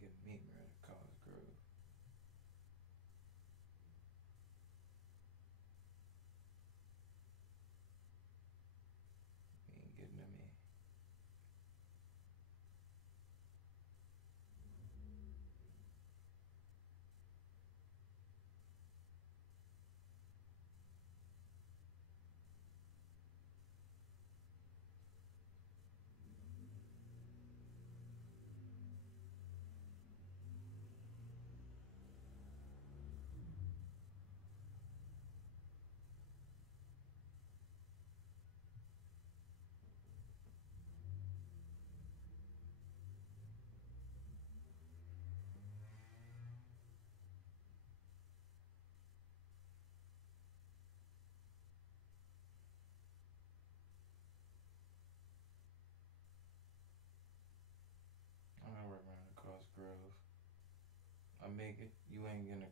get meat Miranda Cosgrove. You ain't getting to me. I'm gonna work Miranda Cosgrove. I make it. You ain't gonna.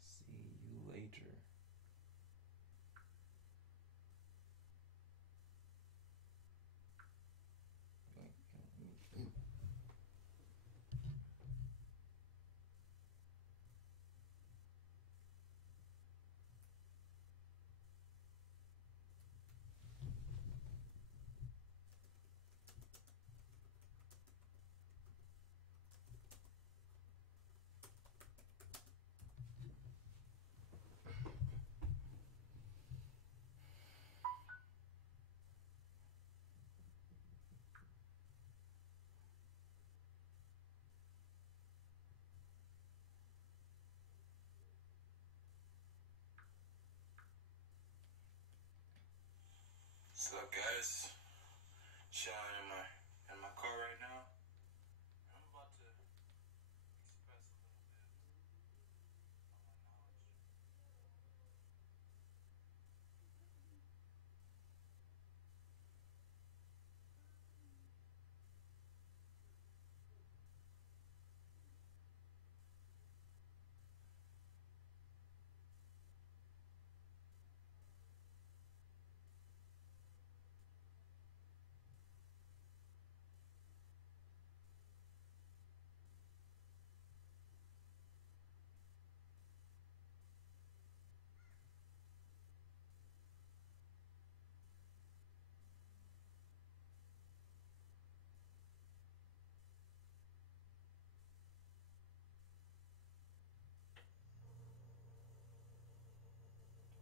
See you later. What's up, guys? Chilling in my car right now. I'm about to express a little bit of my knowledge.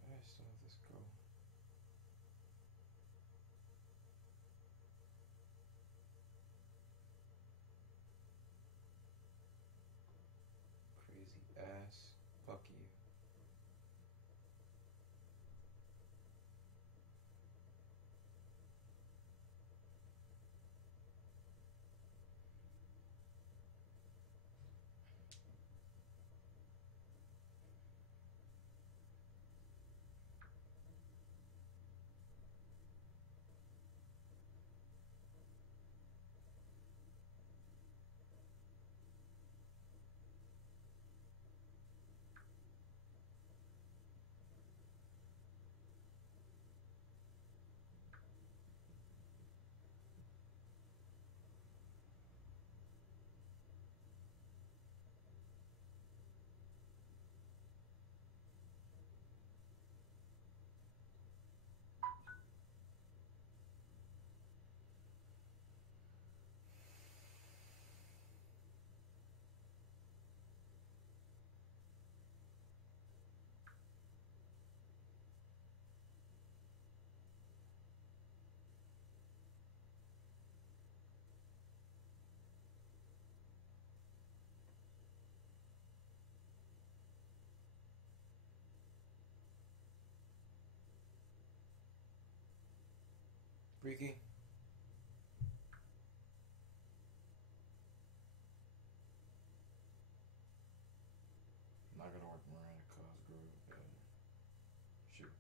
I saw this go. Crazy ass. Fuck you. Freaky. Not gonna work Miranda Cosgrove. Shoot.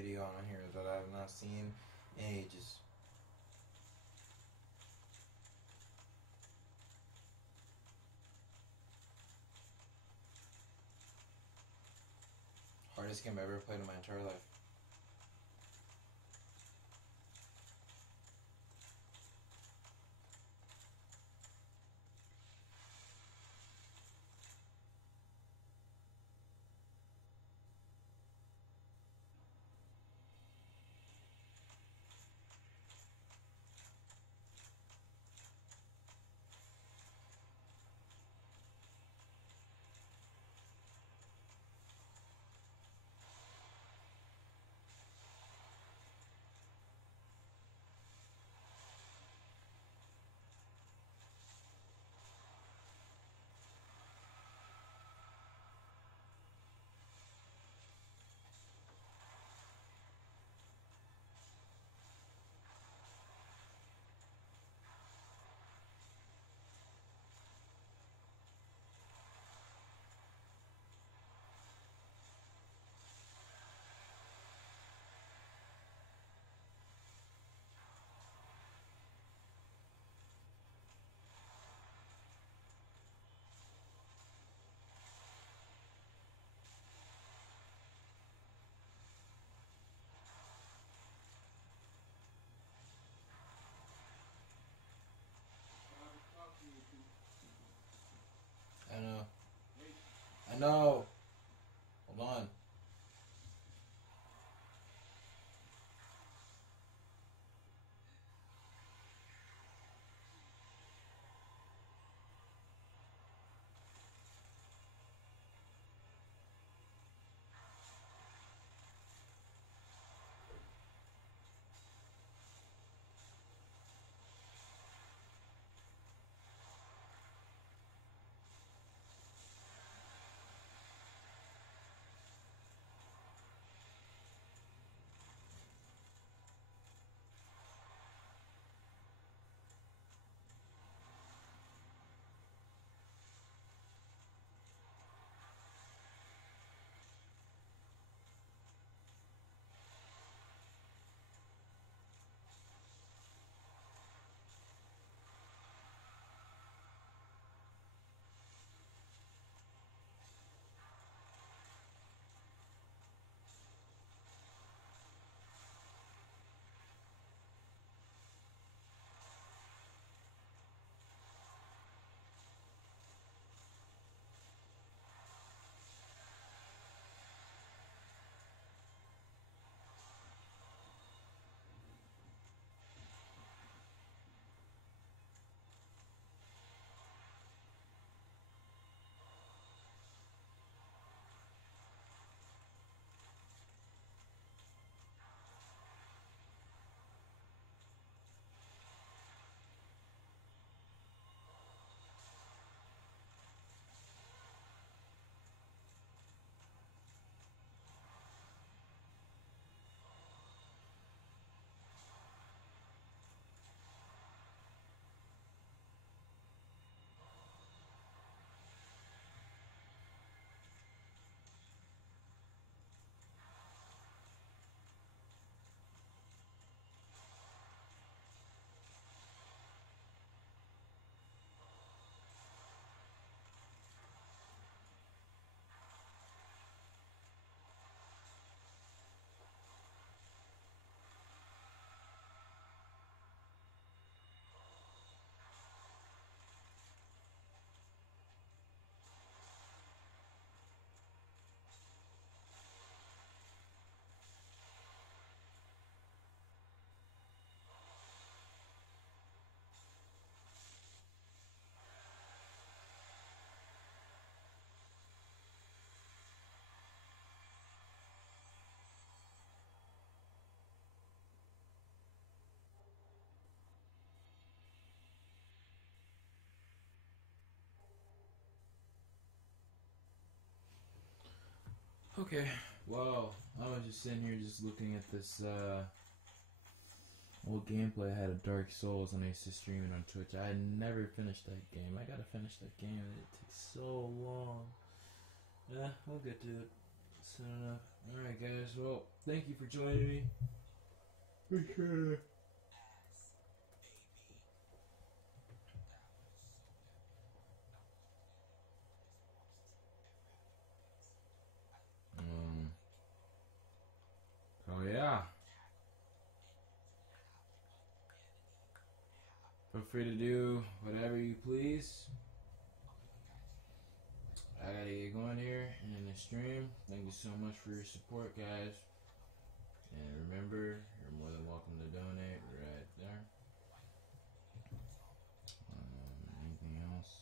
video on here that I have not seen in ages. Hardest game I ever played in my entire life. I know. I know. Hold on. Okay, well, I was just sitting here just looking at this old gameplay I had of Dark Souls and I used to stream it on Twitch. I had never finished that game. I gotta finish that game. It takes so long. Yeah, we'll get to it soon enough. Alright, guys. Well, thank you for joining me. For sure. Oh yeah. Feel free to do whatever you please. I gotta get going here in the stream. Thank you so much for your support, guys. And remember, you're more than welcome to donate right there. Anything else?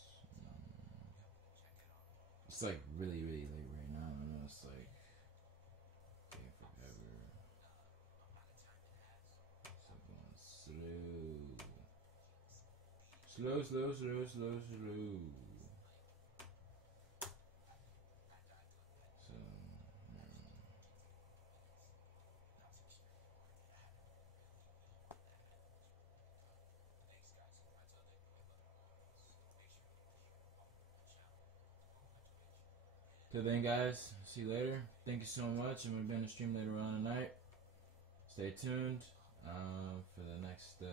It's like really, really late right now. I know it's like taking forever. So going slow. Slow. So, till then, guys, see you later. Thank you so much. I'm gonna be on the stream later on tonight. Stay tuned for the next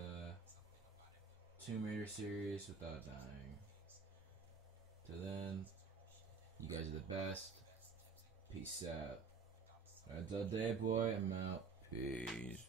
Tomb Raider series without dying. Till then, you guys are the best. Peace out. That's all day, boy. I'm out. Peace.